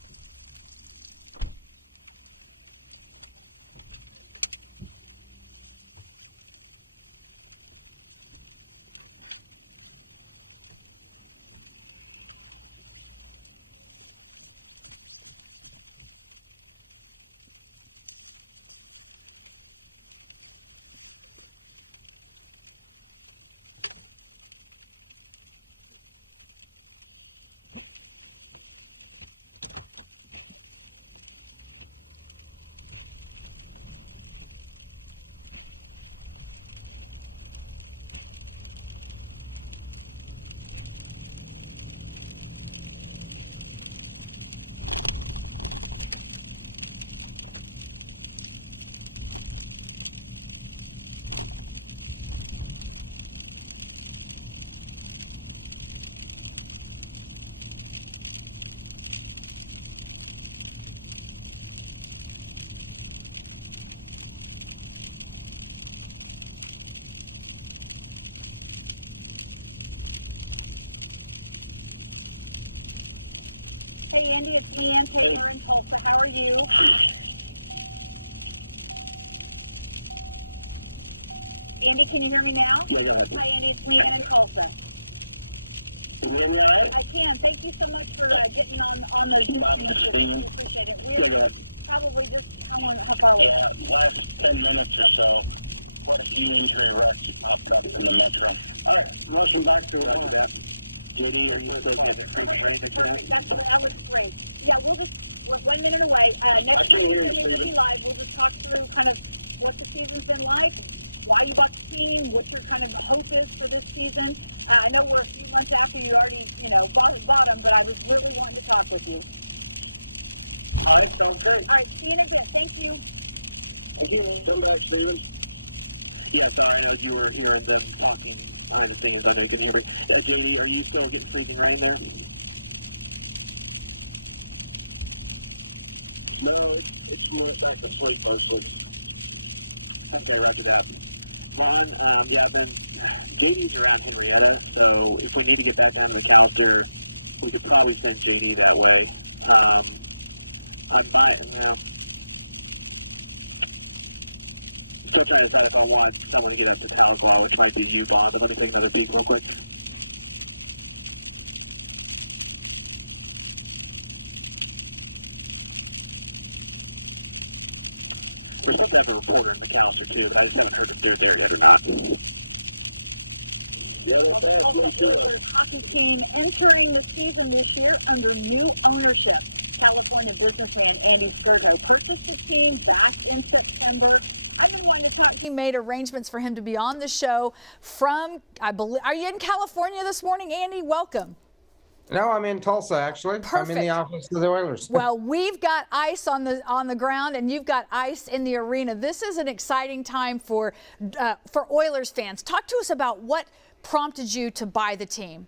Hey, Andy, it's Ian. Hey, Tulsa. How are you? Andy, can you hear me now? Yeah, go ahead. Hi, Andy, it's Ian in Tulsa. Can you hear me all right? I can. Thank you so much for getting on the YouTube. Really appreciate it. Yeah, go ahead. Probably just, a half hour. Yeah, last 10 minutes or so. What a few injury arrests popped up in the metro. All right, motion back to that. Grady, are you still like a free trade or something? That's what I was afraid. Yeah, we're 1 minute away. Next can week, hear you, we'll Stephen. be live. We'll just talk through kind of what the season's been like, why you got skiing, what your kind of hope is for this season. I know we're a few months after you already, bottom, but I was really wanting to talk with you. All right, sounds great. All right, see you in a bit. Thank you. Thank you. Come back, Stephen. Yeah, sorry, as you were hearing them talking, I didn't think about it. Can you hear me? Yeah, Grady, are you still getting sleeping right now? No, it's more like the sleep posted. Okay, roger that. Fine, yeah, then JD's around Henrietta, so if we need to get that on your calendar, we could probably send JD that way. I'm fine, still trying to decide if I want someone to get up to Tahlequah, which might be you, Bond. I'm going to take another peek real quick. There's something like a reporter in the calendar, too. I was not sure if they're there or not. Okfuskee entering the season this year under new ownership. California businessman Andy Sergo purchased the team back in September. He made arrangements for him to be on the show from, I believe, are you in California this morning, Andy? Welcome. No, I'm in Tulsa, actually. I'm in the office of the Oilers. Well, we've got ice on the ground, and you've got ice in the arena. This is an exciting time for Oilers fans. Talk to us about what prompted you to buy the team.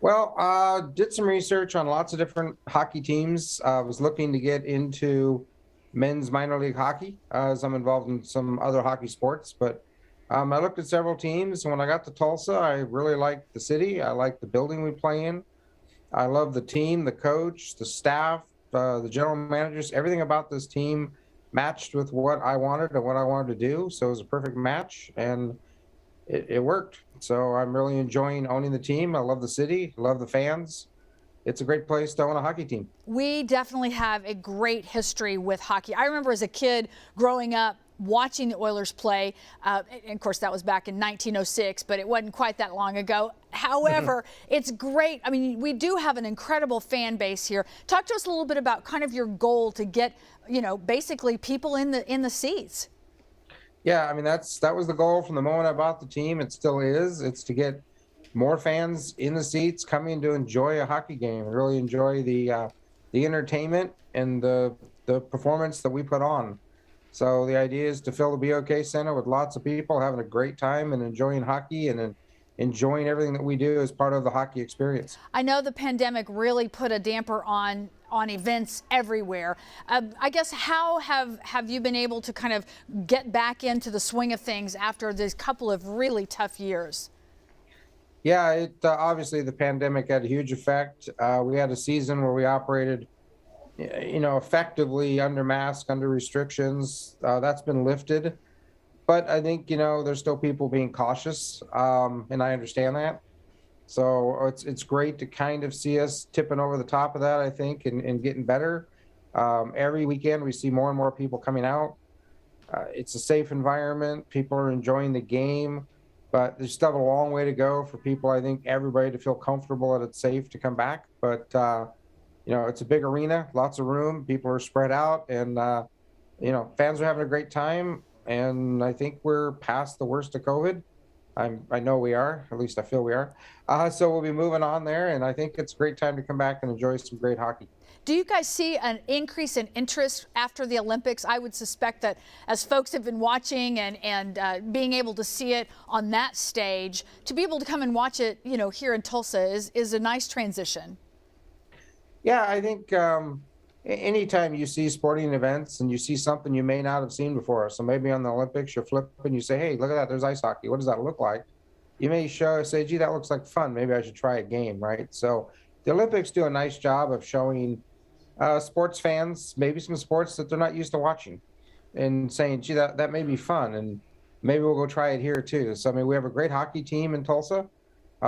Well, did some research on lots of different hockey teams. I was looking to get into men's minor league hockey, as I'm involved in some other hockey sports. But I looked at several teams, and when I got to Tulsa, I really liked the city. I liked the building we play in. I love the team, the coach, the staff, the general managers. Everything about this team matched with what I wanted and what I wanted to do. So it was a perfect match, and it worked. So I'm really enjoying owning the team. I love the city, love the fans. It's a great place to own a hockey team. We definitely have a great history with hockey. I remember as a kid growing up watching the Oilers play. And of course, that was back in 1906, but it wasn't quite that long ago. However, it's great. I mean, we do have an incredible fan base here. Talk to us a little bit about kind of your goal to get, basically people in the seats. Yeah, I mean, that was the goal from the moment I bought the team. It still is. It's to get more fans in the seats coming to enjoy a hockey game, really enjoy the entertainment and the performance that we put on. So the idea is to fill the BOK Center with lots of people having a great time and enjoying hockey and enjoying everything that we do as part of the hockey experience. I know the pandemic really put a damper on events everywhere. I guess how have you been able to kind of get back into the swing of things after this couple of really tough years? Yeah, obviously the pandemic had a huge effect. We had a season where we operated, effectively under mask, under restrictions. That's been lifted. But I think, there's still people being cautious, and I understand that. So it's great to kind of see us tipping over the top of that, I think, and getting better. Every weekend we see more and more people coming out. It's a safe environment. People are enjoying the game, but there's still a long way to go for people, I think, everybody to feel comfortable that it's safe to come back. But, it's a big arena, lots of room. People are spread out, and, fans are having a great time. And I think we're past the worst of COVID. I know we are, at least I feel we are. So we'll be moving on there, and I think it's a great time to come back and enjoy some great hockey. Do you guys see an increase in interest after the Olympics? I would suspect that as folks have been watching and being able to see it on that stage, to be able to come and watch it, here in Tulsa is a nice transition. Yeah, I think anytime you see sporting events and you see something you may not have seen before, so maybe on the Olympics you flip and you say, hey, look at that, there's ice hockey. What does that look like? You may say, gee, that looks like fun. Maybe I should try a game, right? So the Olympics do a nice job of showing sports fans maybe some sports that they're not used to watching and saying, gee, that may be fun, and maybe we'll go try it here too. So, I mean, we have a great hockey team in Tulsa.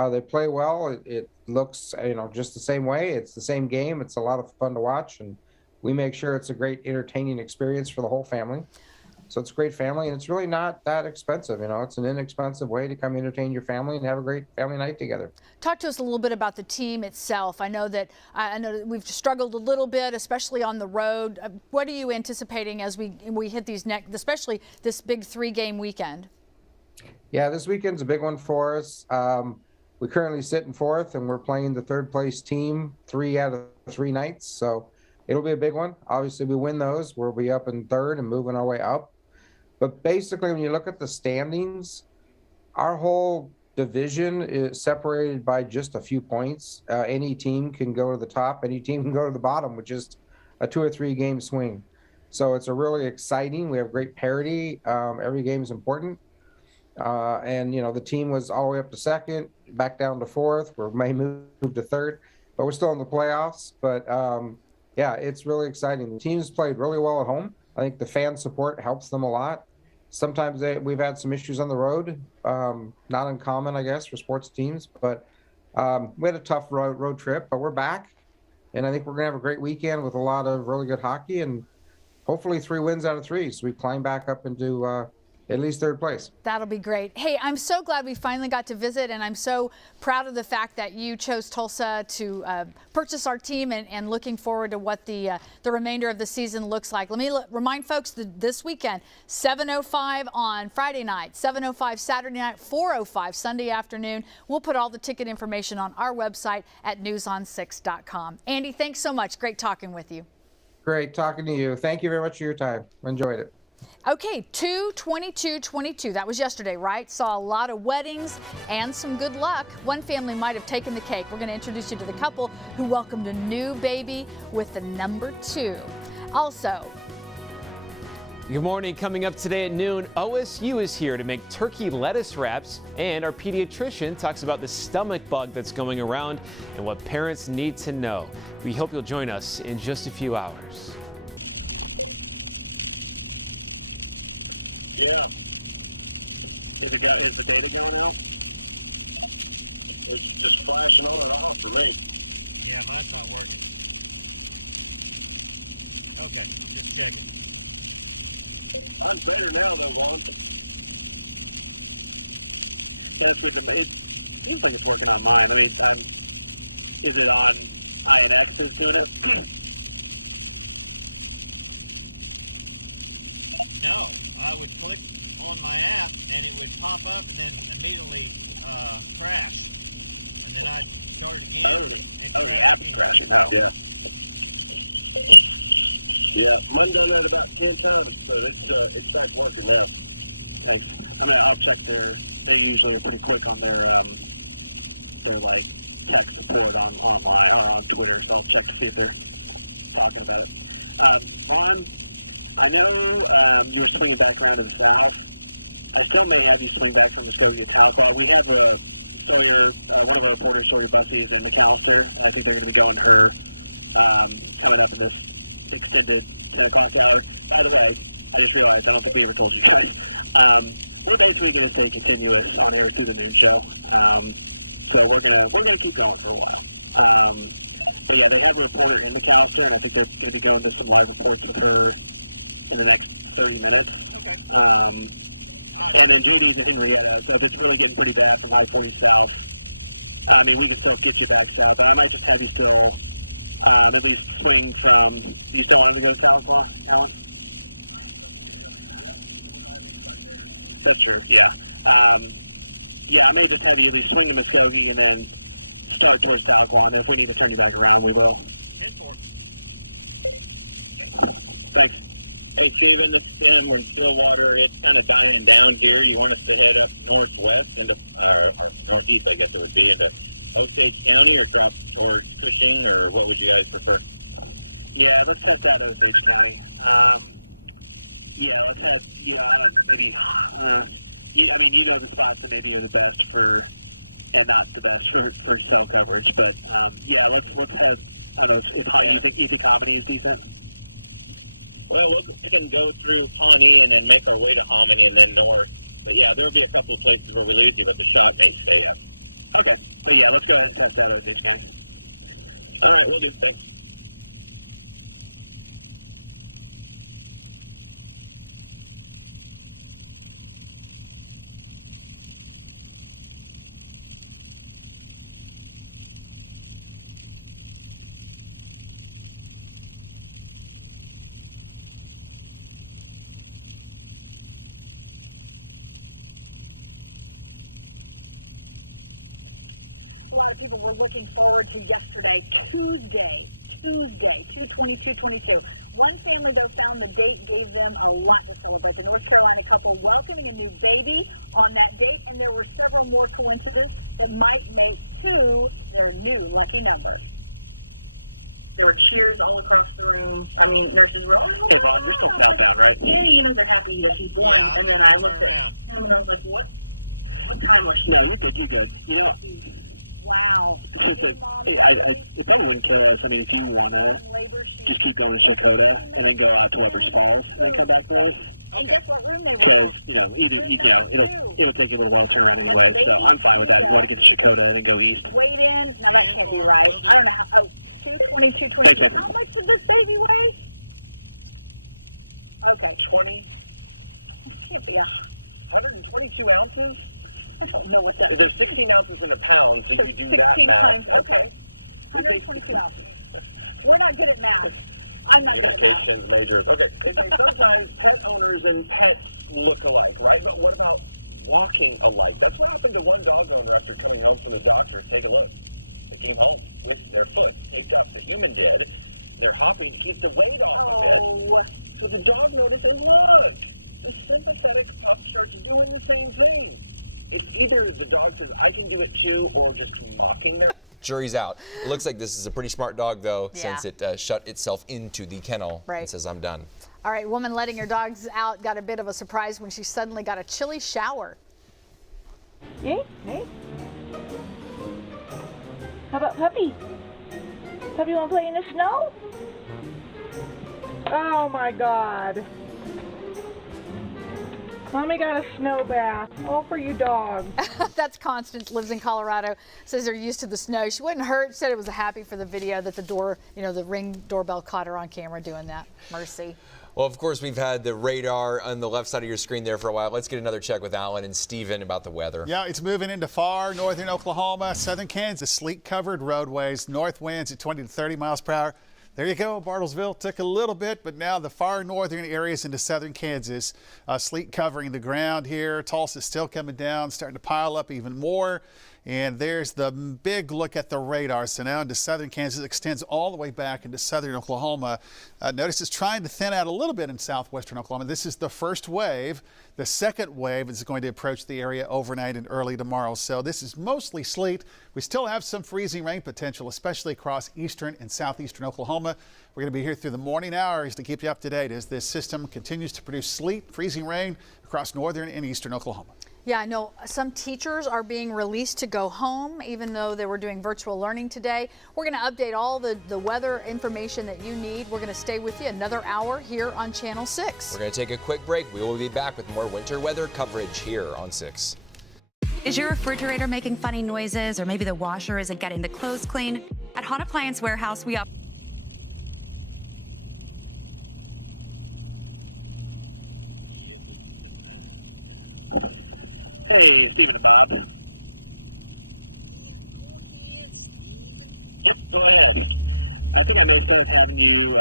They play well. It looks, just the same way. It's the same game. It's a lot of fun to watch, and we make sure it's a great entertaining experience for the whole family. So it's a great family, and it's really not that expensive. It's an inexpensive way to come entertain your family and have a great family night together. Talk to us a little bit about the team itself. I know that we've struggled a little bit, especially on the road. What are you anticipating as we hit these especially this big 3-game weekend? Yeah, this weekend's a big one for us. We currently sit in 4th, and we're playing the 3rd place team 3 out of 3 nights. So it'll be a big one. Obviously, we win those, we'll be up in 3rd and moving our way up. But basically, when you look at the standings, our whole division is separated by just a few points. Any team can go to the top, any team can go to the bottom with just a 2 or 3 game swing. So it's a really exciting. We have great parity. Every game is important. And the team was all the way up to 2nd, back down to 4th. We may move to 3rd, but we're still in the playoffs. But yeah, it's really exciting. The team's played really well at home. I think the fan support helps them a lot. Sometimes we've had some issues on the road, not uncommon, I guess, for sports teams. But we had a tough road trip, but we're back. And I think we're going to have a great weekend with a lot of really good hockey and hopefully 3 wins out of 3. So we climb back up into at least third place. That'll be great. Hey, I'm so glad we finally got to visit, and I'm so proud of the fact that you chose Tulsa to purchase our team, and looking forward to what the remainder of the season looks like. Let me remind folks that this weekend, 7:05 on Friday night, 7:05 Saturday night, 4:05 Sunday afternoon. We'll put all the ticket information on our website at newson6.com. Andy, thanks so much. Great talking with you. Great talking to you. Thank you very much for your time. Enjoyed it. Okay, 2/22/22. That was yesterday, right? Saw a lot of weddings and some good luck. One family might have taken the cake. We're going to introduce you to the couple who welcomed a new baby with the number 2. Also, good morning. Coming up today at noon, OSU is here to make turkey lettuce wraps, and our pediatrician talks about the stomach bug that's going around and what parents need to know. We hope you'll join us in just a few hours. Yeah. So you got any potato going out? It's flashing on and off for me. Yeah, that's not working. Okay, just a second. I'm better now than I was. That's what it seems like it's working on mine. I mean, is it on INX this unit? No, I would click on my app and it would pop up and then immediately crash. And then I started the app crashing now. Yeah. Yeah, mine going at about 10 times, so it's not working now. I mean, I'll check they're usually pretty quick on their like text support online or on Twitter, so I'll check to see if they're talking about it. I know you were swinging back around to the south. I still may have you swing back from Muskogee to Choctaw. We have one of our reporters, Shorty Buckley, is in the Delaware. I think they're going to be going to her coming up in this extended 10 o'clock hour. By the way, I just realized I don't think we ever told you guys. We're basically going to continue it on air through the noon show. So we're gonna keep going for a while. But yeah, they have a reporter in the Delaware, and I think they're maybe going to some live reports with her in the next 30 minutes. And then Judy's in Henrietta. So it's really getting pretty bad from I-40 south. I mean, we can still get you back south, but I might just have you still maybe swing from, you still want to go south, Alan? That's true, yeah. Yeah, I may just have you swing in Muskogee and then start towards South Lawn. If we need to turn you back around, we will. Thanks. Hey, Stephen, this is when Stillwater is kind of dying down here. You want us to head up northwest into northeast, I guess it would be, but Osage County or south towards Cushing, or what would you guys prefer? Yeah, let's head that over this way. Yeah, let's head, I don't really, I mean, you know the spots that maybe are the best for, and not the best for cell coverage, but yeah, let's head, I don't know, if Pawnee, you think Pawnee is decent? Well, we can go through Pawnee and then make our way to Hominy and then north. But yeah, there'll be a couple of places where we lose you, but the shot may stay up. Okay, so yeah, let's go ahead and check that over this time. All right, we'll do so. A lot of people were looking forward to yesterday, Tuesday, 2/22/22. One family, though, found the date gave them a lot to celebrate. The North Carolina couple welcoming a new baby on that date, and there were several more coincidences that might make 2 their new lucky number. There were cheers all across the room. I mean, nurses were all Hey, Bob, you're still count down, right? you were happy that he's born, and then I looked at him, and I was like, what time was Yeah, look at you guys. You know, wow. It probably wouldn't kill us. I mean, if you want to just keep going to Sequoyah and then go out to Weber's Falls and come back to us. So, it'll take you a little while to turn around anyway, so I'm fine with that. You want to get to Sequoyah and then go east. Wait in? No, that can't be right. I don't know how. 2/22/22. How much does this baby weigh? Okay, 20. Can't be that. 122 ounces? I don't know what that is. There's 16 ounces in a pound, so you do that 16 math. times, okay. 122 ounces. We're not good at math. I'm not good at math. Okay, and sometimes pet owners and pets look alike, right? But what about walking alike? That's what happened to one dog owner after coming home from the doctor. Take a look. They came home with their foot. They dropped the human dead. They're hopping to keep the weight off of it. So the dog noticed, and look, the sympathetic pups are doing the same thing. It's either the dog says, I can do it too, or just mocking them. Jury's out. It looks like this is a pretty smart dog, though, since it shut itself into the kennel and says, I'm done. All right, woman letting her dogs out got a bit of a surprise when she suddenly got a chilly shower. Hey, hey. How about Puppy? Puppy want to play in the snow? Oh my God. Mommy got a snow bath. All for you, dog. That's Constance, lives in Colorado, says they're used to the snow. She wasn't hurt, said it was happy for the video that the door, the Ring doorbell caught her on camera doing that. Mercy. Well, of course, we've had the radar on the left side of your screen there for a while. Let's get another check with Alan and Steven about the weather. Yeah, it's moving into far northern Oklahoma, southern Kansas, sleet-covered roadways, north winds at 20 to 30 miles per hour. There you go. Bartlesville took a little bit, but now the far northern areas into southern Kansas, sleet covering the ground here. Tulsa still coming down, starting to pile up even more. And there's the big look at the radar. So now into southern Kansas, extends all the way back into southern Oklahoma. Notice it's trying to thin out a little bit in southwestern Oklahoma. This is the first wave. The second wave is going to approach the area overnight and early tomorrow. So this is mostly sleet. We still have some freezing rain potential, especially across eastern and southeastern Oklahoma. We're going to be here through the morning hours to keep you up to date as this system continues to produce sleet, freezing rain across northern and eastern Oklahoma. Yeah, I know some teachers are being released to go home, even though they were doing virtual learning today. We're going to update all the weather information that you need. We're going to stay with you another hour here on Channel 6. We're going to take a quick break. We will be back with more winter weather coverage here on 6. Is your refrigerator making funny noises, or maybe the washer isn't getting the clothes clean? At Hot Appliance Warehouse, we offer Hey, Stephen, Bob. Go ahead. I think I made sense having you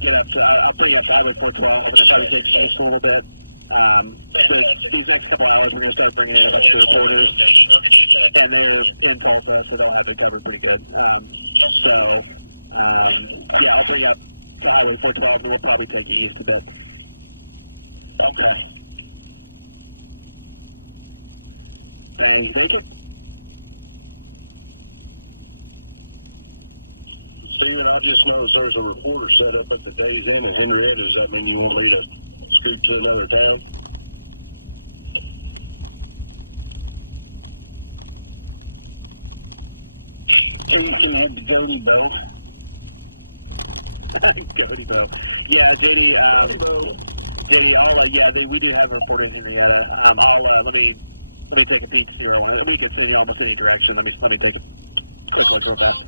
get up. So I'll bring up Highway 412. We'll try to take place a little bit. So these next couple hours, we're going to start bringing in a bunch of reporters. And they're in Tulsa, so they'll have it covered pretty good. Yeah, I'll bring up to Highway 412, and we'll probably take the east a bit. Okay. And Jacob? Steven, I just noticed there's a reporter set up at the Days Inn in Henrietta. Does that mean you want me to speak to another town? So you can head to Grady, Bo. Grady, Bo. Yeah, Grady, we do have reporting in Henrietta. Let me take a peek here. Let me continue almost any direction. Let me take a quick look real fast.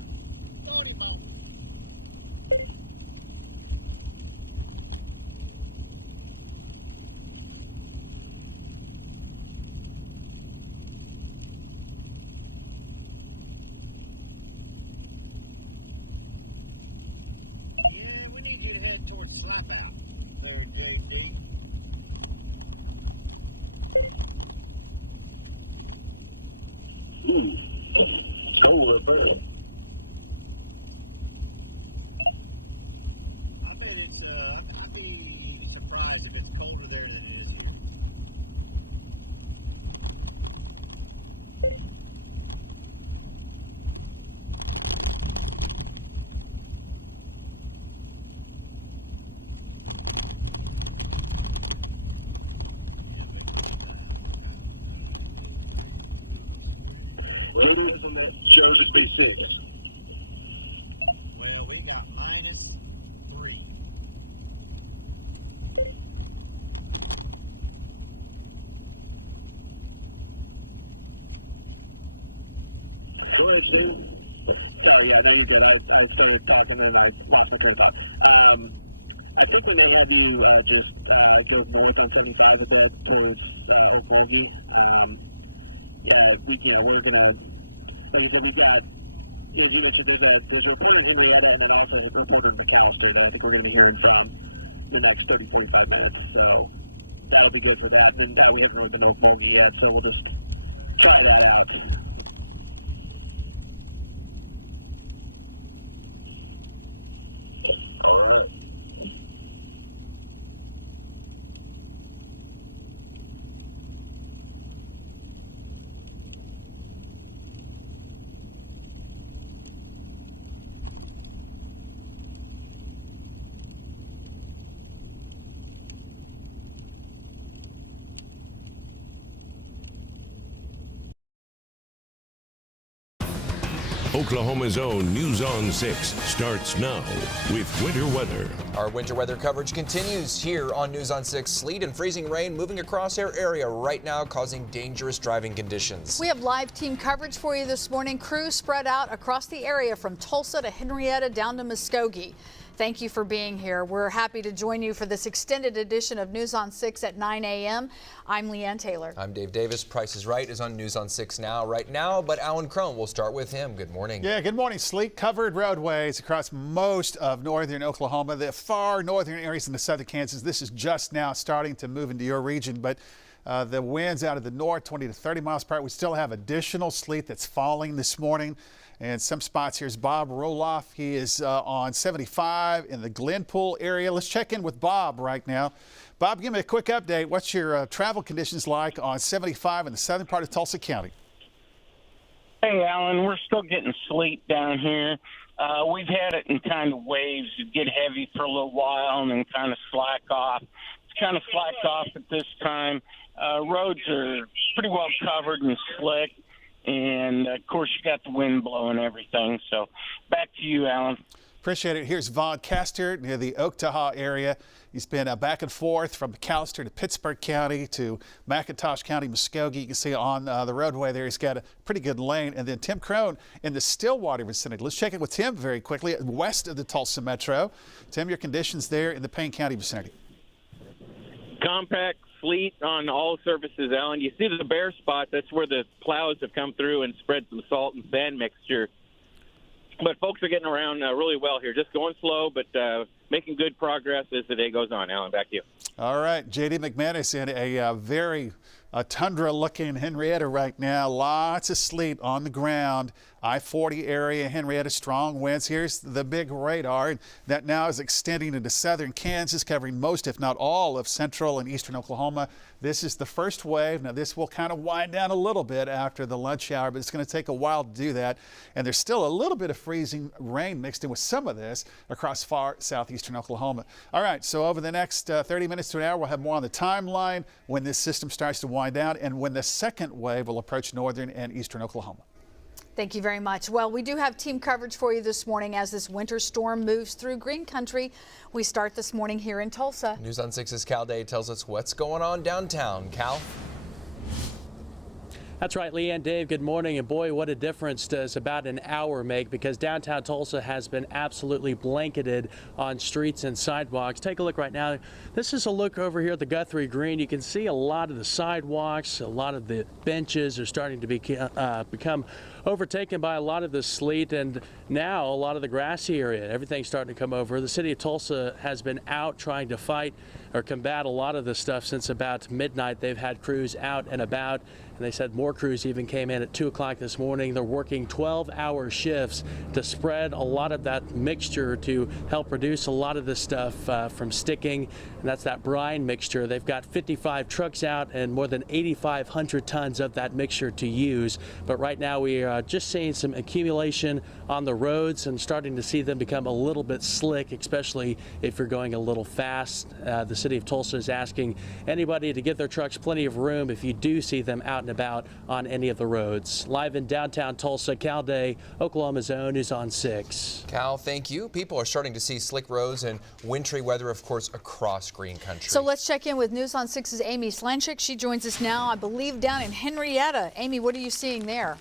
Yeah, we need you to head towards Dropout. Very, very good. Cold up there. I bet it's, I'd be surprised if it's colder there than it is here. Later from that Cherokee 6. Well, we got -3. Go ahead, Steve. Sorry, yeah, no, you're good. I started talking and I lost my train of thought. I think when they have you just go north on 75 a bit towards Okmulgee, we're gonna, like I said, we got there's a reporter in Henrietta and then also a reporter in McAllister that I think we're gonna be hearing from in the next 30-45 minutes. So that'll be good for that. And we haven't really been to Okmulgee yet, so we'll just try that out. All right. Oklahoma's own News on 6 starts now with winter weather. Our winter weather coverage continues here on News on 6. Sleet and freezing rain moving across our area right now, causing dangerous driving conditions. We have live team coverage for you this morning. Crews spread out across the area from Tulsa to Henrietta down to Muskogee. Thank you for being here. We're happy to join you for this extended edition of News on 6 at 9 a.m. I'm Leanne Taylor. I'm Dave Davis. Price is Right is on News on 6 right now, but Alan Crone, we'll start with him. Good morning. Yeah, good morning. Sleet-covered roadways across most of northern Oklahoma, the far northern areas into southern Kansas. This is just now starting to move into your region, but the winds out of the north, 20 to 30 miles per hour. We still have additional sleet that's falling this morning. And some spots, here's Bob Roloff. He is on 75 in the Glenpool area. Let's check in with Bob right now. Bob, give me a quick update. What's your travel conditions like on 75 in the southern part of Tulsa County? Hey, Alan, we're still getting sleet down here. We've had it in kind of waves. It get heavy for a little while and then kind of slack off. It's kind of slacked off at this time. Roads are pretty well covered and slick. And, of course, you got the wind blowing everything. So back to you, Alan. Appreciate it. Here's Vaughn Castor near the Okmulgee area. He's been back and forth from McAllister to Pittsburg County to McIntosh County, Muskogee. You can see on the roadway there, he's got a pretty good lane. And then Tim Crone in the Stillwater vicinity. Let's check in with Tim very quickly west of the Tulsa Metro. Tim, your conditions there in the Payne County vicinity. Compact sleet on all surfaces, Alan. You see the bare spot, that's where the plows have come through and spread some salt and sand mixture. But folks are getting around really well here. Just going slow, but making good progress as the day goes on. Alan, back to you. All right. J.D. McManus in a very tundra-looking Henrietta right now. Lots of sleet on the ground. I-40 area, Henrietta, strong winds. Here's the big radar that now is extending into southern Kansas, covering most, if not all, of central and eastern Oklahoma. This is the first wave. Now, this will kind of wind down a little bit after the lunch hour, but it's going to take a while to do that. And there's still a little bit of freezing rain mixed in with some of this across far southeastern Oklahoma. All right, so over the next 30 minutes to an hour, we'll have more on the timeline when this system starts to wind down and when the second wave will approach northern and eastern Oklahoma. Thank you very much. Well, we do have team coverage for you this morning as this winter storm moves through green country. We start this morning here in Tulsa. News on 6's Cal Day tells us what's going on downtown. Cal? That's right, Leanne, Dave, good morning. And boy, what a difference does about an hour make, because downtown Tulsa has been absolutely blanketed on streets and sidewalks. Take a look right now. This is a look over here at the Guthrie Green. You can see a lot of the sidewalks, a lot of the benches are starting to become overtaken by a lot of the sleet, and now a lot of the grassy area. Everything's starting to come over. The city of Tulsa has been out trying to fight or combat a lot of this stuff since about midnight. They've had crews out and about, and they said more crews even came in at 2 o'clock this morning. They're working 12-hour shifts to spread a lot of that mixture to help reduce a lot of this stuff from sticking, and that's that brine mixture. They've got 55 trucks out and more than 8,500 tons of that mixture to use. But right now we are just seeing some accumulation on the roads and starting to see them become a little bit slick, especially if you're going a little fast. The city of Tulsa is asking anybody to give their trucks plenty of room if you do see them out and about on any of the roads. Live in downtown Tulsa, Cal Day, Oklahoma's own News on 6. Cal, thank you. People are starting to see slick roads and wintry weather, of course, across green country. So let's check in with News on 6's Amy Slanchik. She joins us now, I believe, down in Henrietta. Amy, what are you seeing there?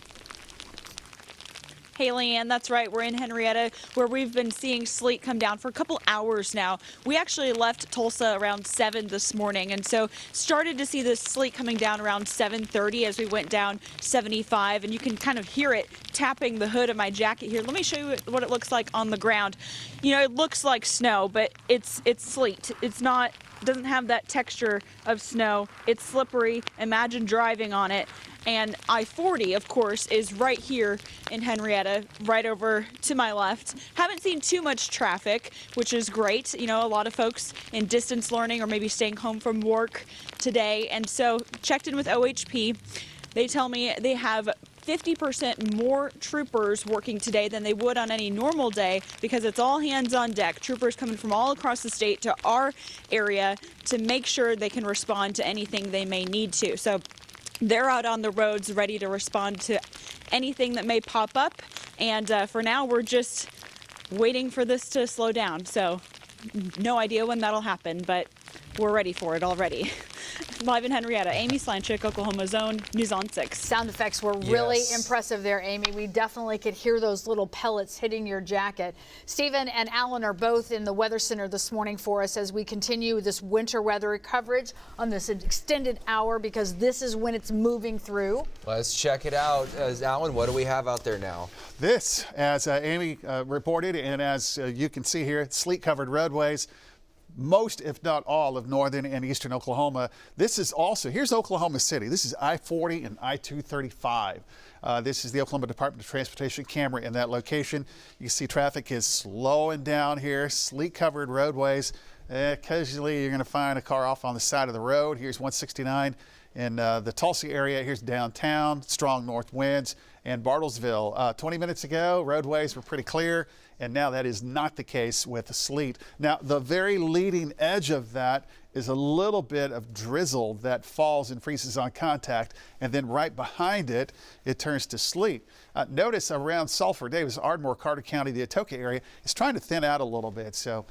Hey, Leanne, that's right. We're in Henrietta, where we've been seeing sleet come down for a couple hours now. We actually left Tulsa around 7 this morning, and so started to see this sleet coming down around 7:30 as we went down 75, and you can kind of hear it tapping the hood of my jacket here. Let me show you what it looks like on the ground. You know, it looks like snow, but it's sleet. It's not, doesn't have that texture of snow. It's slippery. Imagine driving on it. And I-40, of course, is right here in Henrietta, right over to my left. Haven't seen too much traffic, which is great. You know, a lot of folks in distance learning or maybe staying home from work today. And so checked in with OHP. They tell me they have 50% more troopers working today than they would on any normal day because it's all hands on deck. Troopers coming from all across the state to our area to make sure they can respond to anything they may need to. So they're out on the roads ready to respond to anything that may pop up. And for now, we're just waiting for this to slow down. So no idea when that'll happen, but we're ready for it already. Live in Henrietta, Amy Slanchik, Oklahoma Zone, News on 6. Sound effects were really impressive there, Amy. We definitely could hear those little pellets hitting your jacket. Stephen and Alan are both in the Weather Center this morning for us as we continue this winter weather coverage on this extended hour because this is when it's moving through. Let's check it out. Alan, what do we have out there now? This, as Amy reported, and as you can see here, sleet-covered roadways. Most, if not all, of northern and eastern Oklahoma. This is also, here's Oklahoma City. This is I-40 and I-235. This is the Oklahoma Department of Transportation camera in that location. You see traffic is slowing down here, sleet-covered roadways. Occasionally, you're going to find a car off on the side of the road. Here's 169 in the Tulsa area. Here's downtown, strong north winds. And Bartlesville, 20 minutes ago, roadways were pretty clear, and now that is not the case with the sleet. Now, the very leading edge of that is a little bit of drizzle that falls and freezes on contact, and then right behind it, it turns to sleet. Notice around Sulphur, Davis, Ardmore, Carter County, the Atoka area, is trying to thin out a little bit. So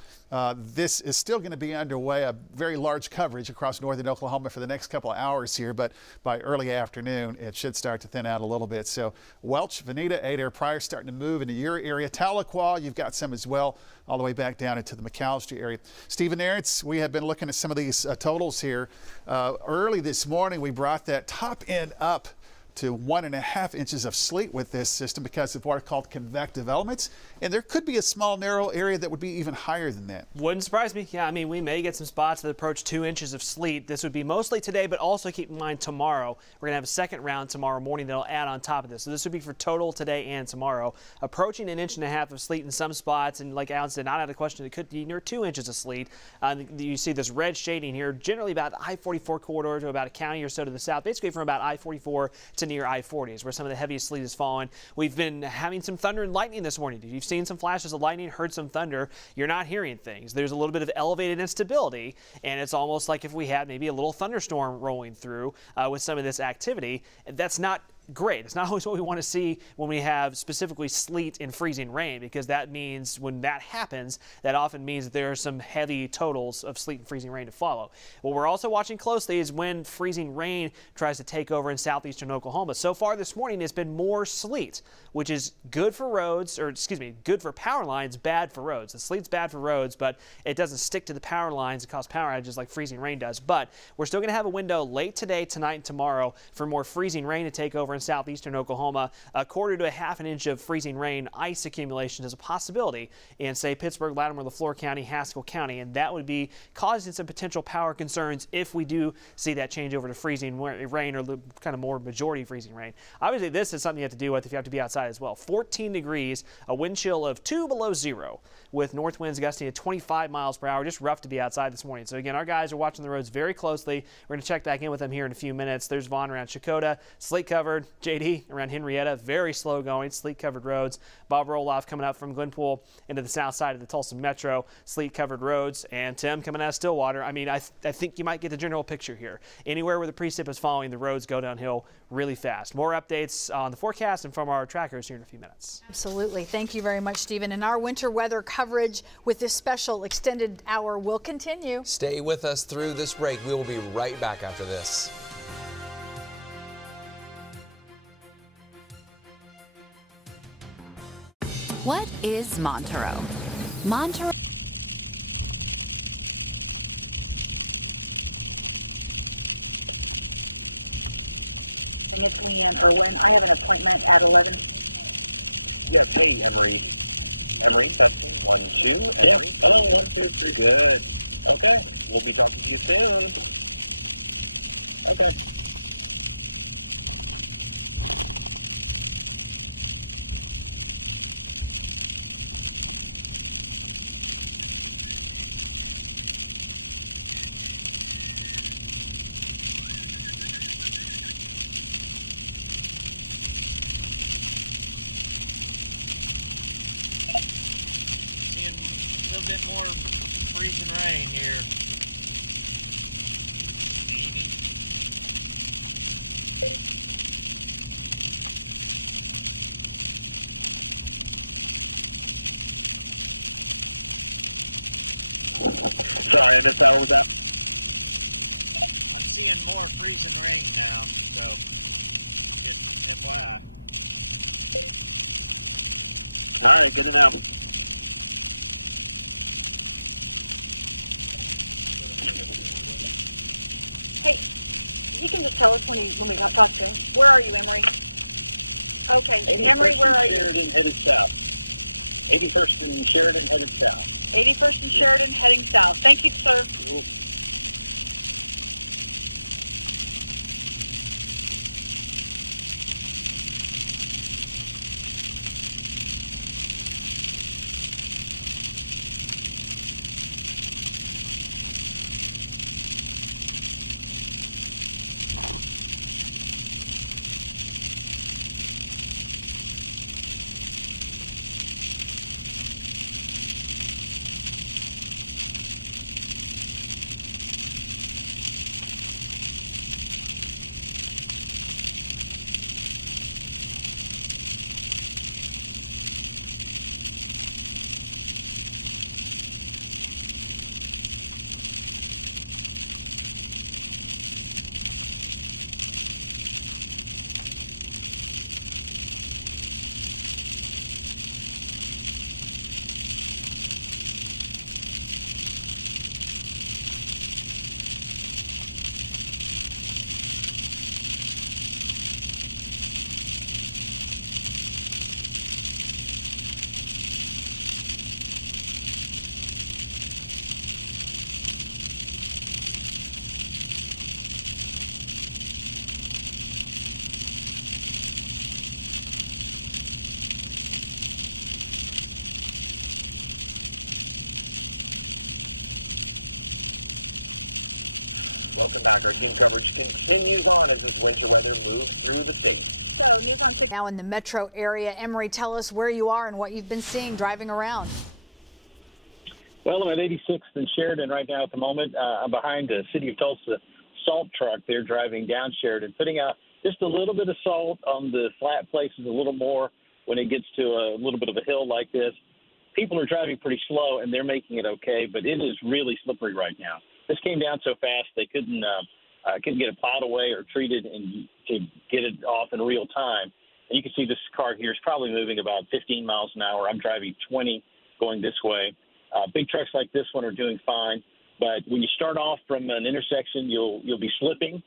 this is still going to be underway, a very large coverage across northern Oklahoma for the next couple of hours here, but by early afternoon, it should start to thin out a little bit. So Welch, Veneta, Adair, Pryor starting to move into your area. Tahlequah, you've got some as well, all the way back down into the McAllister area. Stephen Aarons, we have been looking at some of these totals here. Early this morning, we brought that top end up to 1.5 inches of sleet with this system because of what are called convective elements. And there could be a small narrow area that would be even higher than that. Wouldn't surprise me. Yeah, I mean, we may get some spots that approach 2 inches of sleet. This would be mostly today, but also keep in mind tomorrow. We're going to have a second round tomorrow morning that'll add on top of this. So this would be for total today and tomorrow. Approaching 1.5 inches of sleet in some spots, and like Alan said, not out of question, it could be near 2 inches of sleet. You see this red shading here, generally about I-44 corridor to about a county or so to the south, basically from about I-44 to near I-40 is where some of the heaviest sleet is falling. We've been having some thunder and lightning this morning. If you've seen some flashes of lightning, heard some thunder, you're not hearing things. There's a little bit of elevated instability, and it's almost like if we had maybe a little thunderstorm rolling through with some of this activity. That's not great. It's not always what we want to see when we have specifically sleet and freezing rain, because that means when that happens, that often means that there are some heavy totals of sleet and freezing rain to follow. What we're also watching closely is when freezing rain tries to take over in southeastern Oklahoma. So far this morning, it's been more sleet, which is good for roads, or excuse me, good for power lines, bad for roads. The sleet's bad for roads, but it doesn't stick to the power lines and cause power outages like freezing rain does. But we're still going to have a window late today, tonight, and tomorrow for more freezing rain to take over in southeastern Oklahoma. A quarter to a half an inch of freezing rain, ice accumulation is a possibility in, say, Pittsburg, Latimer, Flore County, Haskell County, and that would be causing some potential power concerns if we do see that change over to freezing rain, or kind of more majority freezing rain. Obviously, this is something you have to deal with if you have to be outside as well. 14 degrees, a wind chill of 2 below zero, with north winds gusting at 25 miles per hour. Just rough to be outside this morning. So again, our guys are watching the roads very closely. We're going to check back in with them here in a few minutes. There's Vaughn around Choctaw, sleet covered. JD around Henrietta, very slow going, sleet covered roads. Bob Roloff coming up from Glenpool into the south side of the Tulsa Metro, sleet covered roads. And Tim coming out of Stillwater. I mean, I think you might get the general picture here. Anywhere where the precip is falling, the roads go downhill really fast. More updates on the forecast and from our trackers here in a few minutes. Absolutely. Thank you very much, Stephen. And our winter weather coverage with this special extended hour will continue. Stay with us through this break. We will be right back after this. What is Montereau? Montereau. I have an appointment at 11. Yes, hey, Emery. Emery, something. 1, 2, and 1, 2, 3. Good. Okay. We'll be talking to you soon. Okay. A little bit more freezing rain here. Sorry, that's all we got. I'm seeing more freezing rain now, so it's going on. All right, good enough. You can just tell us when you what's up there. Where are you, Emily? Okay, Emily, where are you? 81st and Sheridan headed south. 81st and Sheridan heading south. Thank you, sir. Welcome back. Our team coverage continues on as this winter weather moves through the state. Now in the metro area, Emery, tell us where you are and what you've been seeing driving around. Well, I'm at 86th and Sheridan right now at the moment. I'm behind the City of Tulsa salt truck. They're driving down Sheridan, putting out just a little bit of salt on the flat places, a little more when it gets to a little bit of a hill like this. People are driving pretty slow, and they're making it okay, but it is really slippery right now. This came down so fast they couldn't get it plowed away or treated and to get it off in real time. And you can see this car here is probably moving about 15 miles an hour. I'm driving 20 going this way. Big trucks like this one are doing fine, but when you start off from an intersection, you'll be slipping.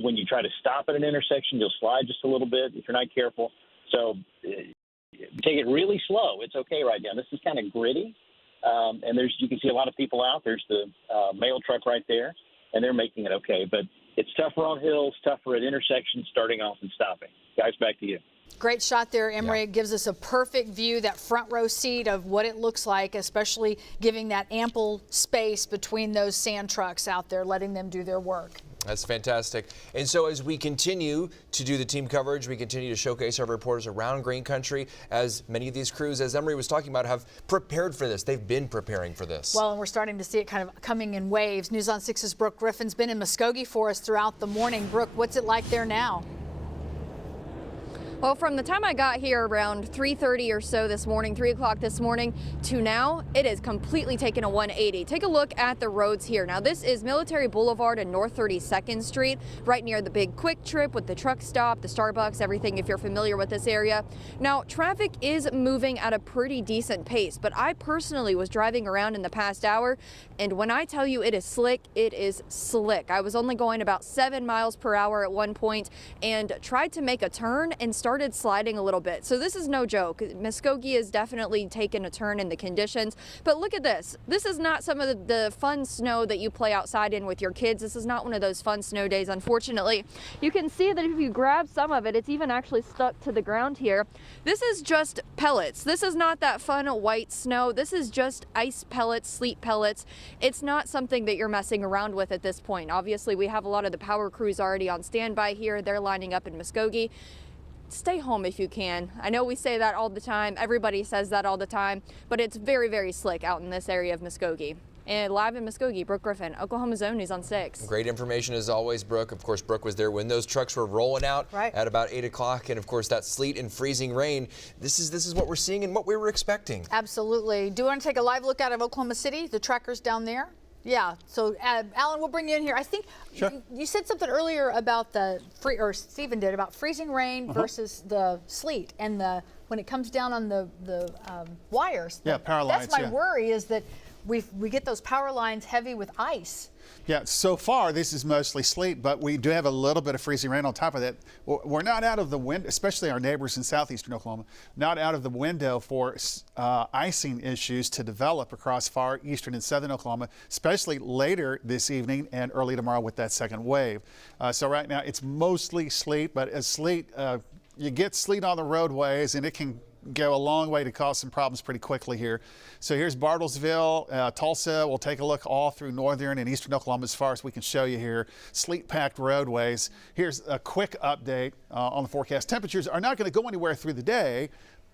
When you try to stop at an intersection, you'll slide just a little bit if you're not careful. So take it really slow. It's okay right now. This is kind of gritty. And you can see a lot of people out. There's the mail truck right there, and they're making it okay. But it's tougher on hills, tougher at intersections, starting off and stopping. Guys, back to you. Great shot there, Emery. It gives us a perfect view, that front row seat of what it looks like, especially giving that ample space between those sand trucks out there, letting them do their work. That's fantastic. And so as we continue to do the team coverage, we continue to showcase our reporters around Green Country, as many of these crews, as Emery was talking about, have prepared for this. They've been preparing for this. Well, and we're starting to see it kind of coming in waves. News on 6's Brooke Griffin's been in Muskogee for us throughout the morning. Brooke, what's it like there now? Well, from the time I got here around 3:30 or so this morning, 3 o'clock this morning, to now, it has completely taken a 180. Take a look at the roads here. Now, this is Military Boulevard and North 32nd Street, right near the big Quick Trip with the truck stop, the Starbucks, everything, if you're familiar with this area. Now, traffic is moving at a pretty decent pace, but I personally was driving around in the past hour, and when I tell you it is slick, it is slick. I was only going about 7 miles per hour at one point and tried to make a turn and started sliding a little bit. So this is no joke. Muskogee has definitely taken a turn in the conditions. But look at this. This is not some of the fun snow that you play outside in with your kids. This is not one of those fun snow days, unfortunately. You can see that if you grab some of it, it's even actually stuck to the ground here. This is just pellets. This is not that fun white snow. This is just ice pellets, sleet pellets. It's not something that you're messing around with at this point. Obviously, we have a lot of the power crews already on standby here. They're lining up in Muskogee. Stay home if you can. I know we say that all the time. Everybody says that all the time, but it's very, very slick out in this area of Muskogee. And live in Muskogee, Brooke Griffin, Oklahoma Zone News on 6. Great information as always, Brooke. Of course, Brooke was there when those trucks were rolling out at about 8 o'clock. And of course, that sleet and freezing rain. This is what we're seeing and what we were expecting. Absolutely. Do you want to take a live look out of Oklahoma City, the trackers down there? Yeah, so Alan, we'll bring you in here. I think you said something earlier about or Stephen did, about freezing rain versus the sleet and when it comes down on the wires. Yeah, power lines. That's my worry, is that we get those power lines heavy with ice. Yeah, so far this is mostly sleet, but we do have a little bit of freezing rain on top of that. We're not out of the window, especially our neighbors in southeastern Oklahoma, not out of the window for icing issues to develop across far eastern and southern Oklahoma, especially later this evening and early tomorrow with that second wave. So right now it's mostly sleet, but as sleet, you get sleet on the roadways and it can go a long way to cause some problems pretty quickly here. So here's Bartlesville, Tulsa. We'll take a look all through northern and eastern Oklahoma as far as we can show you here. Sleet-packed roadways. Here's a quick update on the forecast. Temperatures are not going to go anywhere through the day,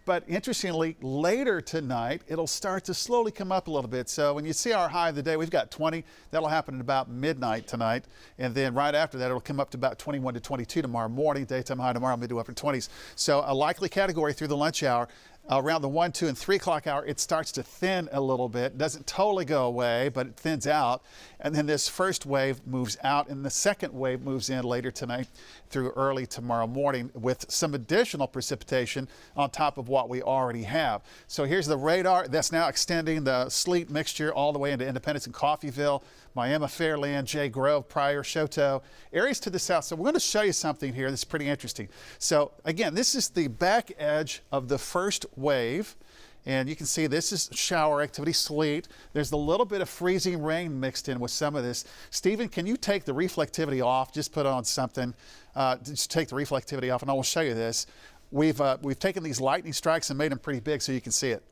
but interestingly, later tonight, it'll start to slowly come up a little bit. So when you see our high of the day, we've got 20. That'll happen at about midnight tonight. And then right after that, it'll come up to about 21 to 22 tomorrow morning. Daytime high tomorrow, mid to upper 20s. So a likely category through the lunch hour. Around the 1, 2, and 3 o'clock hour, it starts to thin a little bit. Doesn't totally go away, but it thins out. And then this first wave moves out, and the second wave moves in later tonight through early tomorrow morning with some additional precipitation on top of what we already have. So here's the radar that's now extending the sleet mixture all the way into Independence and Coffeyville, Miami, Fairland, Jay Grove, Pryor, Choctaw, areas to the south. So we're going to show you something here that's pretty interesting. So again, this is the back edge of the first wave. And you can see this is shower activity, sleet. There's a little bit of freezing rain mixed in with some of this. Stephen, can you take the reflectivity off? Just put on something. Just take the reflectivity off, and I will show you this. We've taken these lightning strikes and made them pretty big so you can see it.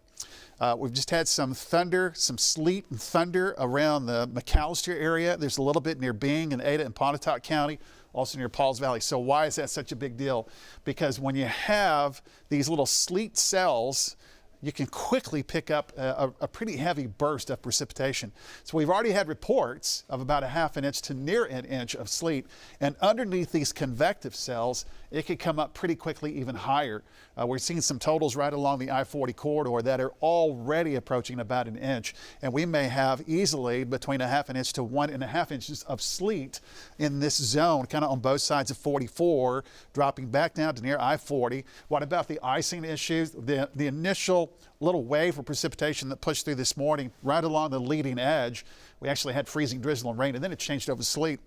We've just had some thunder, some sleet and thunder around the McAllister area. There's a little bit near Bing and Ada and Pontotoc County, also near Pauls Valley. So why is that such a big deal? Because when you have these little sleet cells, you can quickly pick up a pretty heavy burst of precipitation. So we've already had reports of about a ½ inch to near an inch of sleet, and underneath these convective cells, it could come up pretty quickly even higher. We're seeing some totals right along the I-40 corridor that are already approaching about an inch, and we may have easily between a ½ inch to 1.5 inches of sleet in this zone, kind of on both sides of 44, dropping back down to near I-40. What about the icing issues? The initial little wave of precipitation that pushed through this morning right along the leading edge, we actually had freezing drizzle and rain, and then it changed over to sleet.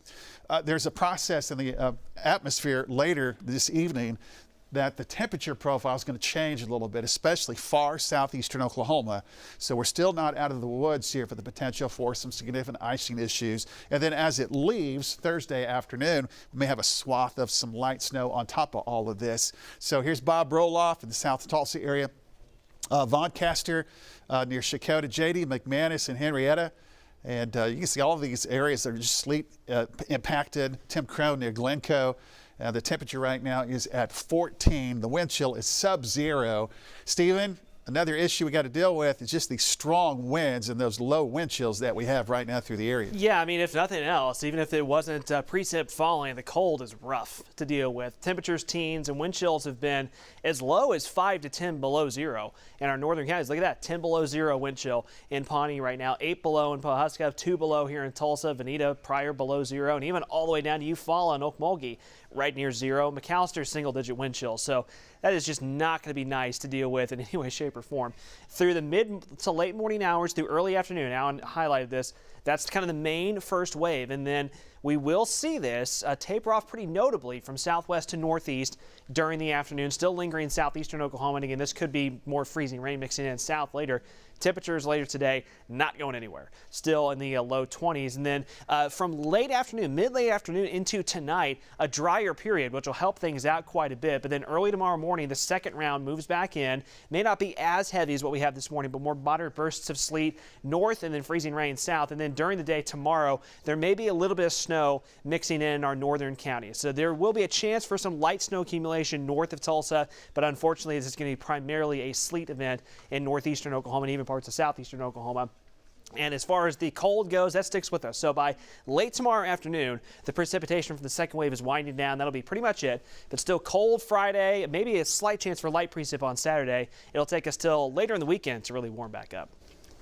There's a process in the atmosphere later this evening that the temperature profile is going to change a little bit, especially far southeastern Oklahoma. So we're still not out of the woods here for the potential for some significant icing issues. And then as it leaves Thursday afternoon, we may have a swath of some light snow on top of all of this. So here's Bob Roloff in the South Tulsa area. Voncaster near Choctaw, JD, McManus, and Henrietta. And you can see all of these areas that are just sleet impacted. Tim Crow near Glencoe. The temperature right now is at 14. The wind chill is sub-zero. Stephen, another issue we got to deal with is just these strong winds and those low wind chills that we have right now through the area. Yeah, I mean, if nothing else, even if it wasn't precip falling, the cold is rough to deal with. Temperatures, teens, and wind chills have been as low as 5 to 10 below zero in our northern counties. Look at that, 10 below zero wind chill in Pawnee right now, 8 below in Pawhuska, 2 below here in Tulsa, Veneta, Pryor below zero, and even all the way down to Eufaula and Okmulgee right near zero. McAllister, single-digit wind chill. So that is just not going to be nice to deal with in any way, shape, or form. Through the mid to late morning hours through early afternoon, Alan highlighted this, that's kind of the main first wave. And then we will see this taper off pretty notably from southwest to northeast during the afternoon, still lingering southeastern Oklahoma. And again, this could be more freezing rain mixing in south later. Temperatures later today not going anywhere, still in the low 20s. And then from late afternoon, mid-late afternoon into tonight, a drier period, which will help things out quite a bit. But then early tomorrow morning, the second round moves back in. May not be as heavy as what we have this morning, but more moderate bursts of sleet north and then freezing rain south. And then during the day tomorrow, there may be a little bit of snow mixing in our northern counties. So there will be a chance for some light snow accumulation north of Tulsa, but unfortunately, this is going to be primarily a sleet event in northeastern Oklahoma and even parts of southeastern Oklahoma. And as far as the cold goes, that sticks with us. So by late tomorrow afternoon, the precipitation from the second wave is winding down. That'll be pretty much it. But still cold Friday, maybe a slight chance for light precip on Saturday. It'll take us till later in the weekend to really warm back up.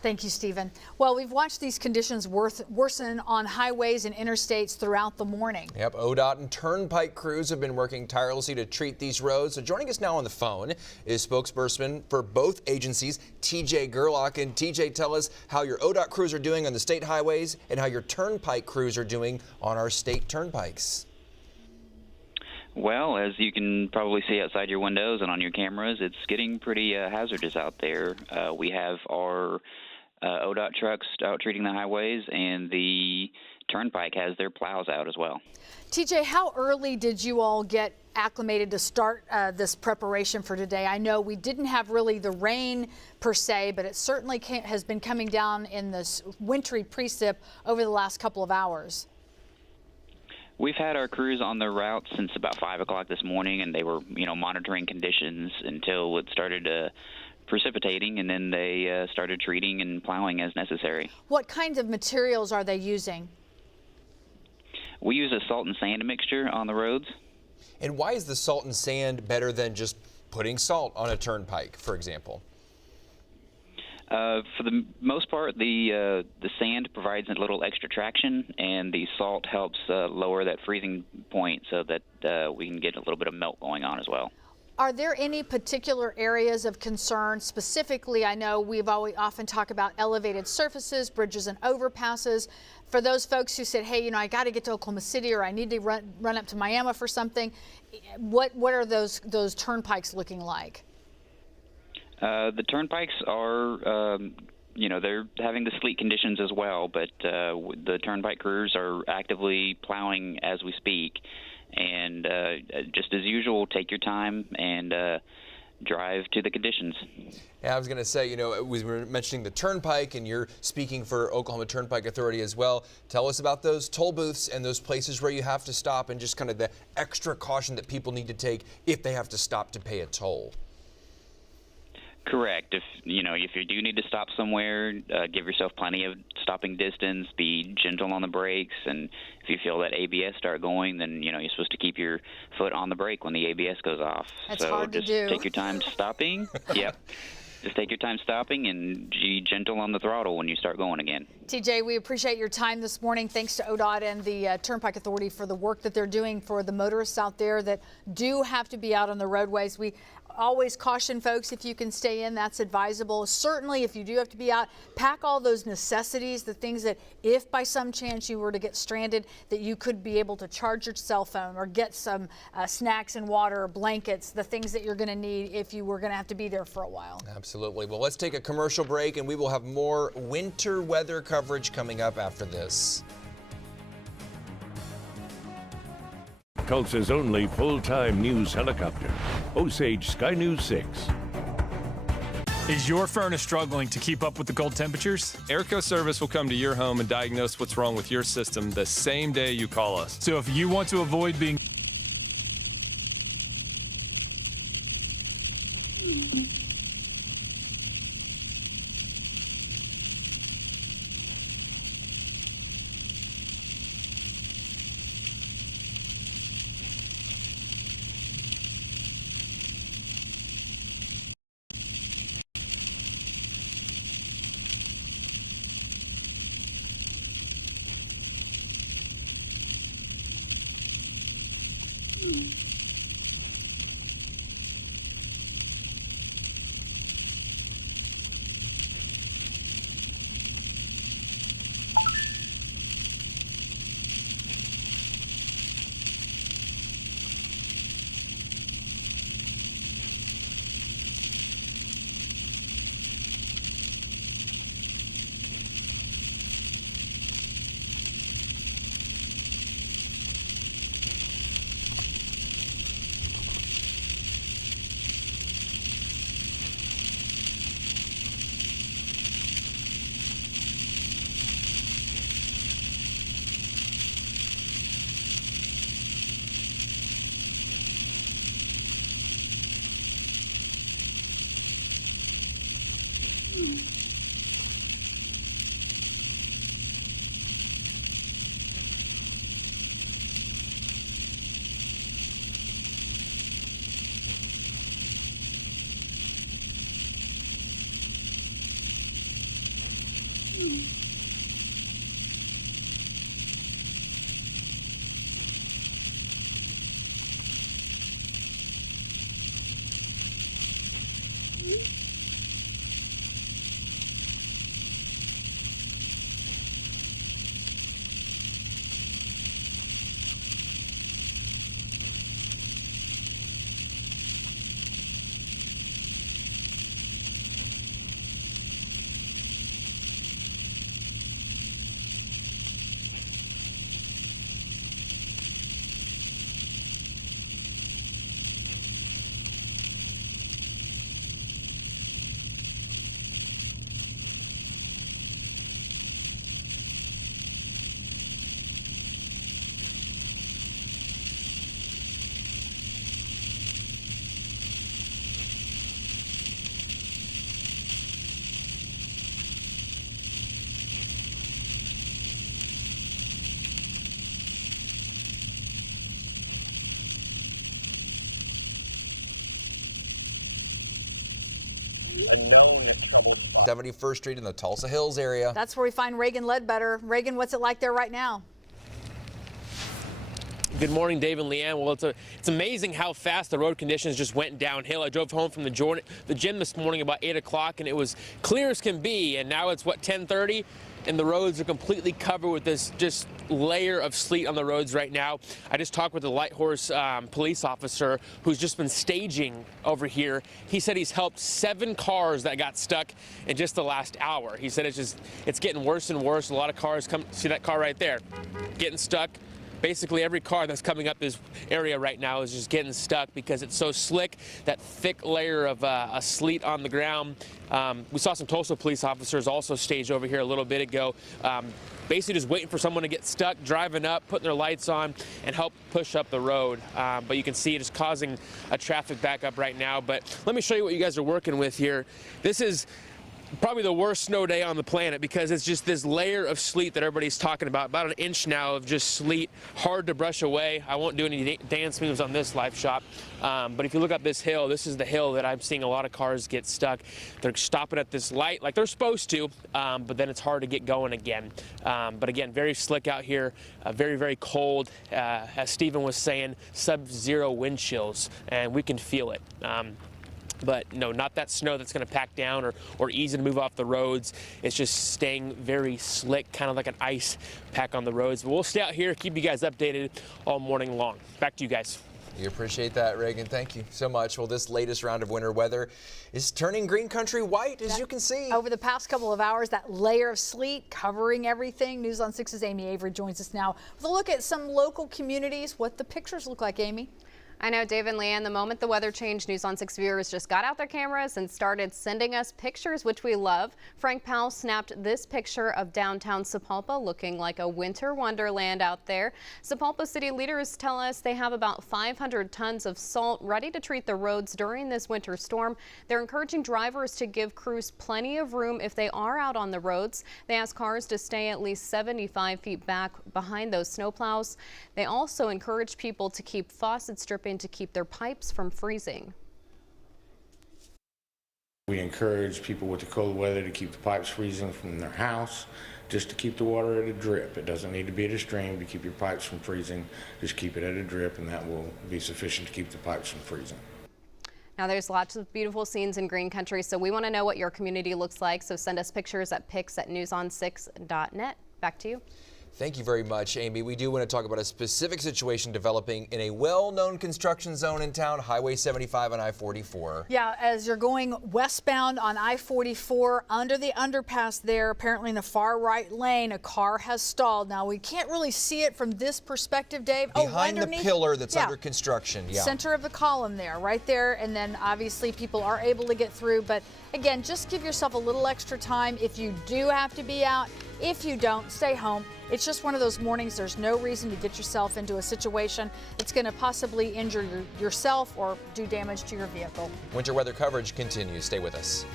Thank you, Stephen. Well, we've watched these conditions worsen on highways and interstates throughout the morning. Yep, ODOT and Turnpike crews have been working tirelessly to treat these roads. So joining us now on the phone is spokesperson for both agencies, TJ Gerlach. And TJ, tell us how your ODOT crews are doing on the state highways and how your Turnpike crews are doing on our state turnpikes. Well, as you can probably see outside your windows and on your cameras, it's getting pretty hazardous out there. We have our ODOT trucks out treating the highways, and the Turnpike has their plows out as well. TJ, how early did you all get acclimated to start this preparation for today? I know we didn't have really the rain per se, but it certainly has been coming down in this wintry precip over the last couple of hours. We've had our crews on the route since about 5 o'clock this morning, and they were, monitoring conditions until it started precipitating, and then they started treating and plowing as necessary. What kinds of materials are they using? We use a salt and sand mixture on the roads. And why is the salt and sand better than just putting salt on a turnpike, for example? For the most part, the sand provides a little extra traction, and the salt helps lower that freezing point so that we can get a little bit of melt going on as well. Are there any particular areas of concern? Specifically, I know we've often talk about elevated surfaces, bridges and overpasses. For those folks who said, hey, I got to get to Oklahoma City, or I need to run up to Miami for something, what are those turnpikes looking like? The turnpikes are, they're having the sleet conditions as well, but the turnpike crews are actively plowing as we speak. And just as usual, take your time and drive to the conditions. Yeah, I was going to say, we were mentioning the Turnpike, and you're speaking for Oklahoma Turnpike Authority as well. Tell us about those toll booths and those places where you have to stop, and just kind of the extra caution that people need to take if they have to stop to pay a toll. Correct. If you do need to stop somewhere, give yourself plenty of stopping distance. Be gentle on the brakes, and if you feel that ABS start going, then you're supposed to keep your foot on the brake when the ABS goes off. That's so hard just to do. Take your time stopping. Yep. Just take your time stopping and be gentle on the throttle when you start going again. TJ, we appreciate your time this morning. Thanks to ODOT and the Turnpike Authority for the work that they're doing for the motorists out there that do have to be out on the roadways. We always caution folks, if you can stay in, that's advisable. Certainly, if you do have to be out, pack all those necessities, the things that if by some chance you were to get stranded, that you could be able to charge your cell phone or get some snacks and water or blankets, the things that you're going to need if you were going to have to be there for a while. Absolutely. Well, let's take a commercial break, and we will have more winter weather coverage coming up after this. Tulsa's only full-time news helicopter, Osage Sky News 6. Is your furnace struggling to keep up with the cold temperatures? Airco Service will come to your home and diagnose what's wrong with your system the same day you call us. So if you want to avoid being a known troubled spot. 71st Street in the Tulsa Hills area. That's where we find Reagan Ledbetter. Reagan, what's it like there right now? Good morning, Dave and Leanne. Well, it's amazing how fast the road conditions just went downhill. I drove home from the gym this morning about 8 o'clock, and it was clear as can be. And now it's, what, 10:30? And the roads are completely covered with this just layer of sleet on the roads right now. I just talked with the Light Horse police officer who's just been staging over here. He said he's helped 7 cars that got stuck in just the last hour. He said it's getting worse and worse. A lot of cars come, see that car right there, getting stuck. Basically every car that's coming up this area right now is just getting stuck because it's so slick, that thick layer of a sleet on the ground. We saw some Tulsa police officers also staged over here a little bit ago, basically just waiting for someone to get stuck, driving up, putting their lights on, and help push up the road. But you can see it is causing a traffic backup right now. But let me show you what you guys are working with here. This is probably the worst snow day on the planet because it's just this layer of sleet that everybody's talking about an inch now of just sleet, hard to brush away. I won't do any dance moves on this live shot, but if you look up this hill, this is the hill that I'm seeing a lot of cars get stuck. They're stopping at this light like they're supposed to, but then it's hard to get going again. But again, very slick out here, very, very cold. As Stephen was saying, sub-zero wind chills, and we can feel it. But no, not that snow that's going to pack down or easy to move off the roads. It's just staying very slick, kind of like an ice pack on the roads. But we'll stay out here, keep you guys updated all morning long. Back to you guys. We appreciate that, Reagan. Thank you so much. Well, this latest round of winter weather is turning green country white, as you can see. Over the past couple of hours, that layer of sleet covering everything. News on 6's Amy Avery joins us now with a look at some local communities, what the pictures look like, Amy. I know, Dave and Leanne, the moment the weather changed, News on 6 viewers just got out their cameras and started sending us pictures, which we love. Frank Powell snapped this picture of downtown Sapulpa looking like a winter wonderland out there. Sapulpa city leaders tell us they have about 500 tons of salt ready to treat the roads during this winter storm. They're encouraging drivers to give crews plenty of room if they are out on the roads. They ask cars to stay at least 75 feet back behind those snowplows. They also encourage people to keep faucets dripping to keep their pipes from freezing. We encourage people with the cold weather to keep the pipes freezing from their house, just to keep the water at a drip. It doesn't need to be at a stream to keep your pipes from freezing. Just keep it at a drip, and that will be sufficient to keep the pipes from freezing. Now there's lots of beautiful scenes in green country, so we want to know what your community looks like. So send us pictures at pics@newson6.net. Back to you. Thank you very much, Amy. We do want to talk about a specific situation developing in a well-known construction zone in town, Highway 75 and I-44. Yeah, as you're going westbound on I-44 under the underpass there, apparently in the far right lane, a car has stalled. Now, we can't really see it from this perspective, Dave. Behind the pillar that's yeah. under construction. Yeah. Center of the column there, right there. And then obviously people are able to get through. But again, just give yourself a little extra time if you do have to be out. If you don't, stay home. It's just one of those mornings. There's no reason to get yourself into a situation that's going to possibly injure yourself or do damage to your vehicle. Winter weather coverage continues. Stay with us.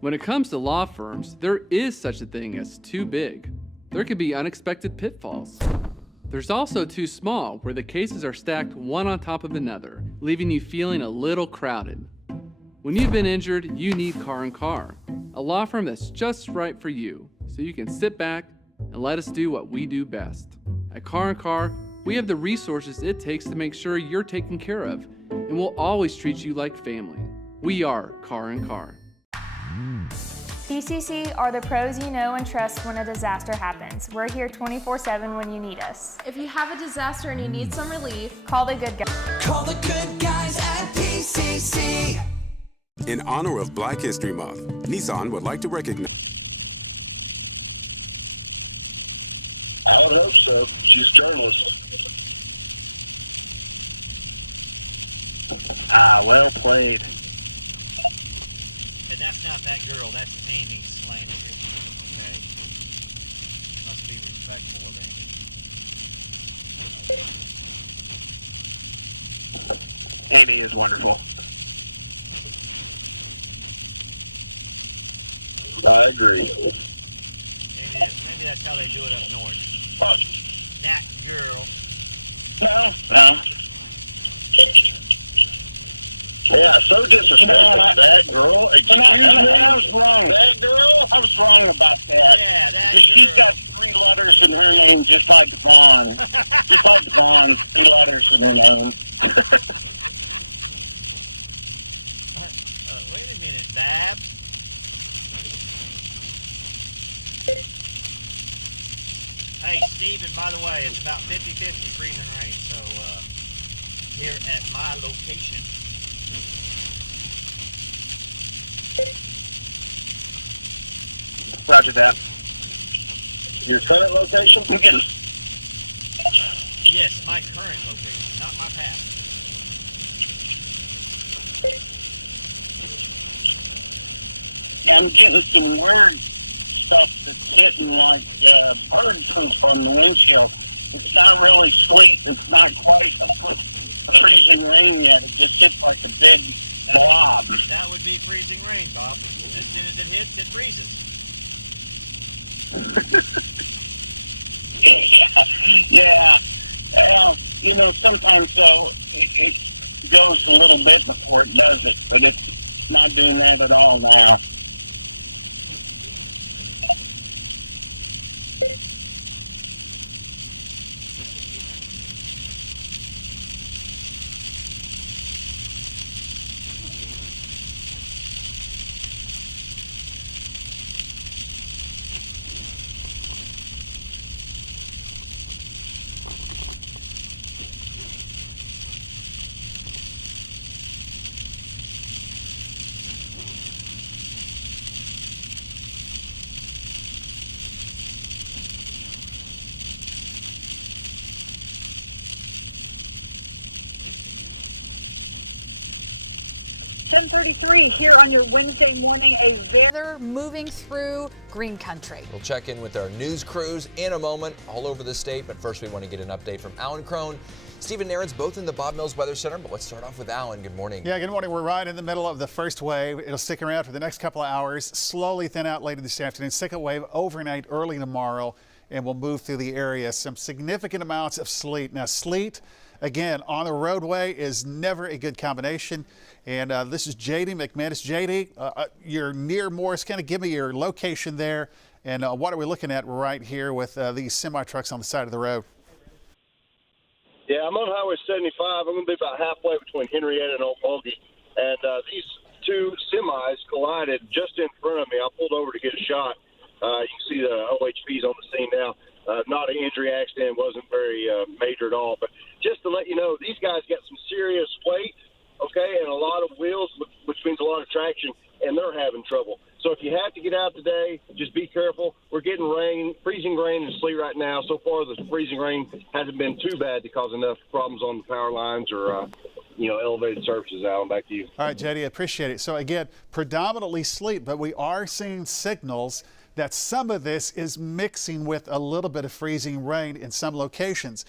When it comes to law firms, there is such a thing as too big. There could be unexpected pitfalls. There's also too small, where the cases are stacked one on top of another, leaving you feeling a little crowded. When you've been injured, you need Car & Car, a law firm that's just right for you, so you can sit back and let us do what we do best. At Car & Car, we have the resources it takes to make sure you're taken care of, and we'll always treat you like family. We are Car & Car. PCC are the pros you know and trust when a disaster happens. We're here 24/7 when you need us. If you have a disaster and you need some relief, call the good guys. Call the good guys at PCC. In honor of Black History Month, Nissan would like to recognize. I don't hope so. She's journalist. Ah, well played. That's not that girl. That's Amy is wonderful. I agree. That's how they do it up north. That girl. Yeah, so just a bad girl. I was wrong. That girl, I was wrong about that. Yeah, she's got 3 letters in her name, just like Vaughn. Just like Vaughn, 3 letters in her name. Wait a minute, Dad. Hey, Steve, and by the way, it's about 56 and 39, so we're at my location. Roger that. Your current location? Yes, my current location, not my map. I'm getting some weird stuff that's hitting like bird poop on the windshield. It's not really sweet. It's not quite freezing rain yet. It just looks like a big blob. That would be freezing rain, Bob. As soon as it hits, it freezes. Yeah. You know, sometimes though, it goes a little bit before it does it, but it's not doing that at all now. Here on your Wednesday morning, They're moving through green country. We'll check in with our news crews in a moment all over the state, but first we want to get an update from Alan Crone, Stephen Nairns, both in the Bob Mills Weather Center, but let's start off with Alan. Good morning. Yeah, good morning. We're right in the middle of the first wave. It'll stick around for the next couple of hours, slowly thin out later this afternoon. Second wave overnight early tomorrow, and we'll move through the area. Some significant amounts of sleet. Now, sleet again, on the roadway is never a good combination. And this is JD McManus. JD, you're near Morris. Kind of give me your location there. And what are we looking at right here with these semi-trucks on the side of the road? Yeah, I'm on Highway 75. I'm going to be about halfway between Henrietta and Okmulgee. And these two semis collided just in front of me. I pulled over to get a shot. You can see the OHP's on the scene now. Not an injury accident, wasn't very major at all. But just to let you know, these guys got some serious weight, okay, and a lot of wheels, which means a lot of traction, and they're having trouble. So if you have to get out today, just be careful. We're getting rain, freezing rain and sleet right now. So far, the freezing rain hasn't been too bad to cause enough problems on the power lines or, elevated surfaces. Alan, back to you. All right, JD, I appreciate it. So again, predominantly sleet, but we are seeing signals that some of this is mixing with a little bit of freezing rain in some locations.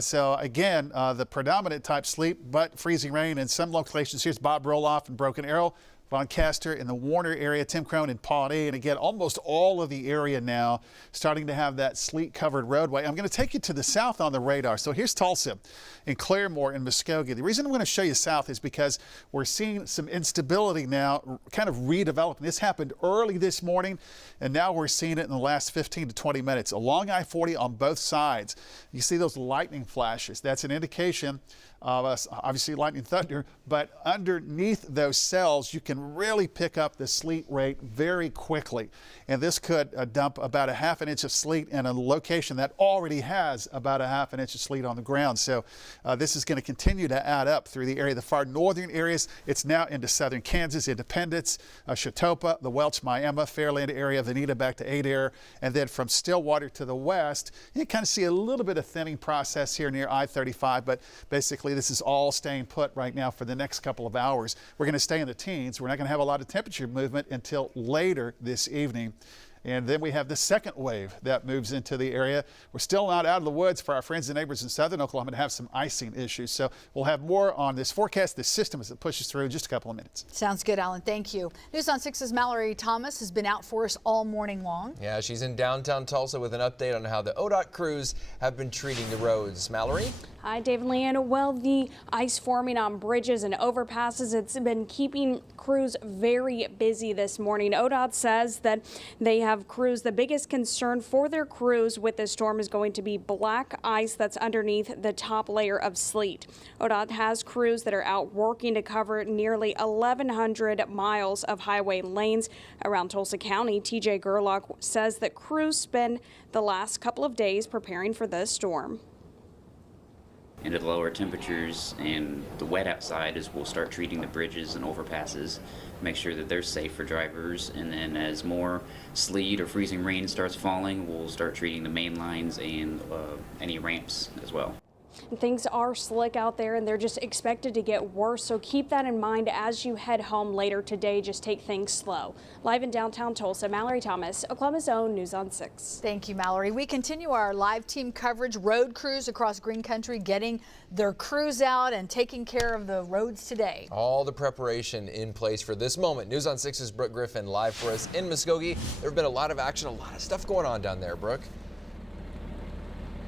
So again, the predominant type sleet, but freezing rain in some locations. Here's Bob Roloff in Broken Arrow, Von Castor in the Warner area, Tim Crone in Pawnee, and again, almost all of the area now starting to have that sleet-covered roadway. I'm going to take you to the south on the radar. So here's Tulsa and Claremore and Muskogee. The reason I'm going to show you south is because we're seeing some instability now kind of redeveloping. This happened early this morning, and now we're seeing it in the last 15 to 20 minutes. Along I-40 on both sides, you see those lightning flashes. That's an indication of obviously lightning thunder, but underneath those cells, you can really pick up the sleet rate very quickly. And this could dump about a ½ inch of sleet in a location that already has about a ½ inch of sleet on the ground. So this is going to continue to add up through the area. The far northern areas, it's now into southern Kansas, Independence, Chautauqua, the Welch, Miami, Fairland area, Veneta back to Adair, and then from Stillwater to the west, you kind of see a little bit of thinning process here near I-35, but basically this is all staying put right now for the next couple of hours. We're going to stay in the teens. We're not going to have a lot of temperature movement until later this evening. And then we have the second wave that moves into the area. We're still not out of the woods for our friends and neighbors in southern Oklahoma to have some icing issues. So we'll have more on this forecast, this system as it pushes through in just a couple of minutes. Sounds good, Alan. Thank you. News on 6's Mallory Thomas has been out for us all morning long. Yeah, she's in downtown Tulsa with an update on how the ODOT crews have been treating the roads. Mallory? Hi, Dave and Leanne. Well, the ice forming on bridges and overpasses, it's been keeping crews very busy this morning. ODOT says that they have crews. The biggest concern for their crews with this storm is going to be black ice that's underneath the top layer of sleet. ODOT has crews that are out working to cover nearly 1,100 miles of highway lanes around Tulsa County. TJ Gerlach says that crews spend the last couple of days preparing for this storm. Into the lower temperatures and the wet outside is we'll start treating the bridges and overpasses, make sure that they're safe for drivers, and then as more sleet or freezing rain starts falling, we'll start treating the main lines and any ramps as well. Things are slick out there and they're just expected to get worse, so keep that in mind as you head home later today. Just take things slow. Live in downtown Tulsa, Mallory Thomas, Oklahoma's Own News on 6. Thank you, Mallory. We continue our live team coverage. Road crews across Green Country getting their crews out and taking care of the roads today. All the preparation in place for this moment. News on 6's Brooke Griffin live for us in Muskogee. There have been a lot of action, a lot of stuff going on down there, Brooke.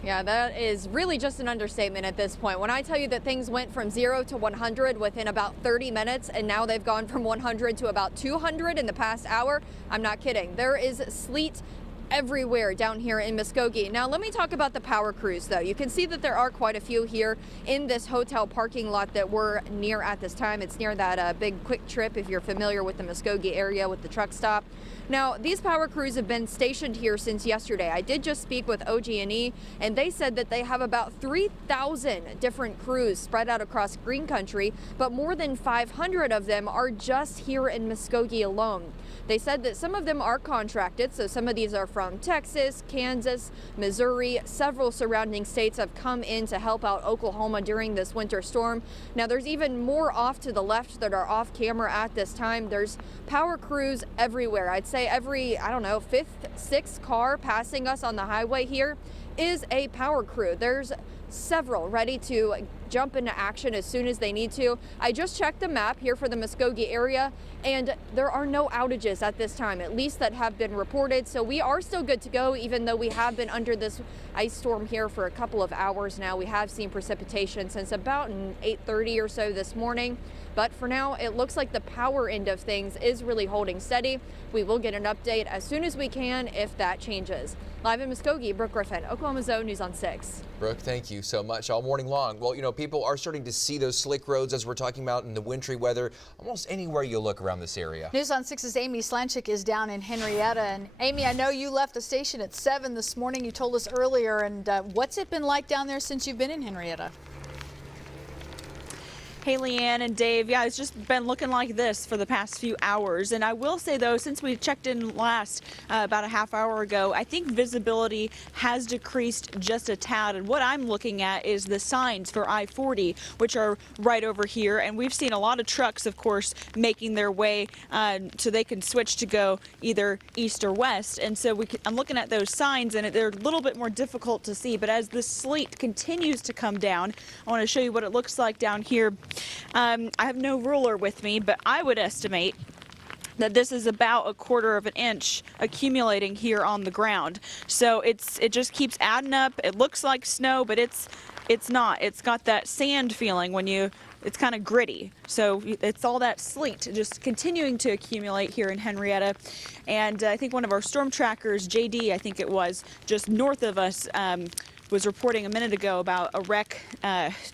Yeah, that is really just an understatement at this point. When I tell you that things went from 0 to 100 within about 30 minutes, and now they've gone from 100 to about 200 in the past hour, I'm not kidding. There is sleet everywhere down here in Muskogee. Now let me talk about the power crews though. You can see that there are quite a few here in this hotel parking lot that we're near at this time. It's near that big Quick Trip, if you're familiar with the Muskogee area with the truck stop. Now these power crews have been stationed here since yesterday. I did just speak with OG&E and they said that they have about 3,000 different crews spread out across Green Country, but more than 500 of them are just here in Muskogee alone. They said that some of them are contracted, so some of these are from Texas, Kansas, Missouri. Several surrounding states have come in to help out Oklahoma during this winter storm. Now there's even more off to the left that are off camera at this time. There's power crews everywhere. I'd say every, I don't know, 5th, 6th car passing us on the highway here is a power crew. There's several ready to jump into action as soon as they need to. I just checked the map here for the Muskogee area, and there are no outages at this time, at least that have been reported. So we are still good to go, even though we have been under this ice storm here for a couple of hours now. We have seen precipitation since about 8:30 or so this morning. But for now, it looks like the power end of things is really holding steady. We will get an update as soon as we can if that changes. Live in Muskogee, Brooke Griffin, Oklahoma's Own News on 6. Brooke, thank you so much all morning long. Well, you know, people are starting to see those slick roads as we're talking about in the wintry weather almost anywhere you look around this area. News on 6's Amy Slanchik is down in Henrietta. And Amy, I know you left the station at 7 this morning. You told us earlier. And what's it been like down there since you've been in Henrietta? Hey, Leanne and Dave. Yeah, it's just been looking like this for the past few hours. And I will say, though, since we checked in last about a half hour ago, I think visibility has decreased just a tad. And what I'm looking at is the signs for I-40, which are right over here. And we've seen a lot of trucks, of course, making their way so they can switch to go either east or west. And so I'm looking at those signs, and they're a little bit more difficult to see. But as the sleet continues to come down, I want to show you what it looks like down here. I have no ruler with me, but I would estimate that this is about 1/4 of an inch accumulating here on the ground. So it just keeps adding up. It looks like snow, but it's not. It's got that sand feeling it's kind of gritty. So it's all that sleet just continuing to accumulate here in Henrietta. And I think one of our storm trackers, JD, I think it was, just north of us, was reporting a minute ago about a wreck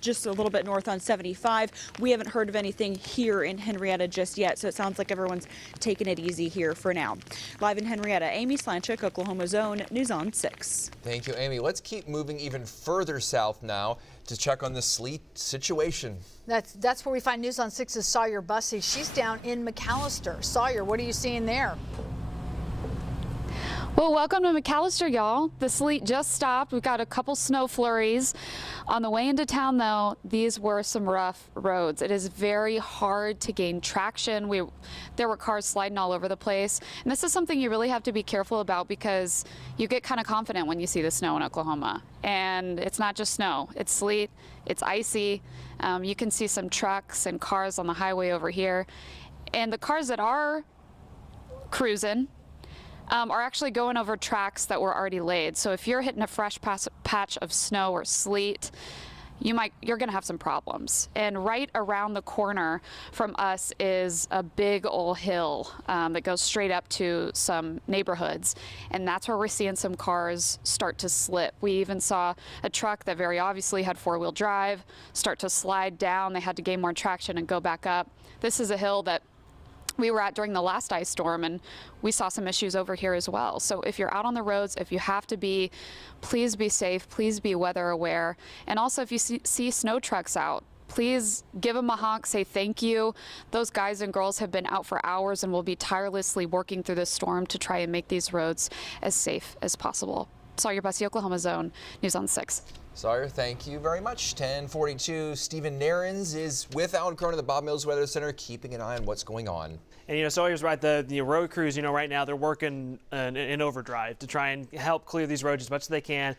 just a little bit north on 75. We haven't heard of anything here in Henrietta just yet, so it sounds like everyone's taking it easy here for now. Live in Henrietta, Amy Slanchik, Oklahoma's Own, News on 6. Thank you, Amy. Let's keep moving even further south now to check on the sleet situation. That's where we find News on 6's Sawyer Bussey. She's down in McAllister. Sawyer, what are you seeing there? Well, welcome to McAllister, y'all. The sleet just stopped. We've got a couple snow flurries. On the way into town, though, these were some rough roads. It is very hard to gain traction. There were cars sliding all over the place. And this is something you really have to be careful about because you get kind of confident when you see the snow in Oklahoma. And it's not just snow. It's sleet. It's icy. You can see some trucks and cars on the highway over here. And the cars that are cruising are actually going over tracks that were already laid. So if you're hitting a fresh patch of snow or sleet, you're going to have some problems. And right around the corner from us is a big old hill that goes straight up to some neighborhoods. And that's where we're seeing some cars start to slip. We even saw a truck that very obviously had four-wheel drive start to slide down. They had to gain more traction and go back up. This is a hill that we were at during the last ice storm, and we saw some issues over here as well. So if you're out on the roads, if you have to be, please be safe, please be weather aware. And also if you see snow trucks out, please give them a honk, say thank you. Those guys and girls have been out for hours and will be tirelessly working through this storm to try and make these roads as safe as possible. Sawyer Bussey, Oklahoma's Own, News on 6. Sawyer, thank you very much. 10:42, Stephen Narins is with Alan Cronin at the Bob Mills Weather Center, keeping an eye on what's going on. And, Sawyer's right. The road crews, right now they're working in overdrive to try and help clear these roads as much as they can.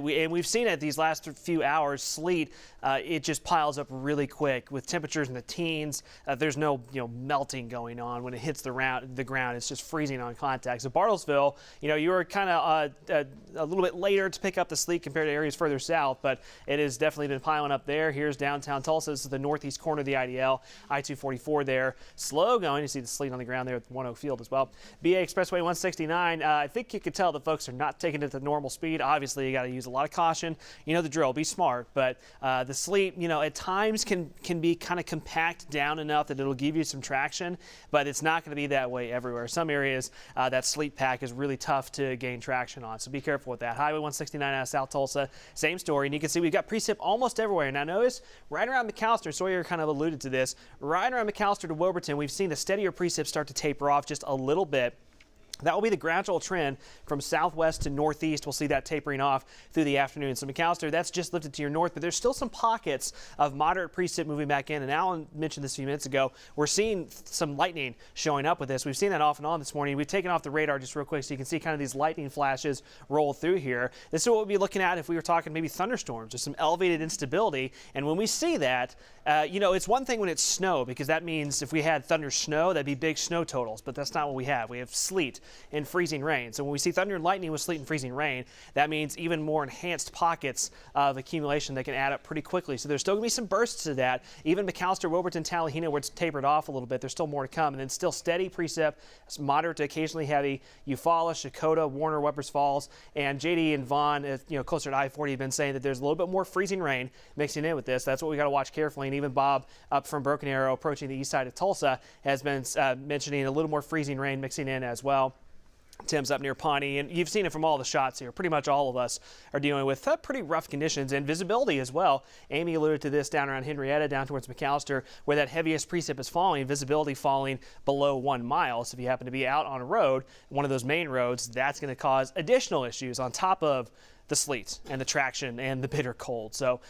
We've seen it these last few hours, sleet, it just piles up really quick with temperatures in the teens. There's no, melting going on when it hits the ground. It's just freezing on contact. So Bartlesville, you were kind of a little bit later to pick up the sleet compared to areas further south, but it has definitely been piling up there. Here's downtown Tulsa. This is the northeast corner of the IDL, I-244 there. Slow going. You see the sleet on the ground there at One Oak Field as well. BA Expressway 169, I think you could tell that folks are not taking it at the normal speed. Obviously, you got to use a lot of caution. You know the drill. Be smart. But the sleet, at times can be kind of compact down enough that it'll give you some traction, but it's not going to be that way everywhere. Some areas, that sleet pack is really tough to gain traction on, so be careful with that. Highway 169 out of South Tulsa, same story. And you can see we've got precip almost everywhere. Now notice, right around McAllister, Sawyer kind of alluded to this, right around McAllister to Wilburton, we've seen a steadier precip start to taper off just a little bit. That will be the gradual trend from southwest to northeast. We'll see that tapering off through the afternoon. So McAllister, that's just lifted to your north, but there's still some pockets of moderate precip moving back in. And Alan mentioned this a few minutes ago. We're seeing some lightning showing up with this. We've seen that off and on this morning. We've taken off the radar just real quick so you can see kind of these lightning flashes roll through here. This is what we'll be looking at if we were talking maybe thunderstorms or some elevated instability. And when we see that, you know, it's one thing when it's snow, because that means if we had thunder snow, that'd be big snow totals, but that's not what we have. We have sleet and freezing rain. So when we see thunder and lightning with sleet and freezing rain, that means even more enhanced pockets of accumulation that can add up pretty quickly. So there's still going to be some bursts to that. Even McAllister, Wilburton, Tallahena, where it's tapered off a little bit, there's still more to come. And then still steady precip, moderate to occasionally heavy. Eufaula, Shakota, Warner, Webbers Falls, and JD and Vaughn, you know, closer to I-40 have been saying that there's a little bit more freezing rain mixing in with this. That's what we got to watch carefully. And even Bob up from Broken Arrow approaching the east side of Tulsa has been mentioning a little more freezing rain mixing in as well. Tim's up near Pawnee, and you've seen it from all the shots here. Pretty much all of us are dealing with pretty rough conditions and visibility as well. Amy alluded to this down around Henrietta, down towards McAllister, where that heaviest precip is falling, visibility falling below 1 mile. So if you happen to be out on a road, one of those main roads, that's going to cause additional issues on top of the sleet and the traction and the bitter cold. So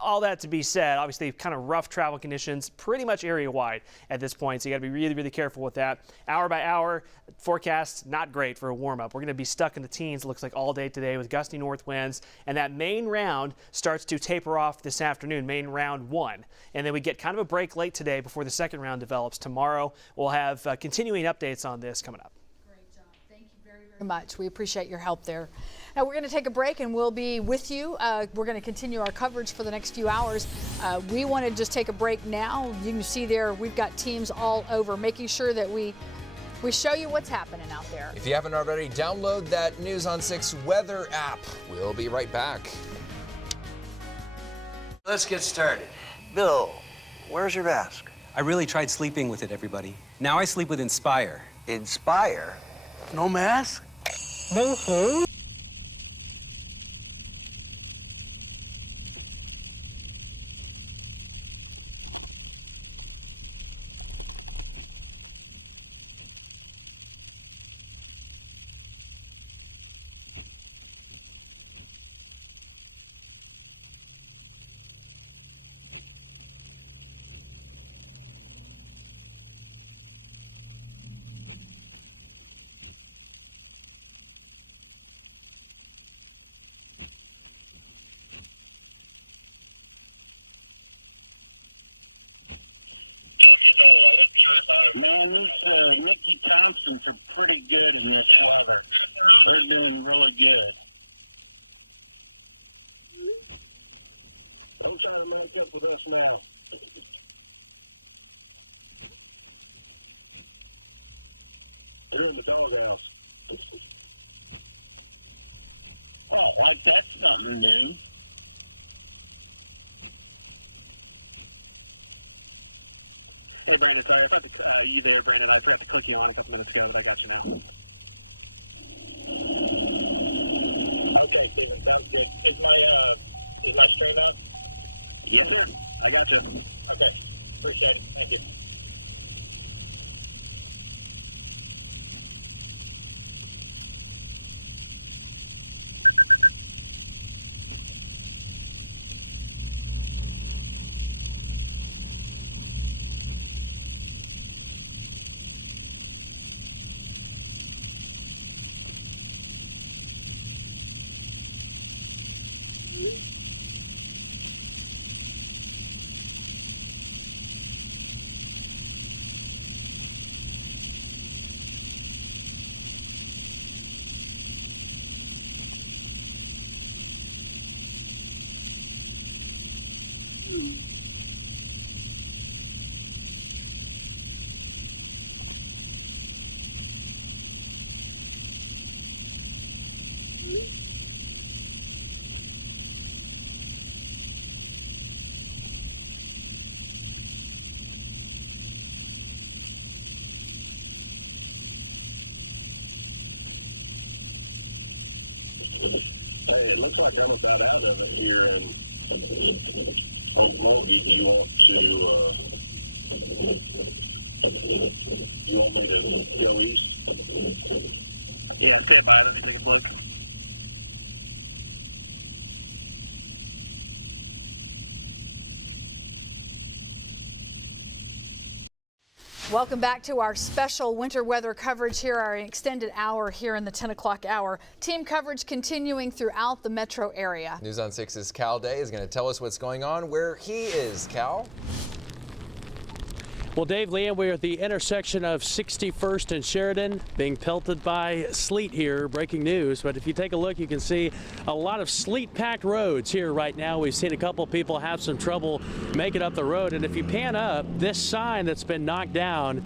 all that to be said, obviously kind of rough travel conditions pretty much area wide at this point. So you got to be really, really careful with that. Hour by hour forecast, not great for a warm up. We're going to be stuck in the teens, it looks like, all day today with gusty north winds. And that main round starts to taper off this afternoon, main round 1. And then we get kind of a break late today before the second round develops. Tomorrow we'll have continuing updates on this coming up. Much. We appreciate your help there. Now we're going to take a break and we'll be with you. We're going to continue our coverage for the next few hours. We want to just take a break now. You can see there we've got teams all over making sure that we show you what's happening out there. If you haven't already, download that News on 6 weather app. We'll be right back. Let's get started. Bill, where's your mask? I really tried sleeping with it, everybody. Now I sleep with Inspire. Inspire? No mask? Mm-hmm. Man, these Nicky Thompsons are pretty good in this weather. They're doing really good. Don't try to match up with us now. We're in the doghouse. Oh, that's something new. Hey, Brandon, sorry, you there, Brandon? I forgot to click you on a couple minutes ago, but I got you now. Okay, Steven, sounds good. Is my straight up? Yes, sir. I got you. Okay, appreciate it. Thank you. Hey, it looks like I'm about out of it here in Okmulgee. You want to Yeah, okay, bye. Let me take a look. Welcome back to our special winter weather coverage here, our extended hour here in the 10 o'clock hour. Team coverage continuing throughout the metro area. News on 6's Cal Day is going to tell us what's going on where he is. Cal? Well, Dave, Leanne, we're at the intersection of 61st and Sheridan, being pelted by sleet here. Breaking news. But if you take a look, you can see a lot of sleet-packed roads here right now. We've seen a couple people have some trouble making up the road. And if you pan up, this sign that's been knocked down,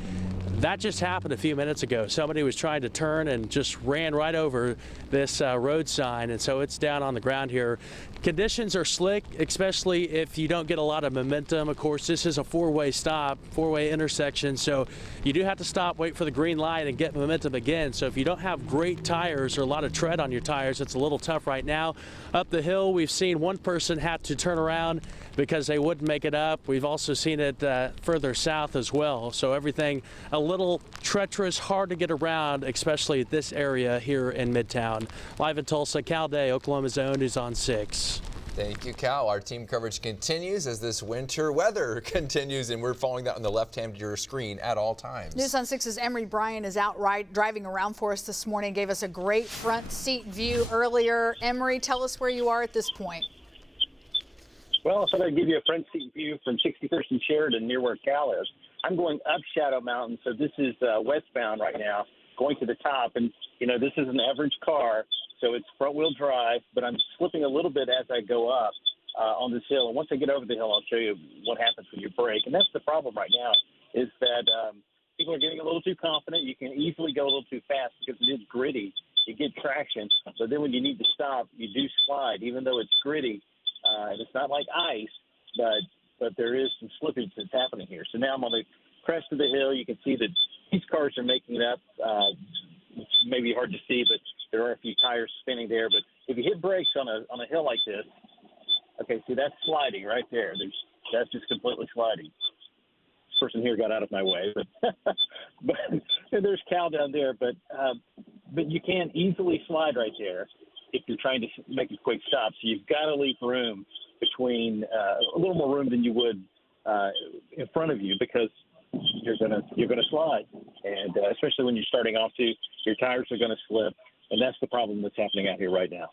that just happened a few minutes ago. Somebody was trying to turn and just ran right over this road sign, and so it's down on the ground here. Conditions are slick, especially if you don't get a lot of momentum. Of course, this is a four-way stop, four-way intersection, so you do have to stop, wait for the green light, and get momentum again. So if you don't have great tires or a lot of tread on your tires, it's a little tough right now. Up the hill, we've seen one person have to turn around because they wouldn't make it up. We've also seen it further south as well. So everything a little treacherous, hard to get around, especially at this area here in Midtown. Live in Tulsa, Cal Day, Oklahoma's Own, is on 6. Thank you, Cal. Our team coverage continues as this winter weather continues, and we're following that on the left hand of your screen at all times. News on 6's Emery Bryan is out driving around for us this morning. Gave us a great front seat view earlier. Emery, tell us where you are at this point. Well, I thought I'd give you a front seat view from 61st and Sheridan near where Cal is. I'm going up Shadow Mountain, so this is westbound right now, going to the top. And, you know, this is an average car, so it's front-wheel drive, but I'm slipping a little bit as I go up on this hill. And once I get over the hill, I'll show you what happens when you brake. And that's the problem right now is that people are getting a little too confident. You can easily go a little too fast because it is gritty. You get traction, but then when you need to stop, you do slide, even though it's gritty. And it's not like ice, but there is some slippage that's happening here. So now I'm on the crest of the hill. You can see that these cars are making it up. It's maybe hard to see, but there are a few tires spinning there. But if you hit brakes on a hill like this, okay, see, that's sliding right there. That's just completely sliding. This person here got out of my way, but there's Cal down there. But you can easily slide right there if you're trying to make a quick stop. So you've got to leave room between a little more room than you would in front of you, because you're gonna slide, and especially when you're starting off too, your tires are gonna slip, and that's the problem that's happening out here right now.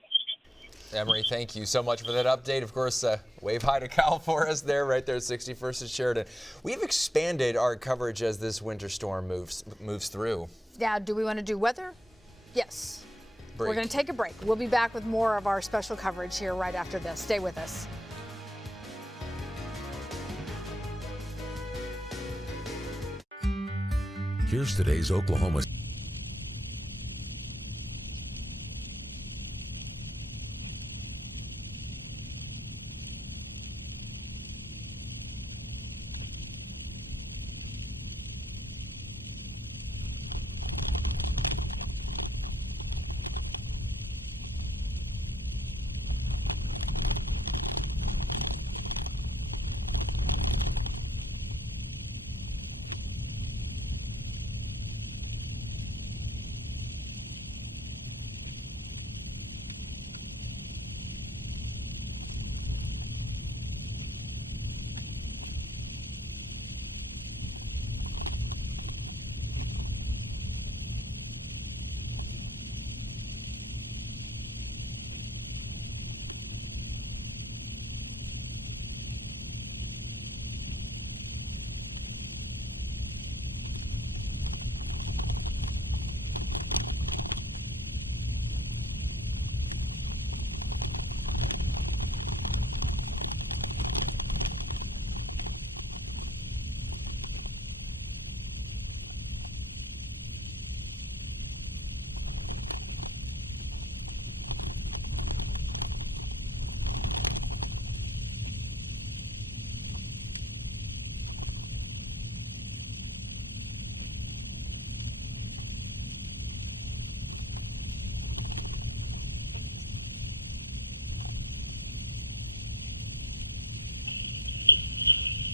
Emery, thank you so much for that update. Of course, wave hi to Cal for us there, right there at 61st and Sheridan. We've expanded our coverage as this winter storm moves through. Now, do we want to do weather? Yes. Break. We're going to take a break. We'll be back with more of our special coverage here right after this. Stay with us. Here's today's Oklahoma.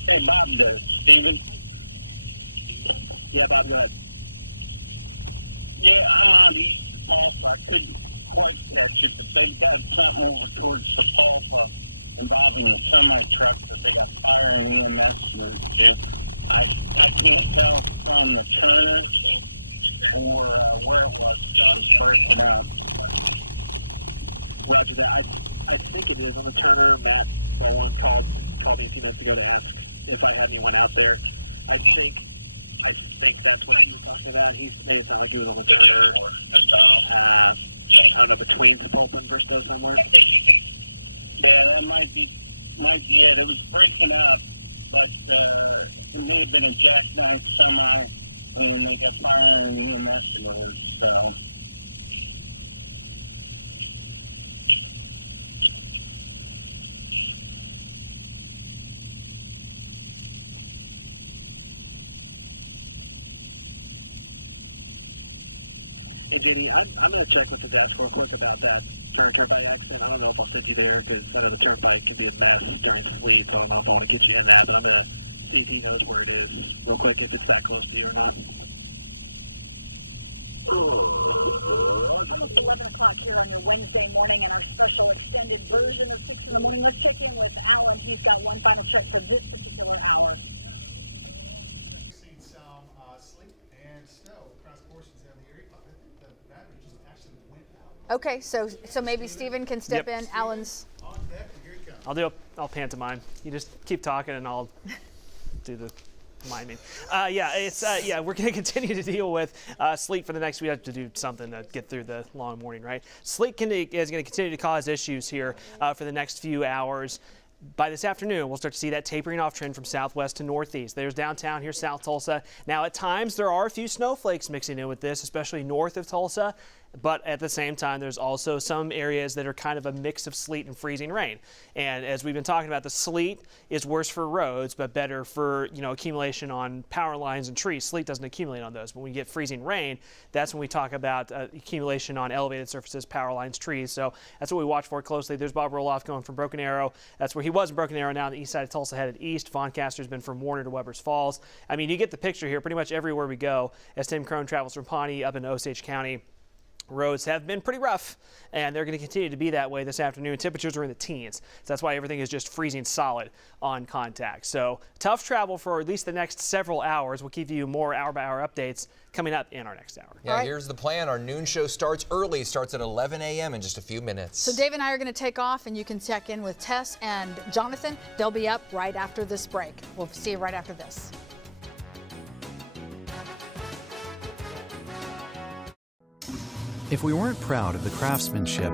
Hey, Bob, Steven. Yeah, about that. Yeah, I'm on East Tulsa. I couldn't quite catch it, but they got something over towards the Tulsa involving the semi-truck that they got fire and EMS moved. I can't tell if it's on the turn or where it was. I was breaking out. Roger that. I think it is on the Turner map. So I want to call me a few minutes ago to ask if I had anyone out there. I think that's what he was talking about. He said it's not on the Turner or I don't know, between the Fulton Bristol somewhere. Yeah, that might be it. It was breaking up, but it may have been a jackknife semi, and they got fire and EMS noise. So. Hey, Grady, I'm going to check with the deck real quick about that turnpike accident. I don't know if I'll send you there, but kind of a turnpike could be a massive giant sleet, so I don't know if I'll get you in there. I'm going to see if he knows where it is real quick, if it's that close to you or not. Almost 11 o'clock here on your Wednesday morning in our special extended version of 6 in the morning. Let's check in with Alan. He's got one final check for this particular hour. We've seen some sleet and snow across portions of the area. I think the battery just actually went out. Okay, so maybe Stephen can step in. Alan's on deck, and here he comes. I'll pantomime. You just keep talking and I'll do the miming. We're going to continue to deal with sleet for the next. We have to do something to get through the long morning, right? Sleet is going to continue to cause issues here for the next few hours. By this afternoon, we'll start to see that tapering off trend from southwest to northeast. There's downtown here, South Tulsa. Now, at times, there are a few snowflakes mixing in with this, especially north of Tulsa. But at the same time, there's also some areas that are kind of a mix of sleet and freezing rain. And as we've been talking about, the sleet is worse for roads, but better for, accumulation on power lines and trees. Sleet doesn't accumulate on those. But when we get freezing rain, that's when we talk about accumulation on elevated surfaces, power lines, trees. So that's what we watch for closely. There's Bob Roloff going from Broken Arrow. That's where he was in Broken Arrow, now on the east side of Tulsa, headed east. Von Caster's been from Warner to Weber's Falls. I mean, you get the picture here pretty much everywhere we go as Tim Crone travels from Pawnee up into Osage County. Roads have been pretty rough, and they're going to continue to be that way this afternoon. Temperatures are in the teens, so that's why everything is just freezing solid on contact. So tough travel for at least the next several hours. We'll give you more hour-by-hour updates coming up in our next hour. Yeah, here's the plan. Our noon show starts early, starts at 11 a.m. in just a few minutes. So Dave and I are going to take off, and you can check in with Tess and Jonathan. They'll be up right after this break. We'll see you right after this. If we weren't proud of the craftsmanship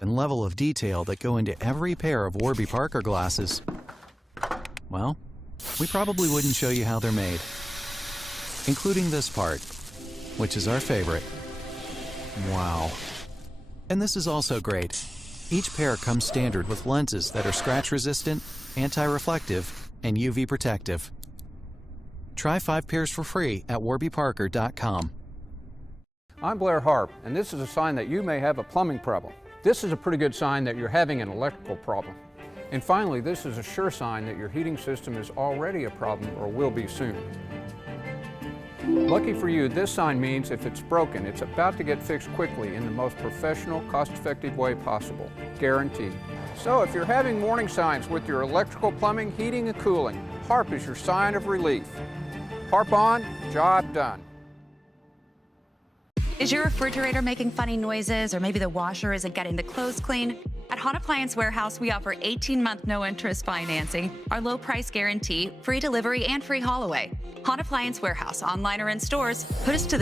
and level of detail that go into every pair of Warby Parker glasses, well, we probably wouldn't show you how they're made, including this part, which is our favorite. Wow. And this is also great. Each pair comes standard with lenses that are scratch resistant, anti-reflective, and UV protective. Try 5 pairs for free at warbyparker.com. I'm Blair Harp, and this is a sign that you may have a plumbing problem. This is a pretty good sign that you're having an electrical problem. And finally, this is a sure sign that your heating system is already a problem or will be soon. Lucky for you, this sign means if it's broken, it's about to get fixed quickly in the most professional, cost-effective way possible, guaranteed. So if you're having warning signs with your electrical, plumbing, heating, and cooling, Harp is your sign of relief. Harp on, job done. Is your refrigerator making funny noises, or maybe the washer isn't getting the clothes clean? At Hahn Appliance Warehouse, we offer 18-month no-interest financing, our low price guarantee, free delivery, and free haul away. Hahn Appliance Warehouse, online or in stores, put us to the